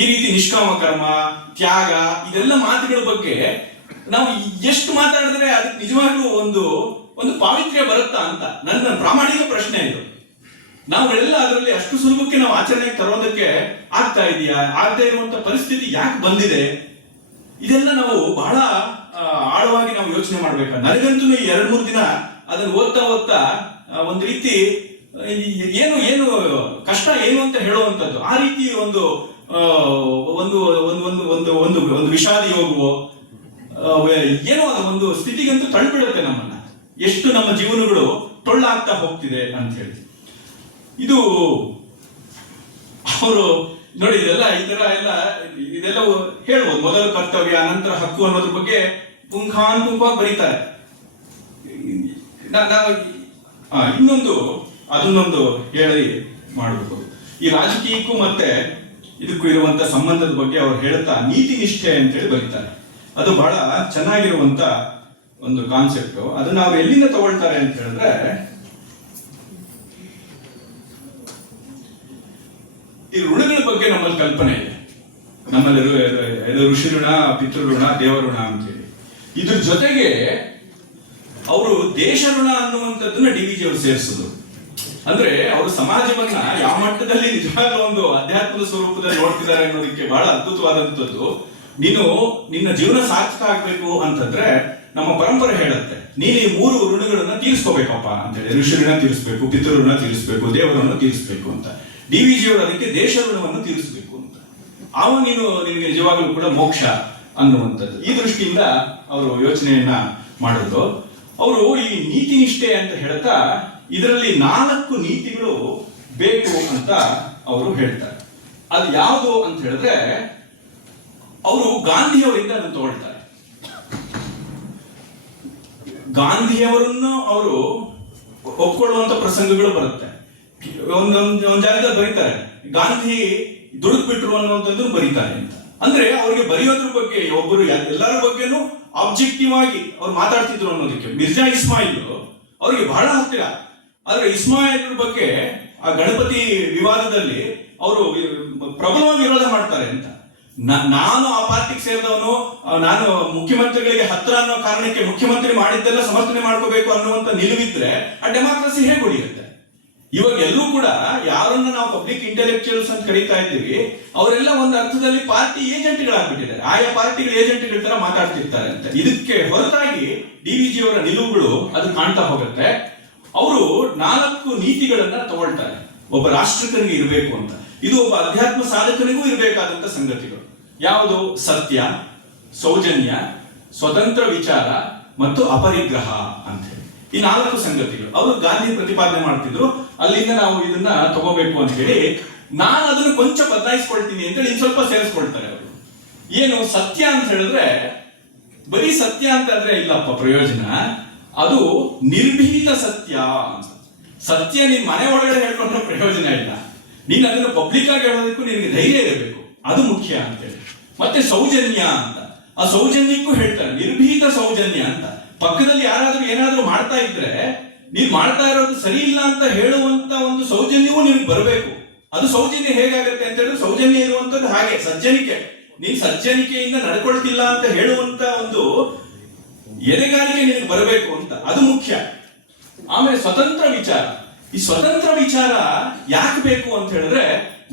ಈ ರೀತಿ ನಿಷ್ಕಾಮ ಕರ್ಮ, ತ್ಯಾಗ, ಇದೆಲ್ಲ ಮಾತುಗಳ ಬಗ್ಗೆ ನಾವು ಎಷ್ಟು ಮಾತಾಡಿದ್ರೆ ಅದಕ್ಕೆ ನಿಜವಾಗ್ಲೂ ಒಂದು ಪಾವಿತ್ರ್ಯ ಬರುತ್ತಾ ಅಂತ ನನ್ನ ಪ್ರಾಮಾಣಿಕ ಪ್ರಶ್ನೆ ಇದು. ನಾವುಗಳೆಲ್ಲ ಅದರಲ್ಲಿ ಅಷ್ಟು ಸುಲಭಕ್ಕೆ ನಾವು ಆಚರಣೆಗೆ ತರೋದಕ್ಕೆ ಆಗ್ತಾ ಇದೆಯಾ? ಆಗದೆ ಇರುವಂತ ಪರಿಸ್ಥಿತಿ ಯಾಕೆ ಬಂದಿದೆ? ಇದೆಲ್ಲ ನಾವು ಬಹಳ ಆಳವಾಗಿ ನಾವು ಯೋಚನೆ ಮಾಡ್ಬೇಕು. ನನಗಂತೂ ಈ 2-3 ದಿನ ಅದನ್ನು ಓದ್ತಾ ಒಂದು ರೀತಿ ಏನು ಕಷ್ಟ ಏನು ಅಂತ ಹೇಳುವಂಥದ್ದು, ಆ ರೀತಿ ಒಂದು ವಿಷಾದಿ ಹೋಗುವ ಏನೋ ಅದು ಒಂದು ಸ್ಥಿತಿಗಂತೂ ತಳ್ಳಿಬಿಡುತ್ತೆ ನಮ್ಮನ್ನ. ಎಷ್ಟು ನಮ್ಮ ಜೀವನಗಳು ಟೊಳ್ಳಾಗ್ತಾ ಹೋಗ್ತಿದೆ ಅಂತ ಹೇಳಿ. ಇದು ಅವರು ನೋಡಿ, ಇದೆಲ್ಲ ಇದೆಲ್ಲ ಹೇಳ್ಬೋದು. ಮೊದಲು ಕರ್ತವ್ಯ, ಅನಂತರ ಹಕ್ಕು ಅನ್ನೋದ್ರ ಬಗ್ಗೆ ಪುಂಖಾನುಪುಂಖವಾಗಿ ಬರೀತಾರೆ. ಅದನ್ನೊಂದು ಹೇಳಿ ಮಾಡಬೇಕು. ಈ ರಾಜಕೀಯಕ್ಕೂ ಮತ್ತೆ ಇದಕ್ಕೂ ಇರುವಂತ ಸಂಬಂಧದ ಬಗ್ಗೆ ಅವ್ರು ಹೇಳ್ತಾ ನೀತಿ ನಿಷ್ಠೆ ಅಂತೇಳಿ ಬರೀತಾರೆ. ಅದು ಬಹಳ ಚೆನ್ನಾಗಿರುವಂತ ಒಂದು ಕಾನ್ಸೆಪ್ಟ್. ಅದನ್ನ ಅವ್ರು ಎಲ್ಲಿಂದ ತಗೊಳ್ತಾರೆ ಅಂತ ಹೇಳಿದ್ರೆ, ಈ ಋಣಗಳ ಬಗ್ಗೆ ನಮ್ಮಲ್ಲಿ ಕಲ್ಪನೆ ಇದೆ. ನಮ್ಮಲ್ಲಿ ಋಷಿ ಋಣ, ಪಿತೃ ಋಣ, ದೇವ ಋಣ ಅಂತೇಳಿ. ಇದ್ರ ಜೊತೆಗೆ ಅವರು ದೇಶ ಋಣ ಅನ್ನುವಂಥದ್ದನ್ನ DVG ಅವರು ಸೇರಿಸಿದ್ರು. ಅಂದ್ರೆ ಅವರು ಸಮಾಜವನ್ನ ಯಾವ ಮಟ್ಟದಲ್ಲಿ ನಿಜವಾಗ್ಲೂ ಒಂದು ಅಧ್ಯಾತ್ಮದ ಸ್ವರೂಪದಲ್ಲಿ ನೋಡ್ತಿದ್ದಾರೆ ಅನ್ನೋದಕ್ಕೆ ಬಹಳ ಅದ್ಭುತವಾದಂಥದ್ದು. ನೀನು ನಿನ್ನ ಜೀವನ ಸಾರ್ಥಕ ಆಗ್ಬೇಕು ಅಂತಂದ್ರೆ ನಮ್ಮ ಪರಂಪರೆ ಹೇಳುತ್ತೆ, ನೀನು ಈ 3 ಋಣಗಳನ್ನ ತೀರಿಸ್ಕೋಬೇಕಪ್ಪ ಅಂತೇಳಿ. ಋಷಿ ಋಣ ತೀರಿಸ್ಬೇಕು, ಪಿತೃ ಋಣ ತೀರಿಸ್ಬೇಕು, ದೇವರನ್ನ ತೀರಿಸ್ಬೇಕು ಅಂತ. DVG ಅವರು ಅದಕ್ಕೆ ದೇಶ ಋಣವನ್ನು ತೀರಿಸಬೇಕು ಅಂತ. ನಿನಗೆ ನಿಜವಾಗ್ಲೂ ಕೂಡ ಮೋಕ್ಷ ಅನ್ನುವಂಥದ್ದು. ಈ ದೃಷ್ಟಿಯಿಂದ ಅವರು ಯೋಚನೆಯನ್ನ ಮಾಡಿದ್ರು. ಅವರು ಈ ನೀತಿ ನಿಷ್ಠೆ ಅಂತ ಹೇಳ್ತಾ ಇದರಲ್ಲಿ 4 ನೀತಿಗಳು ಬೇಕು ಅಂತ ಅವರು ಹೇಳ್ತಾರೆ. ಅದು ಯಾವುದು ಅಂತ ಹೇಳಿದ್ರೆ, ಅವರು ಗಾಂಧಿಯವರಿಂದ ಅದನ್ನು ತಗೊಳ್ತಾರೆ. ಗಾಂಧಿಯವರನ್ನು ಅವರು ಒಪ್ಕೊಳ್ಳುವಂತ ಪ್ರಸಂಗಗಳು ಬರುತ್ತೆ. ಒಂದೊಂದು ಜಾಗದಲ್ಲಿ ಬರೀತಾರೆ ಗಾಂಧಿ ದುಡುಕ್ ಬಿಟ್ರು ಅನ್ನುವಂಥದ್ದು ಬರೀತಾರೆ ಅಂತ. ಅಂದ್ರೆ ಅವರಿಗೆ ಬರೆಯೋದ್ರ ಬಗ್ಗೆ ಒಬ್ಬರು ಎಲ್ಲರ ಬಗ್ಗೆನೂ ಆಬ್ಜೆಕ್ಟಿವ್ ಆಗಿ ಅವ್ರು ಮಾತಾಡ್ತಿದ್ರು ಅನ್ನೋದಕ್ಕೆ ಮಿರ್ಜಾ ಇಸ್ಮಾಯಿಲ್ ಅವರಿಗೆ ಬಹಳ ಹತ್ತಿರ. ಆದ್ರೆ ಇಸ್ಮಾಯಿಲ್ ಬಗ್ಗೆ ಆ ಗಣಪತಿ ವಿವಾದದಲ್ಲಿ ಅವರು ಪ್ರಬಲವಾಗಿ ವಿರೋಧ ಮಾಡ್ತಾರೆ ಅಂತ. ನಾನು ಆ ಪಾರ್ಟಿಗೆ ಸೇರಿದವನು, ನಾನು ಮುಖ್ಯಮಂತ್ರಿಗಳಿಗೆ ಹತ್ರ ಅನ್ನೋ ಕಾರಣಕ್ಕೆ ಮುಖ್ಯಮಂತ್ರಿ ಮಾಡಿದ್ದೆಲ್ಲ ಸಮರ್ಥನೆ ಮಾಡ್ಕೋಬೇಕು ಅನ್ನುವಂತ ನಿಲುವಿದ್ರೆ ಆ ಡೆಮಾಕ್ರಸಿ ಹೇಗೆ ಉಳಿಯುತ್ತೆ? ಇವಾಗ ಎಲ್ಲರೂ ಕೂಡ ಯಾರನ್ನ ನಾವು ಪಬ್ಲಿಕ್ ಇಂಟೆಲೆಕ್ಚುಯಲ್ಸ್ ಅಂತ ಕರೀತಾ ಇದ್ದೀವಿ, ಅವರೆಲ್ಲ ಒಂದು ಅರ್ಥದಲ್ಲಿ ಪಾರ್ಟಿ ಏಜೆಂಟ್ಗಳಾಗ್ಬಿಟ್ಟಿದ್ದಾರೆ. ಆಯಾ ಪಾರ್ಟಿಗಳ ಏಜೆಂಟ್ಗಳ ತರ ಮಾತಾಡ್ತಿರ್ತಾರೆ ಅಂತ. ಇದಕ್ಕೆ ಹೊರತಾಗಿ DVG ಅವರ ನಿಲುವುಗಳು ಅದು ಕಾಣ್ತಾ ಹೋಗುತ್ತೆ. ಅವರು 4 ನೀತಿಗಳನ್ನ ತಗೊಳ್ತಾರೆ ಒಬ್ಬ ರಾಷ್ಟ್ರಕನಿಗೆ ಇರಬೇಕು ಅಂತ. ಇದು ಒಬ್ಬ ಅಧ್ಯಾತ್ಮ ಸಾಧಕನಿಗೂ ಇರಬೇಕಾದಂತ ಸಂಗತಿಗಳು. ಯಾವುದು? ಸತ್ಯ, ಸೌಜನ್ಯ, ಸ್ವತಂತ್ರ ವಿಚಾರ ಮತ್ತು ಅಪರಿಗ್ರಹ ಅಂತ ಹೇಳಿ ಈ 4 ಸಂಗತಿಗಳು ಅವರು ಗಾಂಧಿ ಪ್ರತಿಪಾದನೆ ಮಾಡ್ತಿದ್ರು. ಅಲ್ಲಿಂದ ನಾವು ಇದನ್ನ ತಗೋಬೇಕು ಅಂತ ಹೇಳಿ ನಾನು ಅದನ್ನು ಕೊಂಚ ಬದಲಾಯಿಸ್ಕೊಳ್ತೀನಿ ಅಂತ ಹೇಳಿ ಸ್ವಲ್ಪ ಸೇರಿಸ್ಕೊಳ್ತಾರೆ ಅವರು. ಏನು ಸತ್ಯ ಅಂತ ಹೇಳಿದ್ರೆ ಬರೀ ಸತ್ಯ ಅಂತ ಅಂದ್ರೆ ಇಲ್ಲಪ್ಪ ಪ್ರಯೋಜನ, ಅದು ನಿರ್ಭೀತ ಸತ್ಯ ಅಂತ. ಸತ್ಯ ನಿನ್ ಮನೆ ಒಳಗಡೆ ಹೇಳ್ಕೊಂಡ್ರೆ ಪ್ರಯೋಜನ ಇಲ್ಲ, ನೀನ್ ಅದನ್ನು ಪಬ್ಲಿಕ್ ಆಗಿ ಹೇಳೋದಕ್ಕೂ ನಿನಗೆ ಧೈರ್ಯ ಇರಬೇಕು, ಅದು ಮುಖ್ಯ ಅಂತ ಹೇಳಿ. ಮತ್ತೆ ಸೌಜನ್ಯ ಅಂತ, ಆ ಸೌಜನ್ಯಕ್ಕೂ ಹೇಳ್ತಾರೆ ನಿರ್ಭೀತ ಸೌಜನ್ಯ ಅಂತ. ಪಕ್ಕದಲ್ಲಿ ಯಾರಾದ್ರೂ ಏನಾದ್ರೂ ಮಾಡ್ತಾ ಇದ್ರೆ ನೀನ್ ಮಾಡ್ತಾ ಇರೋದು ಸರಿ ಇಲ್ಲ ಅಂತ ಹೇಳುವಂತ ಒಂದು ಸೌಜನ್ಯವೂ ನಿನ್ಗೆ ಬರಬೇಕು. ಅದು ಸೌಜನ್ಯ ಹೇಗಾಗತ್ತೆ ಅಂತ ಹೇಳಿದ್ರೆ ಸೌಜನ್ಯ ಇರುವಂತದ್ದು ಹಾಗೆ ಸಜ್ಜನಿಕೆ, ನೀನ್ ಸಜ್ಜನಿಕೆಯಿಂದ ನಡ್ಕೊಳ್ತಿಲ್ಲ ಅಂತ ಹೇಳುವಂತ ಒಂದು ಎದೆಗಾರಿಕೆ ನಿನಗೆ ಬರಬೇಕು ಅಂತ, ಅದು ಮುಖ್ಯ. ಆಮೇಲೆ ಸ್ವತಂತ್ರ ವಿಚಾರ. ಈ ಸ್ವತಂತ್ರ ವಿಚಾರ ಯಾಕೆ ಬೇಕು ಅಂತ ಹೇಳಿದ್ರೆ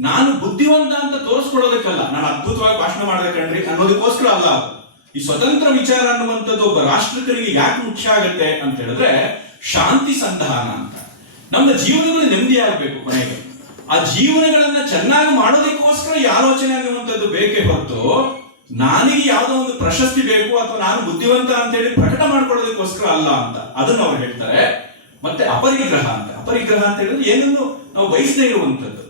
ನಾನು ಬುದ್ಧಿವಂತ ಅಂತ ತೋರಿಸ್ಕೊಳ್ಳೋದಕ್ಕಲ್ಲ, ನಾನು ಅದ್ಭುತವಾಗಿ ಭಾಷಣ ಮಾಡ್ಬೇಕಂಡ್ರಿ ಅನ್ನೋದಕ್ಕೋಸ್ಕರ ಅಲ್ಲ. ಈ ಸ್ವತಂತ್ರ ವಿಚಾರ ಅನ್ನುವಂಥದ್ದು ಒಬ್ಬ ರಾಷ್ಟ್ರಕರಿಗೆ ಯಾಕೆ ಮುಖ್ಯ ಆಗತ್ತೆ ಅಂತ ಹೇಳಿದ್ರೆ ಶಾಂತಿ ಸಂಧಾನ ಅಂತ. ನಮ್ಮ ಜೀವನಗಳು ನೆಮ್ಮದಿ ಆಗ್ಬೇಕು. ಕೊನೆಗೆ ಆ ಜೀವನಗಳನ್ನ ಚೆನ್ನಾಗಿ ಮಾಡೋದಕ್ಕೋಸ್ಕರ ಈ ಆಲೋಚನೆ ಅನ್ನುವಂಥದ್ದು ಬೇಕೇ ಹೊರತು ನನಗೆ ಯಾವುದೋ ಒಂದು ಪ್ರಶಸ್ತಿ ಬೇಕು ಅಥವಾ ನಾನು ಬುದ್ಧಿವಂತ ಅಂತ ಹೇಳಿ ಪ್ರಕಟ ಮಾಡ್ಕೊಳ್ಳೋದಕ್ಕೋಸ್ಕರ ಅಲ್ಲ ಅಂತ ಅದನ್ನ ಅವ್ರು ಹೇಳ್ತಾರೆ. ಮತ್ತೆ ಅಪರಿಗ್ರಹ ಅಂತ. ಅಪರಿಗ್ರಹ ಅಂತ ಹೇಳಿದ್ರೆ ಏನನ್ನು ನಾವು ಬಯಸದೇ ಇರುವಂತದ್ದು,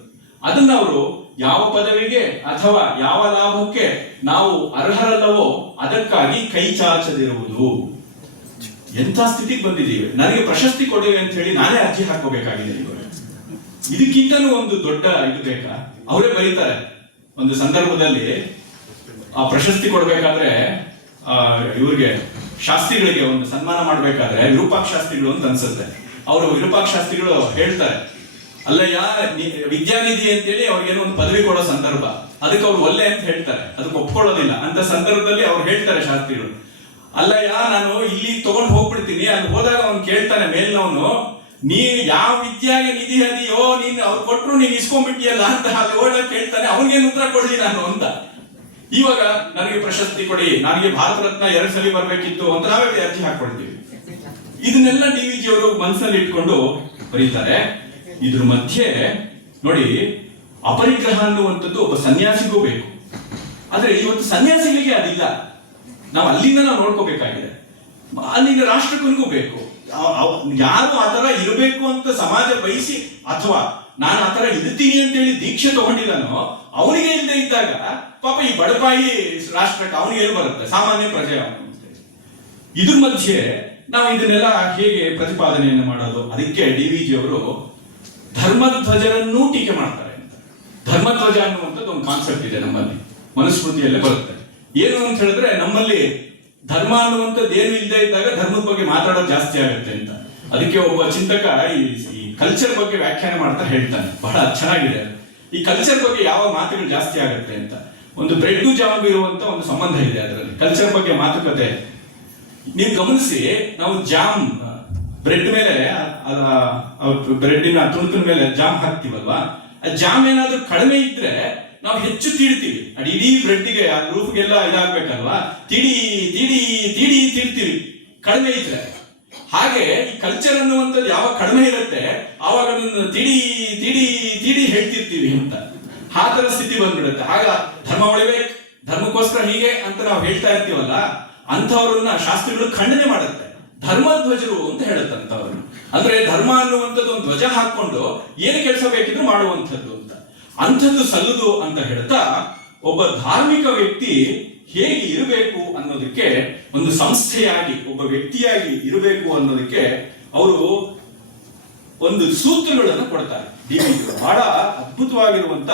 ಅದನ್ನ ಅವರು ಯಾವ ಪದವಿಗೆ ಅಥವಾ ಯಾವ ಲಾಭಕ್ಕೆ ನಾವು ಅರ್ಹರಲ್ಲವೋ ಅದಕ್ಕಾಗಿ ಕೈ ಚಾಚದಿರುವುದು. ಎಂಥ ಸ್ಥಿತಿಗೆ ಬಂದಿದ್ದೀವಿ, ನನಗೆ ಪ್ರಶಸ್ತಿ ಕೊಡಿ ಅಂತ ಹೇಳಿ ನಾನೇ ಅರ್ಜಿ ಹಾಕೋಬೇಕಾಗಿದೆ. ಇದಕ್ಕಿಂತನೂ ಒಂದು ದೊಡ್ಡ ಇದು ಬೇಕಾ? ಅವರೇ ಬರೀತಾರೆ ಒಂದು ಸಂದರ್ಭದಲ್ಲಿ ಆ ಪ್ರಶಸ್ತಿ ಕೊಡ್ಬೇಕಾದ್ರೆ ಇವ್ರಿಗೆ ಶಾಸ್ತ್ರಿಗಳಿಗೆ ಒಂದು ಸನ್ಮಾನ ಮಾಡ್ಬೇಕಾದ್ರೆ ವಿರೂಪಾಕ್ಷ ಶಾಸ್ತ್ರಿಗಳು ಅಂತ ಅನ್ಸುತ್ತೆ. ಅವರು ವಿರೂಪಾಕ್ಷ ಶಾಸ್ತ್ರಿಗಳು ಹೇಳ್ತಾರೆ, ಅಲ್ಲಯ್ಯ ವಿದ್ಯಾನಿಧಿ ಅಂತೇಳಿ ಅವ್ರಿಗೇನೋ ಒಂದು ಪದವಿ ಕೊಡೋ ಸಂದರ್ಭ, ಅದಕ್ಕೆ ಅವ್ರು ಒಲ್ಲೆ ಅಂತ ಹೇಳ್ತಾರೆ, ಅದಕ್ಕೆ ಒಪ್ಕೊಳ್ಳೋದಿಲ್ಲ ಅಂತ ಸಂದರ್ಭದಲ್ಲಿ ಅವ್ರು ಹೇಳ್ತಾರೆ ಶಾಸ್ತ್ರಿಗಳು, ಅಲ್ಲಯ್ಯ ನಾನು ಇಲ್ಲಿ ತಗೊಂಡು ಹೋಗ್ಬಿಡ್ತೀನಿ. ಅಲ್ಲಿ ಹೋದಾಗ ಅವ್ನು ಕೇಳ್ತಾನೆ ಮೇಲ್ನವನು, ನೀನ್ ಯಾವ ವಿದ್ಯಾಗೆ ನಿಧಿ ಅದೆಯೋ ನೀನ್ ಅವ್ರು ಕೊಟ್ರು ನೀನ್ ಇಸ್ಕೊಂಡ್ಬಿಟ್ಟಿಯಲ್ಲ ಅಂತ ಅಲ್ಲಿ ಹೋದಾಗ ಕೇಳ್ತಾನೆ, ಅವನಿಗೇನು ಉತ್ತರ ಕೊಡ್ಲಿ ನಾನು ಅಂತ. ಇವಾಗ ನನಗೆ ಪ್ರಶಸ್ತಿ ಕೊಡಿ, ನನಗೆ ಭಾರತ ರತ್ನ 2 ಸಲ ಬರ್ಬೇಕಿತ್ತು ಅಂತ ನಾವೇ ಅರ್ಜಿ ಹಾಕೊಳ್ತೀವಿ. ಇದನ್ನೆಲ್ಲ DVG ಅವರು ಮನಸ್ಸಲ್ಲಿ ಇಟ್ಕೊಂಡು ಬರೀತಾರೆ. ಇದ್ರ ಮಧ್ಯೆ ನೋಡಿ, ಅಪರಿಗ್ರಹ ಅನ್ನುವಂಥದ್ದು ಒಬ್ಬ ಸನ್ಯಾಸಿಗೂ ಬೇಕು. ಆದ್ರೆ ಇವತ್ತು ಸನ್ಯಾಸಿಗಳಿಗೆ ಅದಿಲ್ಲ. ನಾವು ಅಲ್ಲಿಂದ ನಾವು ನೋಡ್ಕೋಬೇಕಾಗಿದೆ. ಅಲ್ಲಿಂದ ರಾಷ್ಟ್ರಕನಿಗೂ ಬೇಕು. ಯಾರು ಆತರ ಇರಬೇಕು ಅಂತ ಸಮಾಜ ಬಯಸಿ ಅಥವಾ ನಾನು ಆತರ ಇರ್ತೀನಿ ಅಂತ ಹೇಳಿ ದೀಕ್ಷೆ ತಗೊಂಡಿದ್ದಾನೋ ಅವನಿಗೆ ಇಲ್ಲದೆ ಇದ್ದಾಗ ಪಾಪ ಈ ಬಡಪಾಯಿ ರಾಷ್ಟ್ರಕ್ಕೆ ಅವನಿಗೆ ಎಲ್ಲಿ ಬರುತ್ತೆ, ಸಾಮಾನ್ಯ ಪ್ರಜೆ ಅವನು. ಇದ್ರ ಮಧ್ಯೆ ನಾವು ಇದನ್ನೆಲ್ಲ ಹೇಗೆ ಪ್ರತಿಪಾದನೆಯನ್ನು ಮಾಡೋದು? ಅದಕ್ಕೆ DVG ಅವರು ಧರ್ಮಧ್ವಜರನ್ನೂ ಟೀಕೆ ಮಾಡ್ತಾರೆ. ಧರ್ಮಧ್ವಜ ಅನ್ನುವಂಥದ್ದು ಒಂದು ಕಾನ್ಸೆಪ್ಟ್ ಇದೆ ನಮ್ಮಲ್ಲಿ, ಮನುಸ್ಮೃತಿಯಲ್ಲೇ ಬರುತ್ತೆ. ಏನು ಅಂತ ಹೇಳಿದ್ರೆ ನಮ್ಮಲ್ಲಿ ಧರ್ಮ ಅನ್ನುವಂಥದ್ದು ಏನು ಇಲ್ಲದೆ ಇದ್ದಾಗ ಧರ್ಮದ ಬಗ್ಗೆ ಮಾತಾಡೋದು ಜಾಸ್ತಿ ಆಗುತ್ತೆ ಅಂತ. ಅದಕ್ಕೆ ಒಬ್ಬ ಚಿಂತಕ ಈ ಕಲ್ಚರ್ ಬಗ್ಗೆ ವ್ಯಾಖ್ಯಾನ ಮಾಡ್ತಾ ಹೇಳ್ತಾನೆ, ಬಹಳ ಚೆನ್ನಾಗಿದೆ. ಈ ಕಲ್ಚರ್ ಬಗ್ಗೆ ಯಾವ ಮಾತುಗಳು ಜಾಸ್ತಿ ಆಗುತ್ತೆ ಅಂತ. ಒಂದು ಬ್ರೆಡ್ ಜಾಮ್ ಇರುವಂತ ಒಂದು ಸಂಬಂಧ ಇದೆ ಅದರಲ್ಲಿ, ಕಲ್ಚರ್ ಬಗ್ಗೆ ಮಾತುಕತೆ. ನೀವು ಗಮನಿಸಿ, ನಾವು ಜಾಮ್ ಬ್ರೆಡ್ ಮೇಲೆ ಬ್ರೆಡ್ಡಿನ ತುಣುಕಿನ ಮೇಲೆ ಜಾಮ್ ಹಾಕ್ತಿವಲ್ವಾ, ಆ ಜಾಮ್ ಏನಾದ್ರೂ ಕಡಿಮೆ ಇದ್ರೆ ನಾವು ಹೆಚ್ಚು ತೀಡ್ತೀವಿ. ಅದು ಇಡೀ ಬ್ರೆಡ್ಗೆ ಆ ರೂಫ್ಗೆಲ್ಲ ಇದಾಗ್ಬೇಕಲ್ವಾ, ತೀಡಿ ತೀಡಿ ತೀಡಿ ತೀಡ್ತೀವಿ ಕಡಿಮೆ ಇದ್ರೆ. ಹಾಗೆ ಈ ಕಲ್ಚರ್ ಅನ್ನುವಂಥದ್ದು ಯಾವಾಗ ಕಡಿಮೆ ಇರುತ್ತೆ ಆವಾಗ ಅದನ್ನು ತೀಡಿ ತೀಡಿ ತೀಡಿ ಹೇಳ್ತಿರ್ತೀವಿ ಅಂತ. ಆ ತರ ಸ್ಥಿತಿ ಬಂದ್ಬಿಡುತ್ತೆ. ಆಗ ಧರ್ಮ ಉಳಿಬೇಕು, ಧರ್ಮಕ್ಕೋಸ್ಕರ ಹೀಗೆ ಅಂತ ನಾವು ಹೇಳ್ತಾ ಇರ್ತೀವಲ್ಲ, ಅಂಥವ್ರನ್ನ ಶಾಸ್ತ್ರಿಗಳು ಖಂಡನೆ ಮಾಡುತ್ತೆ. ಧರ್ಮಧ್ವಜರು ಅಂತ ಹೇಳುತ್ತಂತವ್ರು. ಅಂದ್ರೆ ಧರ್ಮ ಅನ್ನುವಂಥದ್ದು ಒಂದು ಧ್ವಜ ಹಾಕೊಂಡು ಏನು ಕೆಲಸ ಬೇಕಿದ್ರು ಮಾಡುವಂಥದ್ದು ಅಂತ. ಅಂಥದ್ದು ಸಲ್ಲದು ಅಂತ ಹೇಳ್ತಾ ಒಬ್ಬ ಧಾರ್ಮಿಕ ವ್ಯಕ್ತಿ ಹೇಗೆ ಇರಬೇಕು ಅನ್ನೋದಕ್ಕೆ, ಒಂದು ಸಂಸ್ಥೆಯಾಗಿ ಒಬ್ಬ ವ್ಯಕ್ತಿಯಾಗಿ ಇರಬೇಕು ಅನ್ನೋದಕ್ಕೆ ಅವರು ಒಂದು ಸೂತ್ರಗಳನ್ನು ಕೊಡ್ತಾರೆ. ಬಹಳ ಅದ್ಭುತವಾಗಿರುವಂತ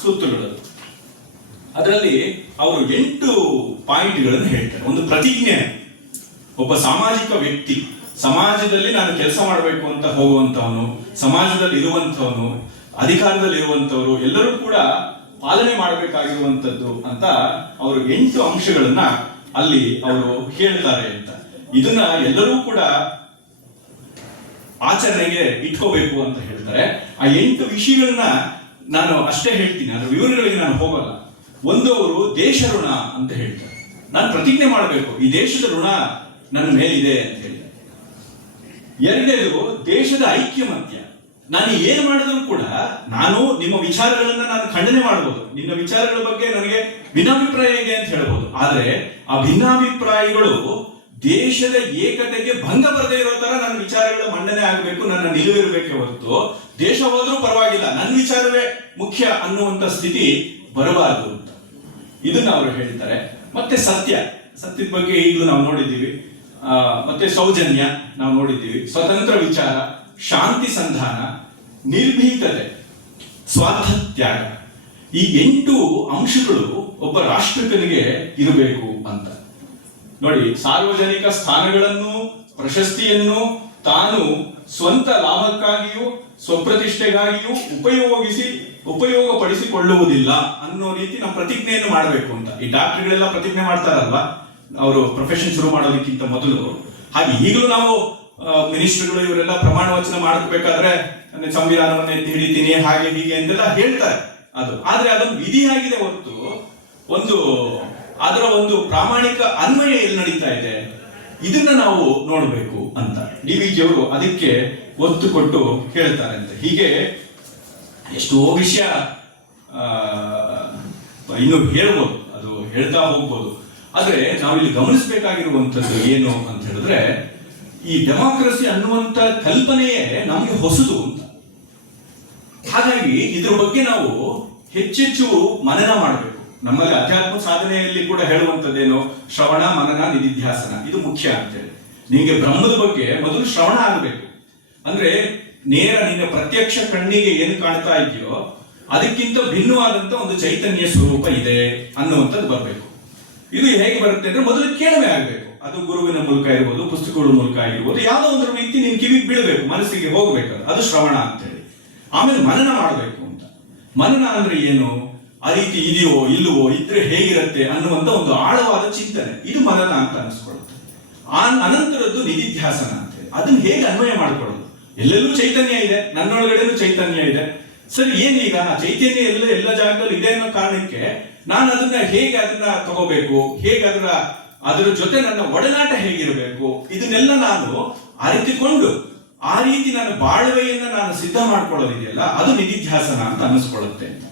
ಸೂತ್ರಗಳು. ಅದರಲ್ಲಿ ಅವರು 8 ಪಾಯಿಂಟ್ಗಳನ್ನು ಹೇಳ್ತಾರೆ. ಒಂದು ಪ್ರತಿಜ್ಞೆ. ಒಬ್ಬ ಸಾಮಾಜಿಕ ವ್ಯಕ್ತಿ, ಸಮಾಜದಲ್ಲಿ ನಾನು ಕೆಲಸ ಮಾಡಬೇಕು ಅಂತ ಹೋಗುವಂತವನು, ಸಮಾಜದಲ್ಲಿ ಇರುವಂತವನು, ಅಧಿಕಾರದಲ್ಲಿ ಇರುವಂತವರು ಎಲ್ಲರೂ ಕೂಡ ಪಾಲನೆ ಮಾಡಬೇಕಾಗಿರುವಂತದ್ದು ಅಂತ ಅವರು 8 ಅಂಶಗಳನ್ನ ಅಲ್ಲಿ ಅವರು ಹೇಳ್ತಾರೆ ಅಂತ. ಇದನ್ನ ಎಲ್ಲರೂ ಕೂಡ ಆಚರಣೆಗೆ ಇಟ್ಕೋಬೇಕು ಅಂತ ಹೇಳ್ತಾರೆ. ಆ 8 ವಿಷಯಗಳನ್ನ ನಾನು ಅಷ್ಟೇ ಹೇಳ್ತೀನಿ, ಅದರ ವಿವರಗಳಿಗೆ ನಾನು ಹೋಗಲ್ಲ. ಒಂದು, ಅವರು ದೇಶ ಋಣ ಅಂತ ಹೇಳ್ತಾರೆ. ನಾನು ಪ್ರತಿಜ್ಞೆ ಮಾಡಬೇಕು, ಈ ದೇಶದ ಋಣ ನನ್ನ ಮೇಲಿದೆ ಅಂತ ಹೇಳಿದ್ದಾರೆ. ಎರಡನೇದು, ದೇಶದ ಐಕ್ಯಮತ್ಯ. ನಾನು ಏನು ಮಾಡಿದ್ರು ಕೂಡ ನಾನು ನಿಮ್ಮ ವಿಚಾರಗಳನ್ನ ನಾನು ಖಂಡನೆ ಮಾಡಬಹುದು, ನಿನ್ನ ವಿಚಾರಗಳ ಬಗ್ಗೆ ನನಗೆ ಭಿನ್ನಾಭಿಪ್ರಾಯ ಇದೆ ಅಂತ ಹೇಳ್ಬೋದು. ಆದ್ರೆ ಆ ಭಿನ್ನಾಭಿಪ್ರಾಯಗಳು ದೇಶದ ಏಕತೆಗೆ ಭಂಗ ಬರದೇ ಇರೋ ತರ ನನ್ನ ವಿಚಾರಗಳ ಮಂಡನೆ ಆಗಬೇಕು, ನನ್ನ ನಿಲುವಿರಬೇಕೆ ಹೊರತು ದೇಶ ಹೋದ್ರೂ ಪರವಾಗಿಲ್ಲ, ನನ್ನ ವಿಚಾರವೇ ಮುಖ್ಯ ಅನ್ನುವಂತ ಸ್ಥಿತಿ ಬರಬಾರದು ಅಂತ ಇದನ್ನ ಅವರು ಹೇಳ್ತಾರೆ. ಮತ್ತೆ ಸತ್ಯದ ಬಗ್ಗೆ ಈಗಲೂ ನಾವು ನೋಡಿದ್ದೀವಿ. ಮತ್ತೆ ಸೌಜನ್ಯ ನಾವು ನೋಡಿದ್ದೀವಿ. ಸ್ವತಂತ್ರ ವಿಚಾರ, ಶಾಂತಿ ಸಂಧಾನ, ನಿರ್ಭೀತತೆ, ಸ್ವಾರ್ಥ ತ್ಯಾಗ. ಈ 8 ಅಂಶಗಳು ಒಬ್ಬ ರಾಷ್ಟ್ರಕನಿಗೆ ಇರಬೇಕು ಅಂತ ನೋಡಿ. ಸಾರ್ವಜನಿಕ ಸ್ಥಾನಗಳನ್ನು, ಪ್ರಶಸ್ತಿಯನ್ನು ತಾನು ಸ್ವಂತ ಲಾಭಕ್ಕಾಗಿಯೂ ಸ್ವಪ್ರತಿಷ್ಠೆಗಾಗಿಯೂ ಉಪಯೋಗಪಡಿಸಿಕೊಳ್ಳುವುದಿಲ್ಲ ಅನ್ನೋ ರೀತಿ ನಾವು ಪ್ರತಿಜ್ಞೆಯನ್ನು ಮಾಡಬೇಕು ಅಂತ. ಈ ಡಾಕ್ಟರ್ಗಳೆಲ್ಲ ಪ್ರತಿಜ್ಞೆ ಮಾಡ್ತಾರಲ್ವಾ ಅವರು ಪ್ರೊಫೆಷನ್ ಶುರು ಮಾಡೋದಕ್ಕಿಂತ ಮೊದಲು. ಹಾಗೆ ಈಗಲೂ ನಾವು ಮಿನಿಸ್ಟರ್ಗಳು ಇವರೆಲ್ಲ ಪ್ರಮಾಣ ವಚನ ಮಾಡಬೇಕಾದ್ರೆ ಸಂವಿಧಾನವನ್ನು ಎತ್ತಿ ಹಿಡಿತೀನಿ ಹಾಗೆ ಹೀಗೆ ಅಂತೆಲ್ಲ ಹೇಳ್ತಾರೆ. ಅದು ಆದ್ರೆ ಅದೊಂದು ವಿಧಿಯಾಗಿದೆ ಹೊರತು ಅದರ ಒಂದು ಪ್ರಾಮಾಣಿಕ ಅನ್ವಯ ಎಲ್ಲಿ ನಡೀತಾ ಇದೆ ಇದನ್ನ ನಾವು ನೋಡಬೇಕು ಅಂತ ಡಿ.ವಿ.ಜಿ. ಅವರು ಅದಕ್ಕೆ ಒತ್ತು ಕೊಟ್ಟು ಹೇಳ್ತಾರೆ ಅಂತ. ಹೀಗೆ ಎಷ್ಟೋ ವಿಷಯ ಇನ್ನು ಹೇಳ್ಬೋದು, ಅದು ಹೇಳ್ತಾ ಹೋಗ್ಬೋದು. ಆದ್ರೆ ನಾವಿಲ್ಲಿ ಗಮನಿಸಬೇಕಾಗಿರುವಂತದ್ದು ಏನು ಅಂತ ಹೇಳಿದ್ರೆ, ಈ ಡೆಮಾಕ್ರಸಿ ಅನ್ನುವಂತ ಕಲ್ಪನೆಯೇ ನಮಗೆ ಹೊಸದು ಅಂತ. ಹಾಗಾಗಿ ಇದ್ರ ಬಗ್ಗೆ ನಾವು ಹೆಚ್ಚೆಚ್ಚು ಮನನ ಮಾಡಬೇಕು. ನಮ್ಮಲ್ಲಿ ಅಧ್ಯಾತ್ಮ ಸಾಧನೆಯಲ್ಲಿ ಕೂಡ ಹೇಳುವಂತದ್ದೇನು, ಶ್ರವಣ, ಮನನ, ನಿಧಿಧ್ಯಾಸನ, ಇದು ಮುಖ್ಯ ಅಂತೇಳಿ. ನಿಂಗೆ ಬ್ರಹ್ಮದ ಬಗ್ಗೆ ಮೊದಲು ಶ್ರವಣ ಆಗಬೇಕು. ಅಂದ್ರೆ ನೇರ ನಿನ್ನ ಪ್ರತ್ಯಕ್ಷ ಕಣ್ಣಿಗೆ ಏನು ಕಾಣ್ತಾ ಇದೆಯೋ ಅದಕ್ಕಿಂತ ಭಿನ್ನವಾದಂತ ಒಂದು ಚೈತನ್ಯ ಸ್ವರೂಪ ಇದೆ ಅನ್ನುವಂಥದ್ದು ಬರಬೇಕು. ಇದು ಹೇಗೆ ಬರುತ್ತೆ ಅಂದ್ರೆ ಮೊದಲು ಕೇಳವೇ ಆಗ್ಬೇಕು. ಅದು ಗುರುವಿನ ಮೂಲಕ ಇರ್ಬೋದು, ಪುಸ್ತಕಗಳ ಮೂಲಕ ಆಗಿರ್ಬೋದು, ಯಾವುದೋ ಒಂದು ರೀತಿ ನಿನ್ ಕಿವಿಗೆ ಬೀಳಬೇಕು, ಮನಸ್ಸಿಗೆ ಹೋಗ್ಬೇಕು. ಅದು ಶ್ರವಣ ಅಂತೇಳಿ. ಆಮೇಲೆ ಮನನ ಮಾಡಬೇಕು ಅಂತ. ಮನನ ಅಂದ್ರೆ ಏನು, ಆ ರೀತಿ ಇದೆಯೋ ಇಲ್ಲವೋ, ಇದ್ರೆ ಹೇಗಿರುತ್ತೆ ಅನ್ನುವಂತ ಒಂದು ಆಳವಾದ ಚಿಂತನೆ, ಇದು ಮನನ ಅಂತ ಅನಿಸ್ಕೊಳ್ಳುತ್ತೆ. ಅನಂತರದ್ದು ನಿಧಿಧ್ಯಾಸನ ಅಂತ ಹೇಳಿ. ಅದನ್ನ ಹೇಗೆ ಅನ್ವಯ ಮಾಡ್ಕೊಳ್ಳೋದು. ಎಲ್ಲೆಲ್ಲೂ ಚೈತನ್ಯ ಇದೆ, ನನ್ನೊಳಗಡೆನೂ ಚೈತನ್ಯ ಇದೆ. ಸರಿ, ಏನೀಗ ಚೈತನ್ಯ ಎಲ್ಲ ಜಾಗದಲ್ಲಿ ಇದೆ ಅನ್ನೋ ಕಾರಣಕ್ಕೆ ನಾನು ಅದನ್ನ ತಗೋಬೇಕು, ಹೇಗೆ ಅದರ ಜೊತೆ ನನ್ನ ಒಡನಾಟ ಹೇಗಿರಬೇಕು, ಇದನ್ನೆಲ್ಲ ನಾನು ಅರಿತುಕೊಂಡು ಆ ರೀತಿ ನನ್ನ ಬಾಳ್ವೆಯನ್ನ ನಾನು ಸಿದ್ಧ ಮಾಡ್ಕೊಳ್ಳೋದಿದೆಯಲ್ಲ, ಅದು ನಿಧಿಧ್ಯಾಸನ ಅಂತ ಅನಿಸ್ಕೊಳ್ಳುತ್ತೆ ಅಂತ.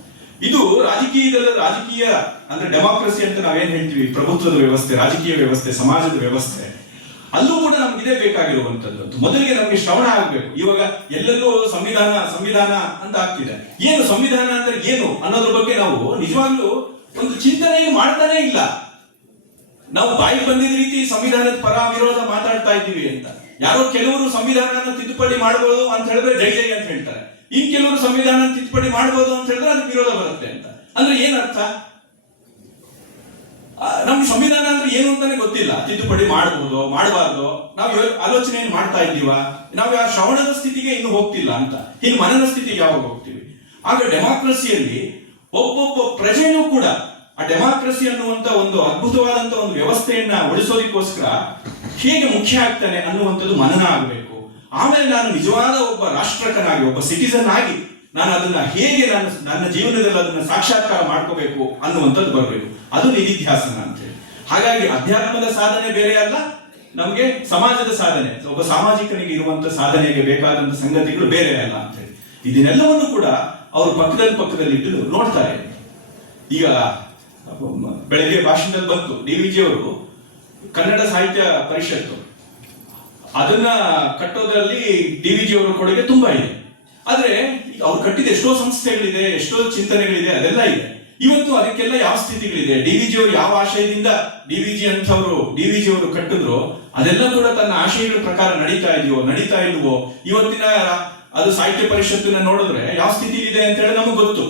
ಇದು ರಾಜಕೀಯ ಅಂದ್ರೆ ಡೆಮಾಕ್ರಸಿ ಅಂತ ನಾವೇನ್ ಹೇಳ್ತೀವಿ, ಪ್ರಭುತ್ವದ ವ್ಯವಸ್ಥೆ, ರಾಜಕೀಯ ವ್ಯವಸ್ಥೆ, ಸಮಾಜದ ವ್ಯವಸ್ಥೆ, ಅಲ್ಲೂ ಕೂಡ ನಮ್ಗೆ ಇದೇ ಬೇಕಾಗಿರುವಂತದ್ದು. ಮೊದಲಿಗೆ ನಮ್ಗೆ ಶ್ರವಣ ಆಗ್ಬೇಕು. ಇವಾಗ ಎಲ್ಲೆಲ್ಲೂ ಸಂವಿಧಾನ ಅಂತ ಆಗ್ತಿದೆ. ಏನು ಸಂವಿಧಾನ ಅಂದ್ರೆ ಏನು ಅನ್ನೋದ್ರ ಬಗ್ಗೆ ನಾವು ನಿಜವಾಗ್ಲೂ ಒಂದು ಚಿಂತನೆಯನ್ನು ಮಾಡ್ತಾನೆ ಇಲ್ಲ. ನಾವು ಬಾಯಿ ಬಂದಿದ ರೀತಿ ಸಂವಿಧಾನದ ಪರ ವಿರೋಧ ಮಾತಾಡ್ತಾ ಇದ್ದೀವಿ ಅಂತ. ಯಾರೋ ಕೆಲವರು ಸಂವಿಧಾನ ತಿದ್ದುಪಡಿ ಮಾಡಬಹುದು ಅಂತ ಹೇಳಿದ್ರೆ ಜೈ ಜೈ ಅಂತ ಹೇಳ್ತಾರೆ. ಇನ್ ಕೆಲವರು ಸಂವಿಧಾನ ತಿದ್ದುಪಡಿ ಮಾಡಬಹುದು ಅಂತ ಹೇಳಿದ್ರೆ ಅದಕ್ಕೆ ವಿರೋಧ ಬರುತ್ತೆ ಅಂತ. ಅಂದ್ರೆ ಏನರ್ಥ? ನಮ್ಗೆ ಸಂವಿಧಾನ ಅಂದ್ರೆ ಏನು ಅಂತಾನೆ ಗೊತ್ತಿಲ್ಲ. ತಿದ್ದುಪಡಿ ಮಾಡಬಹುದು ಮಾಡಬಾರ್ದು ನಾವು ಆಲೋಚನೆಯನ್ನು ಮಾಡ್ತಾ ಇದ್ದೀವಾ? ನಾವು ಯಾವ ಶ್ರವಣದ ಸ್ಥಿತಿಗೆ ಇನ್ನು ಹೋಗ್ತಿಲ್ಲ ಅಂತ. ಇನ್ನು ಮನನ ಸ್ಥಿತಿಗೆ ಯಾವಾಗ ಹೋಗ್ತೀವಿ? ಆಗ ಡೆಮಾಕ್ರಸಿಯಲ್ಲಿ ಒಬ್ಬೊಬ್ಬ ಪ್ರಜೆನೂ ಕೂಡ ಆ ಡೆಮಾಕ್ರಸಿ ಅನ್ನುವಂತ ಒಂದು ಅದ್ಭುತವಾದಂತ ಒಂದು ವ್ಯವಸ್ಥೆಯನ್ನ ಉಳಿಸೋದಕ್ಕೋಸ್ಕರ ಹೇಗೆ ಮುಖ್ಯ ಆಗ್ತಾನೆ ಅನ್ನುವಂಥದ್ದು ಮನನ ಆಗಬೇಕು. ಆಮೇಲೆ ನಾನು ನಿಜವಾದ ಒಬ್ಬ ರಾಷ್ಟ್ರಕನಾಗಿ, ಒಬ್ಬ ಸಿಟಿಸನ್ ಆಗಿ ನಾನು ಅದನ್ನ ಹೇಗೆ ನನ್ನ ಜೀವನದಲ್ಲಿ ಅದನ್ನ ಸಾಕ್ಷಾತ್ಕಾರ ಮಾಡ್ಕೋಬೇಕು ಅನ್ನುವಂಥದ್ದು ಬರಬೇಕು. ಅದು ನಿಧಿಧ್ಯಾಸನ ಅಂತ ಹೇಳಿ. ಹಾಗಾಗಿ ಅಧ್ಯಾತ್ಮದ ಸಾಧನೆ ಬೇರೆ ಅಲ್ಲ, ನಮ್ಗೆ ಸಮಾಜದ ಸಾಧನೆ, ಒಬ್ಬ ಸಾಮಾಜಿಕನಿಗೆ ಇರುವಂತ ಸಾಧನೆಗೆ ಬೇಕಾದಂತ ಸಂಗತಿಗಳು ಬೇರೆ ಅಲ್ಲ ಅಂತ ಹೇಳಿ. ಇದನ್ನೆಲ್ಲವನ್ನು ಕೂಡ ಅವರು ಪಕ್ಕದಲ್ಲಿ ಇಟ್ಟು ನೋಡ್ತಾರೆ. ಈಗ ಬೆಳಗ್ಗೆ ಭಾಷಣದಲ್ಲಿ ಬಂತು, ಡಿ.ವಿ.ಜಿ. ಅವರು ಕನ್ನಡ ಸಾಹಿತ್ಯ ಪರಿಷತ್ತು ಅದನ್ನ ಕಟ್ಟೋದ್ರಲ್ಲಿ ಡಿ.ವಿ.ಜಿ. ಅವರ ಕೊಡುಗೆ ತುಂಬಾ ಇದೆ. ಆದ್ರೆ ಅವ್ರು ಕಟ್ಟಿದ ಎಷ್ಟೋ ಸಂಸ್ಥೆಗಳಿದೆ, ಎಷ್ಟೋ ಚಿಂತನೆಗಳಿದೆ, ಅದೆಲ್ಲ ಇದೆ. ಇವತ್ತು ಅದಕ್ಕೆಲ್ಲ ಯಾವ ಸ್ಥಿತಿಗಳಿದೆ, ಡಿವಿಜಿ ಅವರು ಯಾವ ಆಶಯದಿಂದ ಡಿವಿಜಿ ಅವರು ಕಟ್ಟಿದ್ರು ಅದೆಲ್ಲ ಕೂಡ ತನ್ನ ಆಶಯಗಳ ಪ್ರಕಾರ ನಡೀತಾ ಇಲ್ವೋ ಇವತ್ತಿನ ಅದು ಸಾಹಿತ್ಯ ಪರಿಷತ್ತಿನ ನೋಡಿದ್ರೆ ಯಾವ ಸ್ಥಿತಿಲಿದೆ ಅಂತ ಹೇಳಿ ನಮಗೆ ಗೊತ್ತು.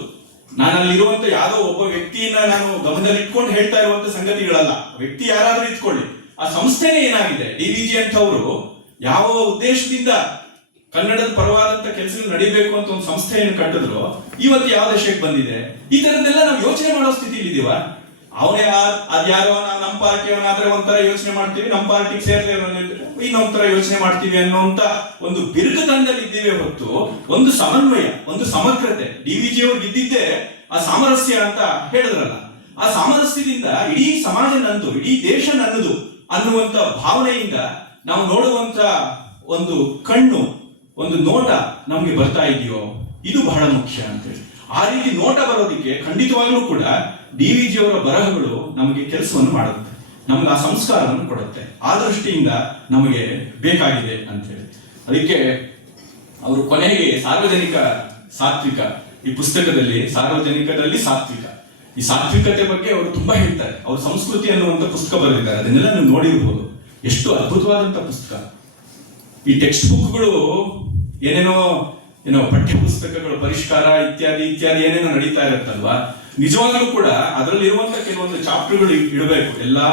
ನಾನು ಅಲ್ಲಿರುವಂತ ಯಾವುದೋ ಒಬ್ಬ ವ್ಯಕ್ತಿಯನ್ನ ನಾನು ಗಮನದಲ್ಲಿ ಇಟ್ಕೊಂಡು ಹೇಳ್ತಾ ಇರುವಂತ ಸಂಗತಿಗಳಲ್ಲ. ವ್ಯಕ್ತಿ ಯಾರಾದ್ರೂ ಇಟ್ಕೊಳ್ಳಿ, ಆ ಸಂಸ್ಥೆನೇ ಏನಾಗಿದೆ, ಡಿವಿಜಿ ಅಂತವರು ಯಾವ ಉದ್ದೇಶದಿಂದ ಕನ್ನಡದ ಪರವಾದಂತ ಕೆಲಸಗಳು ನಡೀಬೇಕು ಅಂತ ಒಂದು ಸಂಸ್ಥೆಯನ್ನು ಕಟ್ಟಿದ್ರು ಇವತ್ತು ಯಾವ ದೇಶಕ್ಕೆ ಬಂದಿದೆ. ಈ ತರದ್ದೆಲ್ಲ ನಾವು ಯೋಚನೆ ಮಾಡೋ ಸ್ಥಿತಿಲಿ ಇದೀವ. ಅವನೇ ಅದ್ಯಾರೋ ನಮ್ಮ ಪಾರ್ಟಿಯವನಾದ್ರೆ ಒಂಥರ ಯೋಚನೆ ಮಾಡ್ತೀವಿ, ನಮ್ಮ ಪಾರ್ಟಿಗೆ ಸೇರ್ದೇ ಇನ್ನೊಂದ್ ತರ ಯೋಚನೆ ಮಾಡ್ತೀವಿ ಅನ್ನೋಂತ ಒಂದು ಬಿರುಕುತನದಲ್ಲಿ ಇದ್ದೀವಿ ಹೊತ್ತು ಒಂದು ಸಮನ್ವಯ, ಒಂದು ಸಮಗ್ರತೆ. ಡಿವಿಜಿ ಅವ್ರಿಗೆ ಇದ್ದಿದ್ದೇ ಆ ಸಾಮರಸ್ಯ ಅಂತ ಹೇಳಿದ್ರಲ್ಲ, ಆ ಸಾಮರಸ್ಯದಿಂದ ಇಡೀ ಸಮಾಜ ನಂದು, ಇಡೀ ದೇಶ ನನ್ನದು ಅನ್ನುವಂತ ಭಾವನೆಯಿಂದ ನಾವು ನೋಡುವಂತ ಒಂದು ಕಣ್ಣು, ಒಂದು ನೋಟ ನಮ್ಗೆ ಬರ್ತಾ ಇದೆಯೋ ಇದು ಬಹಳ ಮುಖ್ಯ ಅಂತೇಳಿ. ಆ ರೀತಿ ನೋಟ ಬರೋದಿಕ್ಕೆ ಖಂಡಿತವಾಗ್ಲೂ ಕೂಡ ಡಿವಿಜಿ ಅವರ ಬರಹಗಳು ನಮಗೆ ಕೆಲಸವನ್ನು ಮಾಡುತ್ತೆ, ನಮ್ಗೆ ಆ ಸಂಸ್ಕಾರವನ್ನು ಕೊಡುತ್ತೆ. ಆ ದೃಷ್ಟಿಯಿಂದ ನಮಗೆ ಬೇಕಾಗಿದೆ ಅಂತ ಹೇಳಿ ಅದಕ್ಕೆ ಅವರು ಕೊನೆಗೆ ಸಾರ್ವಜನಿಕ ಸಾತ್ವಿಕ, ಈ ಪುಸ್ತಕದಲ್ಲಿ ಸಾರ್ವಜನಿಕದಲ್ಲಿ ಸಾತ್ವಿಕ, ಈ ಸಾತ್ವಿಕತೆ ಬಗ್ಗೆ ಅವರು ತುಂಬಾ ಹೇಳ್ತಾರೆ. ಅವರು ಸಂಸ್ಕೃತಿ ಅನ್ನುವಂತ ಪುಸ್ತಕ ಬರೆದಿದ್ದಾರೆ, ಅದನ್ನೆಲ್ಲ ನೀವು ನೋಡಿರ್ಬೋದು. ಎಷ್ಟು ಅದ್ಭುತವಾದಂತ ಪುಸ್ತಕ. ಈ ಟೆಕ್ಸ್ಟ್ ಬುಕ್ಗಳು ಏನೋ ಪಠ್ಯ ಪುಸ್ತಕಗಳು ಪರಿಷ್ಕಾರ ಇತ್ಯಾದಿ ಏನೇನೋ ನಡೀತಾ ಇರುತ್ತಲ್ವಾ, ನಿಜವಾಗ್ಲೂ ಕೂಡ ಅದರಲ್ಲಿರುವಂತ ಕೆಲವೊಂದು ಚಾಪ್ಟರ್ಗಳು ಇಡಬೇಕು. ಎಲ್ಲಾ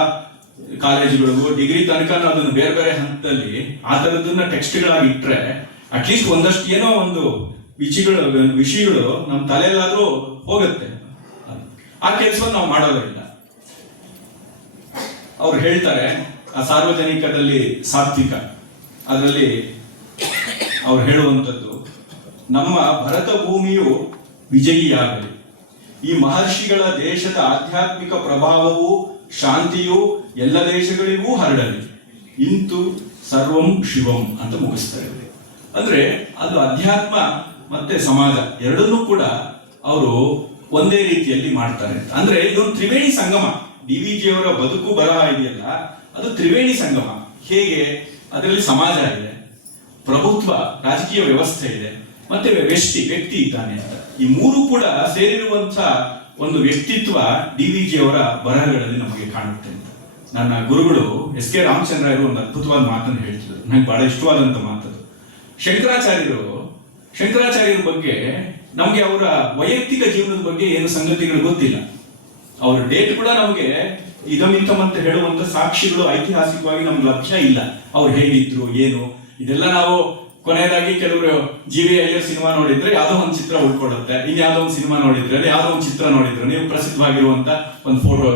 ಕಾಲೇಜುಗಳಿಗೂ ಡಿಗ್ರಿ ತನಕ ಅದನ್ನು ಬೇರೆ ಬೇರೆ ಹಂತದಲ್ಲಿ ಆ ತರದನ್ನ ಟೆಕ್ಸ್ಟ್ಗಳಾಗಿ ಇಟ್ರೆ ಅಟ್ಲೀಸ್ಟ್ ಒಂದಷ್ಟು ಏನೋ ಒಂದು ವಿಷಯಗಳು ನಮ್ಮ ತಲೆಯಲ್ಲಾದ್ರೂ ಹೋಗುತ್ತೆ. ಆ ಕೆಲಸವನ್ನು ನಾವು ಮಾಡೋದಿಲ್ಲ. ಅವ್ರು ಹೇಳ್ತಾರೆ ಆ ಸಾರ್ವಜನಿಕದಲ್ಲಿ ಸಾತ್ವಿಕ, ಅದರಲ್ಲಿ ಅವ್ರು ಹೇಳುವಂಥದ್ದು, ನಮ್ಮ ಭರತ ಭೂಮಿಯು ವಿಜಯಿಯಾಗಲಿ, ಈ ಮಹರ್ಷಿಗಳ ದೇಶದ ಆಧ್ಯಾತ್ಮಿಕ ಪ್ರಭಾವವು ಶಾಂತಿಯು ಎಲ್ಲ ದೇಶಗಳಿಗೂ ಹರಡಲಿ, ಇಂತು ಸರ್ವಂ ಶಿವಂ ಅಂತ ಮುಗಿಸ್ತಾರೆ. ಅಂದ್ರೆ ಅದು ಅಧ್ಯಾತ್ಮ ಮತ್ತೆ ಸಮಾಜ ಎರಡನ್ನೂ ಕೂಡ ಅವರು ಒಂದೇ ರೀತಿಯಲ್ಲಿ ಮಾಡ್ತಾರೆ. ಅಂದ್ರೆ ಇದೊಂದು ತ್ರಿವೇಣಿ ಸಂಗಮ. ಡಿವಿಜಿ ಅವರ ಬದುಕು ಬರಹ ಇದೆಯಲ್ಲ, ಅದು ತ್ರಿವೇಣಿ ಸಂಗಮ. ಹೇಗೆ? ಅದರಲ್ಲಿ ಸಮಾಜ ಇದೆ, ಪ್ರಭುತ್ವ ರಾಜಕೀಯ ವ್ಯವಸ್ಥೆ ಇದೆ, ಮತ್ತೆ ವ್ಯಕ್ತಿ ಇದ್ದಾನೆ ಅಂತ. ಈ ಮೂರು ಕೂಡ ಸೇರಿರುವಂತ ಒಂದು ವ್ಯಕ್ತಿತ್ವ ಡಿವಿಜಿ ಅವರ ಬರಹಗಳಲ್ಲಿ ನಮಗೆ ಕಾಣುತ್ತೆ ಅಂತ. ನನ್ನ ಗುರುಗಳು ಎಸ್.ಕೆ. ರಾಮಚಂದ್ರರು ಒಂದು ಅದ್ಭುತವಾದ ಮಾತನ್ನು ಹೇಳ್ತಿದ್ರು, ನಂಗೆ ಬಹಳ ಇಷ್ಟವಾದಂತ ಮಾತದು. ಶಂಕರಾಚಾರ್ಯರ ಬಗ್ಗೆ ನಮ್ಗೆ ಅವರ ವೈಯಕ್ತಿಕ ಜೀವನದ ಬಗ್ಗೆ ಏನು ಸಂಗತಿಗಳು ಗೊತ್ತಿಲ್ಲ. ಅವ್ರ ಡೇಟ್ ಕೂಡ ನಮಗೆ ಇದಮಿತ್ತಮ್ ಅಂತ ಹೇಳುವಂತ ಸಾಕ್ಷಿಗಳು ಐತಿಹಾಸಿಕವಾಗಿ ನಮ್ಗೆ ಲಭ್ಯ ಇಲ್ಲ. ಅವ್ರು ಹೇಗಿದ್ರು ಏನು ಇದೆಲ್ಲ ನಾವು ಕೊನೆಯದಾಗಿ ಕೆಲವರು ಜಿ.ವಿ. ಅಯ್ಯರ್ ಸಿನಿಮಾ ನೋಡಿದ್ರೆ ಯಾವ್ದೋ ಒಂದು ಚಿತ್ರ ಉಳ್ಕೊಳ್ಳುತ್ತೆ, ಇನ್ಯಾವುದೋ ಒಂದು ಸಿನಿಮಾ ನೋಡಿದ್ರೆ ಯಾವ್ದೋ ಒಂದು ಚಿತ್ರ ನೋಡಿದ್ರೆ ನೀವು ಪ್ರಸಿದ್ಧವಾಗಿರುವಂತ ಒಂದು ಫೋಟೋ,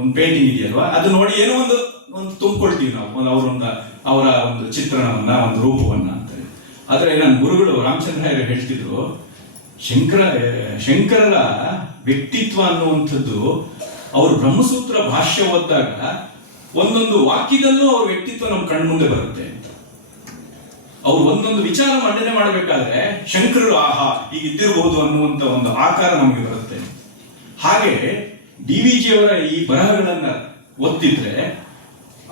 ಒಂದು ಪೇಂಟಿಂಗ್ ಇದೆಯಲ್ವಾ, ಅದು ನೋಡಿ ಏನೋ ಒಂದು ತುಂಬಿಕೊಳ್ತೀವಿ ನಾವು ಅವರ ಒಂದು ಚಿತ್ರಣವನ್ನ, ಒಂದು ರೂಪವನ್ನ ಅಂತ. ಆದ್ರೆ ನನ್ನ ಗುರುಗಳು ರಾಮಚಂದ್ರ ಹೇಳ್ತಿದ್ರು, ಶಂಕರರ ವ್ಯಕ್ತಿತ್ವ ಅನ್ನುವಂಥದ್ದು ಅವರು ಬ್ರಹ್ಮಸೂತ್ರ ಭಾಷ್ಯ ಓದಿದಾಗ ಒಂದೊಂದು ವಾಕ್ಯದಲ್ಲೂ ಅವ್ರ ವ್ಯಕ್ತಿತ್ವ ನಮ್ಮ ಕಣ್ಣು ಮುಂದೆ ಬರುತ್ತೆ ಅಂತ. ಅವ್ರು ಒಂದೊಂದು ವಿಚಾರ ಮಂಡನೆ ಮಾಡಬೇಕಾದ್ರೆ ಶಂಕರರು ಆಹಾ ಹೀಗಿದ್ದಿರಬಹುದು ಅನ್ನುವಂತ ಒಂದು ಆಕಾರ ನಮಗೆ ಬರುತ್ತೆ. ಹಾಗೆ ಡಿವಿಜಿ ಅವರ ಈ ಬರಹಗಳನ್ನ ಓದ್ತಿದ್ರೆ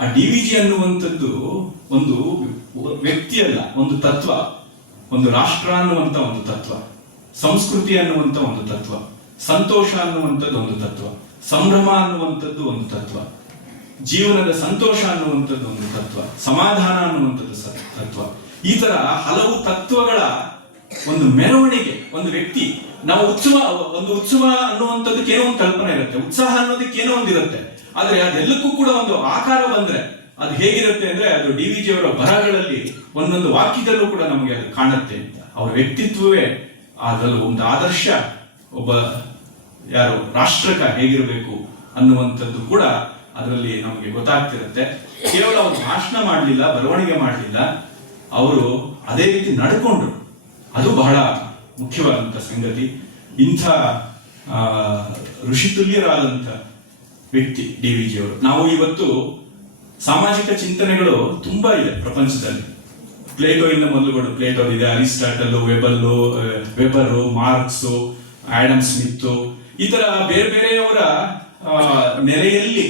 ಆ ಡಿವಿಜಿ ಅನ್ನುವಂಥದ್ದು ಒಂದು ವ್ಯಕ್ತಿ ಅಲ್ಲ, ಒಂದು ತತ್ವ, ಒಂದು ರಾಷ್ಟ್ರ ಅನ್ನುವಂತ ಒಂದು ತತ್ವ, ಸಂಸ್ಕೃತಿ ಅನ್ನುವಂತ ಒಂದು ತತ್ವ, ಸಂತೋಷ ಅನ್ನುವಂಥದ್ದು ಒಂದು ತತ್ವ, ಸಂಭ್ರಮ ಅನ್ನುವಂಥದ್ದು ಒಂದು ತತ್ವ, ಜೀವನದ ಸಂತೋಷ ಅನ್ನುವಂಥದ್ದು ಒಂದು ತತ್ವ, ಸಮಾಧಾನ ಅನ್ನುವಂಥದ್ದು ತತ್ವ. ಈ ತರ ಹಲವು ತತ್ವಗಳ ಒಂದು ಮೆರವಣಿಗೆ. ಒಂದು ವ್ಯಕ್ತಿ ನಾವು ಉತ್ಸವ ಅನ್ನುವಂಥದ್ದಕ್ಕೆ ಏನೋ ಒಂದು ಕಲ್ಪನೆ ಇರುತ್ತೆ, ಉತ್ಸಾಹ ಅನ್ನೋದಕ್ಕೆ ಏನೋ ಒಂದಿರುತ್ತೆ. ಆದ್ರೆ ಅದೆಲ್ಲಕ್ಕೂ ಕೂಡ ಒಂದು ಆಕಾರ ಬಂದ್ರೆ ಅದು ಹೇಗಿರುತ್ತೆ ಅಂದ್ರೆ ಅದು ಡಿವಿಜಿ ಅವರ ಬರಹಗಳಲ್ಲಿ ಒಂದೊಂದು ವಾಕ್ಯದಲ್ಲೂ ಕೂಡ ನಮಗೆ ಅದು ಕಾಣುತ್ತೆ ಅಂತ. ಅವರ ವ್ಯಕ್ತಿತ್ವವೇ ಅದರಲ್ಲಿ ಒಂದು ಆದರ್ಶ, ಒಬ್ಬ ರಾಷ್ಟ್ರಕ ಹೇಗಿರಬೇಕು ಅನ್ನುವಂಥದ್ದು ಕೂಡ ಅದರಲ್ಲಿ ನಮಗೆ ಗೊತ್ತಾಗ್ತಿರುತ್ತೆ. ಕೇವಲ ಅವರು ಭಾಷಣ ಮಾಡಲಿಲ್ಲ, ಬರವಣಿಗೆ ಮಾಡಲಿಲ್ಲ, ಅವರು ಅದೇ ರೀತಿ ನಡ್ಕೊಂಡ್ರು. ಅದು ಬಹಳ ಮುಖ್ಯವಾದಂತ ಸಂಗತಿ. ಇಂಥ ಋಷಿತುಲ್ಯರಾದಂಥ ವ್ಯಕ್ತಿ ಡಿವಿಜಿ ಅವರು. ನಾವು ಇವತ್ತು ಸಾಮಾಜಿಕ ಚಿಂತನೆಗಳು ತುಂಬಾ ಇದೆ ಪ್ರಪಂಚದಲ್ಲಿ. ಪ್ಲೇಟೋ ಇಂದ ಮೊದಲುಗಳು, ಪ್ಲೇಟೋ ಇದೆ, Aristotle, weber, marks, Adam Smith, ಈ ತರ ಬೇರೆ ಬೇರೆಯವರ ನೆಲೆಯಲ್ಲಿ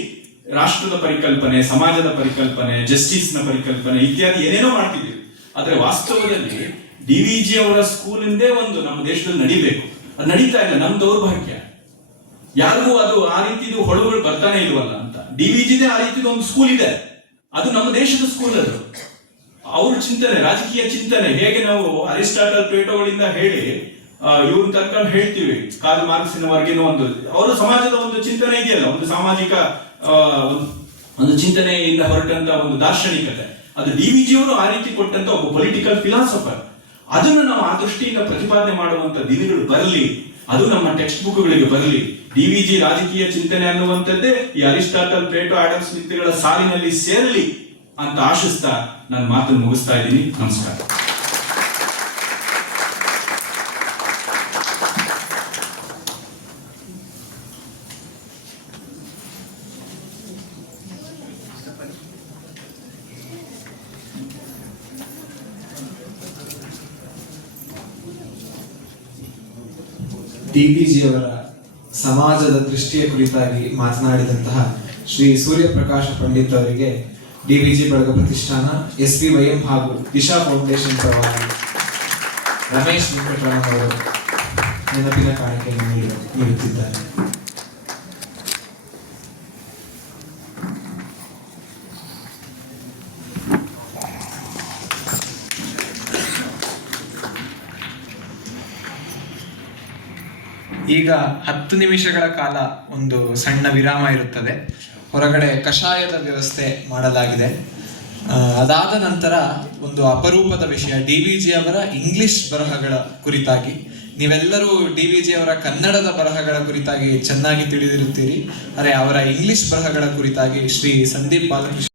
ರಾಷ್ಟ್ರದ ಪರಿಕಲ್ಪನೆ, ಸಮಾಜದ ಪರಿಕಲ್ಪನೆ, ಜಸ್ಟಿಸ್ ನ ಪರಿಕಲ್ಪನೆ ಇತ್ಯಾದಿ ಏನೇನೋ ಮಾಡ್ತಿದ್ದೀವಿ. ಆದ್ರೆ ವಾಸ್ತವದಲ್ಲಿ ಡಿವಿಜಿ ಅವರ ಸ್ಕೂಲಿಂದೇ ಒಂದು ನಮ್ಮ ದೇಶದಲ್ಲಿ ನಡಿಬೇಕು, ಅದು ನಡೀತಾ ಇಲ್ಲ. ನಮ್ಮ ದೌರ್ಭಾಗ್ಯ. ಯಾರಿಗೂ ಅದು ಆ ರೀತಿದು ಹೊಳಗಳು ಬರ್ತಾನೆ ಇಲ್ವಲ್ಲ ಅಂತ. DVGದೇ ಆ ರೀತಿದು ಒಂದು ಸ್ಕೂಲ್ ಇದೆ, ಅದು ನಮ್ಮ ದೇಶದ ಸ್ಕೂಲ್. ಅದು ಅವ್ರ ಚಿಂತನೆ, ರಾಜಕೀಯ ಚಿಂತನೆ, ಹೇಗೆ ನಾವು ಅರಿಸ್ಟಾಟಲ್ ಪ್ಲೇಟೋಗಳಿಂದ ಹೇಳಿ ಇವ್ರನ್ನ ತರ್ಕೊಂಡು ಹೇಳ್ತೀವಿ, ಕಾರ್ಲ್ ಮಾರ್ಕ್ಸಿನ ವರ್ಗಿನ ಒಂದು ಅವರ ಸಮಾಜದ ಒಂದು ಚಿಂತನೆ ಇದೆಯಲ್ಲ, ಒಂದು ಸಾಮಾಜಿಕ ಒಂದು ಚಿಂತನೆಯಿಂದ ಹೊರಟಂತ ಒಂದು ದಾರ್ಶನಿಕತೆ, ಅದು DVG ಅವರು ಆ ರೀತಿ ಕೊಟ್ಟಂತ ಒಬ್ಬ ಪೊಲಿಟಿಕಲ್ ಫಿಲಾಸಫರ್. ಅದನ್ನು ನಾವು ಆ ದೃಷ್ಟಿಯಿಂದ ಪ್ರತಿಪಾದನೆ ಮಾಡುವಂತ ದಿನಗಳು ಬರಲಿ, ಅದು ನಮ್ಮ ಟೆಕ್ಸ್ಟ್ ಬುಕ್ಗಳಿಗೆ ಬರಲಿ. DVG ರಾಜಕೀಯ ಚಿಂತನೆ ಅನ್ನುವಂಥದ್ದೇ ಈ ಅರಿಸ್ಟಾಟಲ್, ಪ್ಲೇಟೋ, ಆಡಮ್ ಸ್ಮಿತ್ಗಳ ಸಾಲಿನಲ್ಲಿ ಸೇರಲಿ ಅಂತ ಆಶಿಸ್ತಾ ನಾನು ಮಾತನ್ನು ಮುಗಿಸ್ತಾ ಇದ್ದೀನಿ. ನಮಸ್ಕಾರ. DVG ಅವರ ಸಮಾಜದ ದೃಷ್ಟಿಯ ಕುರಿತಾಗಿ ಮಾತನಾಡಿದಂತಹ ಶ್ರೀ ಸೂರ್ಯಪ್ರಕಾಶ ಪಂಡಿತ್ ಅವರಿಗೆ DVG ಬಳಗ ಪ್ರತಿಷ್ಠಾನ, SVYM ಹಾಗೂ ದಿಶಾ ಫೌಂಡೇಶನ್ ಪರವಾಗಿ ರಮೇಶ್ ವೆಂಕಟರಾಮ್ ಅವರು ನೆನಪಿನ ಕಾಣಿಕೆಯನ್ನು ನೀಡುತ್ತಿದ್ದಾರೆ. ಈಗ 10 ನಿಮಿಷಗಳ ಕಾಲ ಒಂದು ಸಣ್ಣ ವಿರಾಮ ಇರುತ್ತದೆ. ಹೊರಗಡೆ ಕಷಾಯದ ವ್ಯವಸ್ಥೆ ಮಾಡಲಾಗಿದೆ. ಅದಾದ ನಂತರ ಒಂದು ಅಪರೂಪದ ವಿಷಯ, DVG ಅವರ ಇಂಗ್ಲಿಷ್ ಬರಹಗಳ ಕುರಿತಾಗಿ. ನೀವೆಲ್ಲರೂ DVG ಅವರ ಕನ್ನಡದ ಬರಹಗಳ ಕುರಿತಾಗಿ ಚೆನ್ನಾಗಿ ತಿಳಿದಿರುತ್ತೀರಿ, ಆದರೆ ಅವರ ಇಂಗ್ಲಿಷ್ ಬರಹಗಳ ಕುರಿತಾಗಿ ಶ್ರೀ ಸಂದೀಪ್ ಬಾಲಕೃಷ್ಣ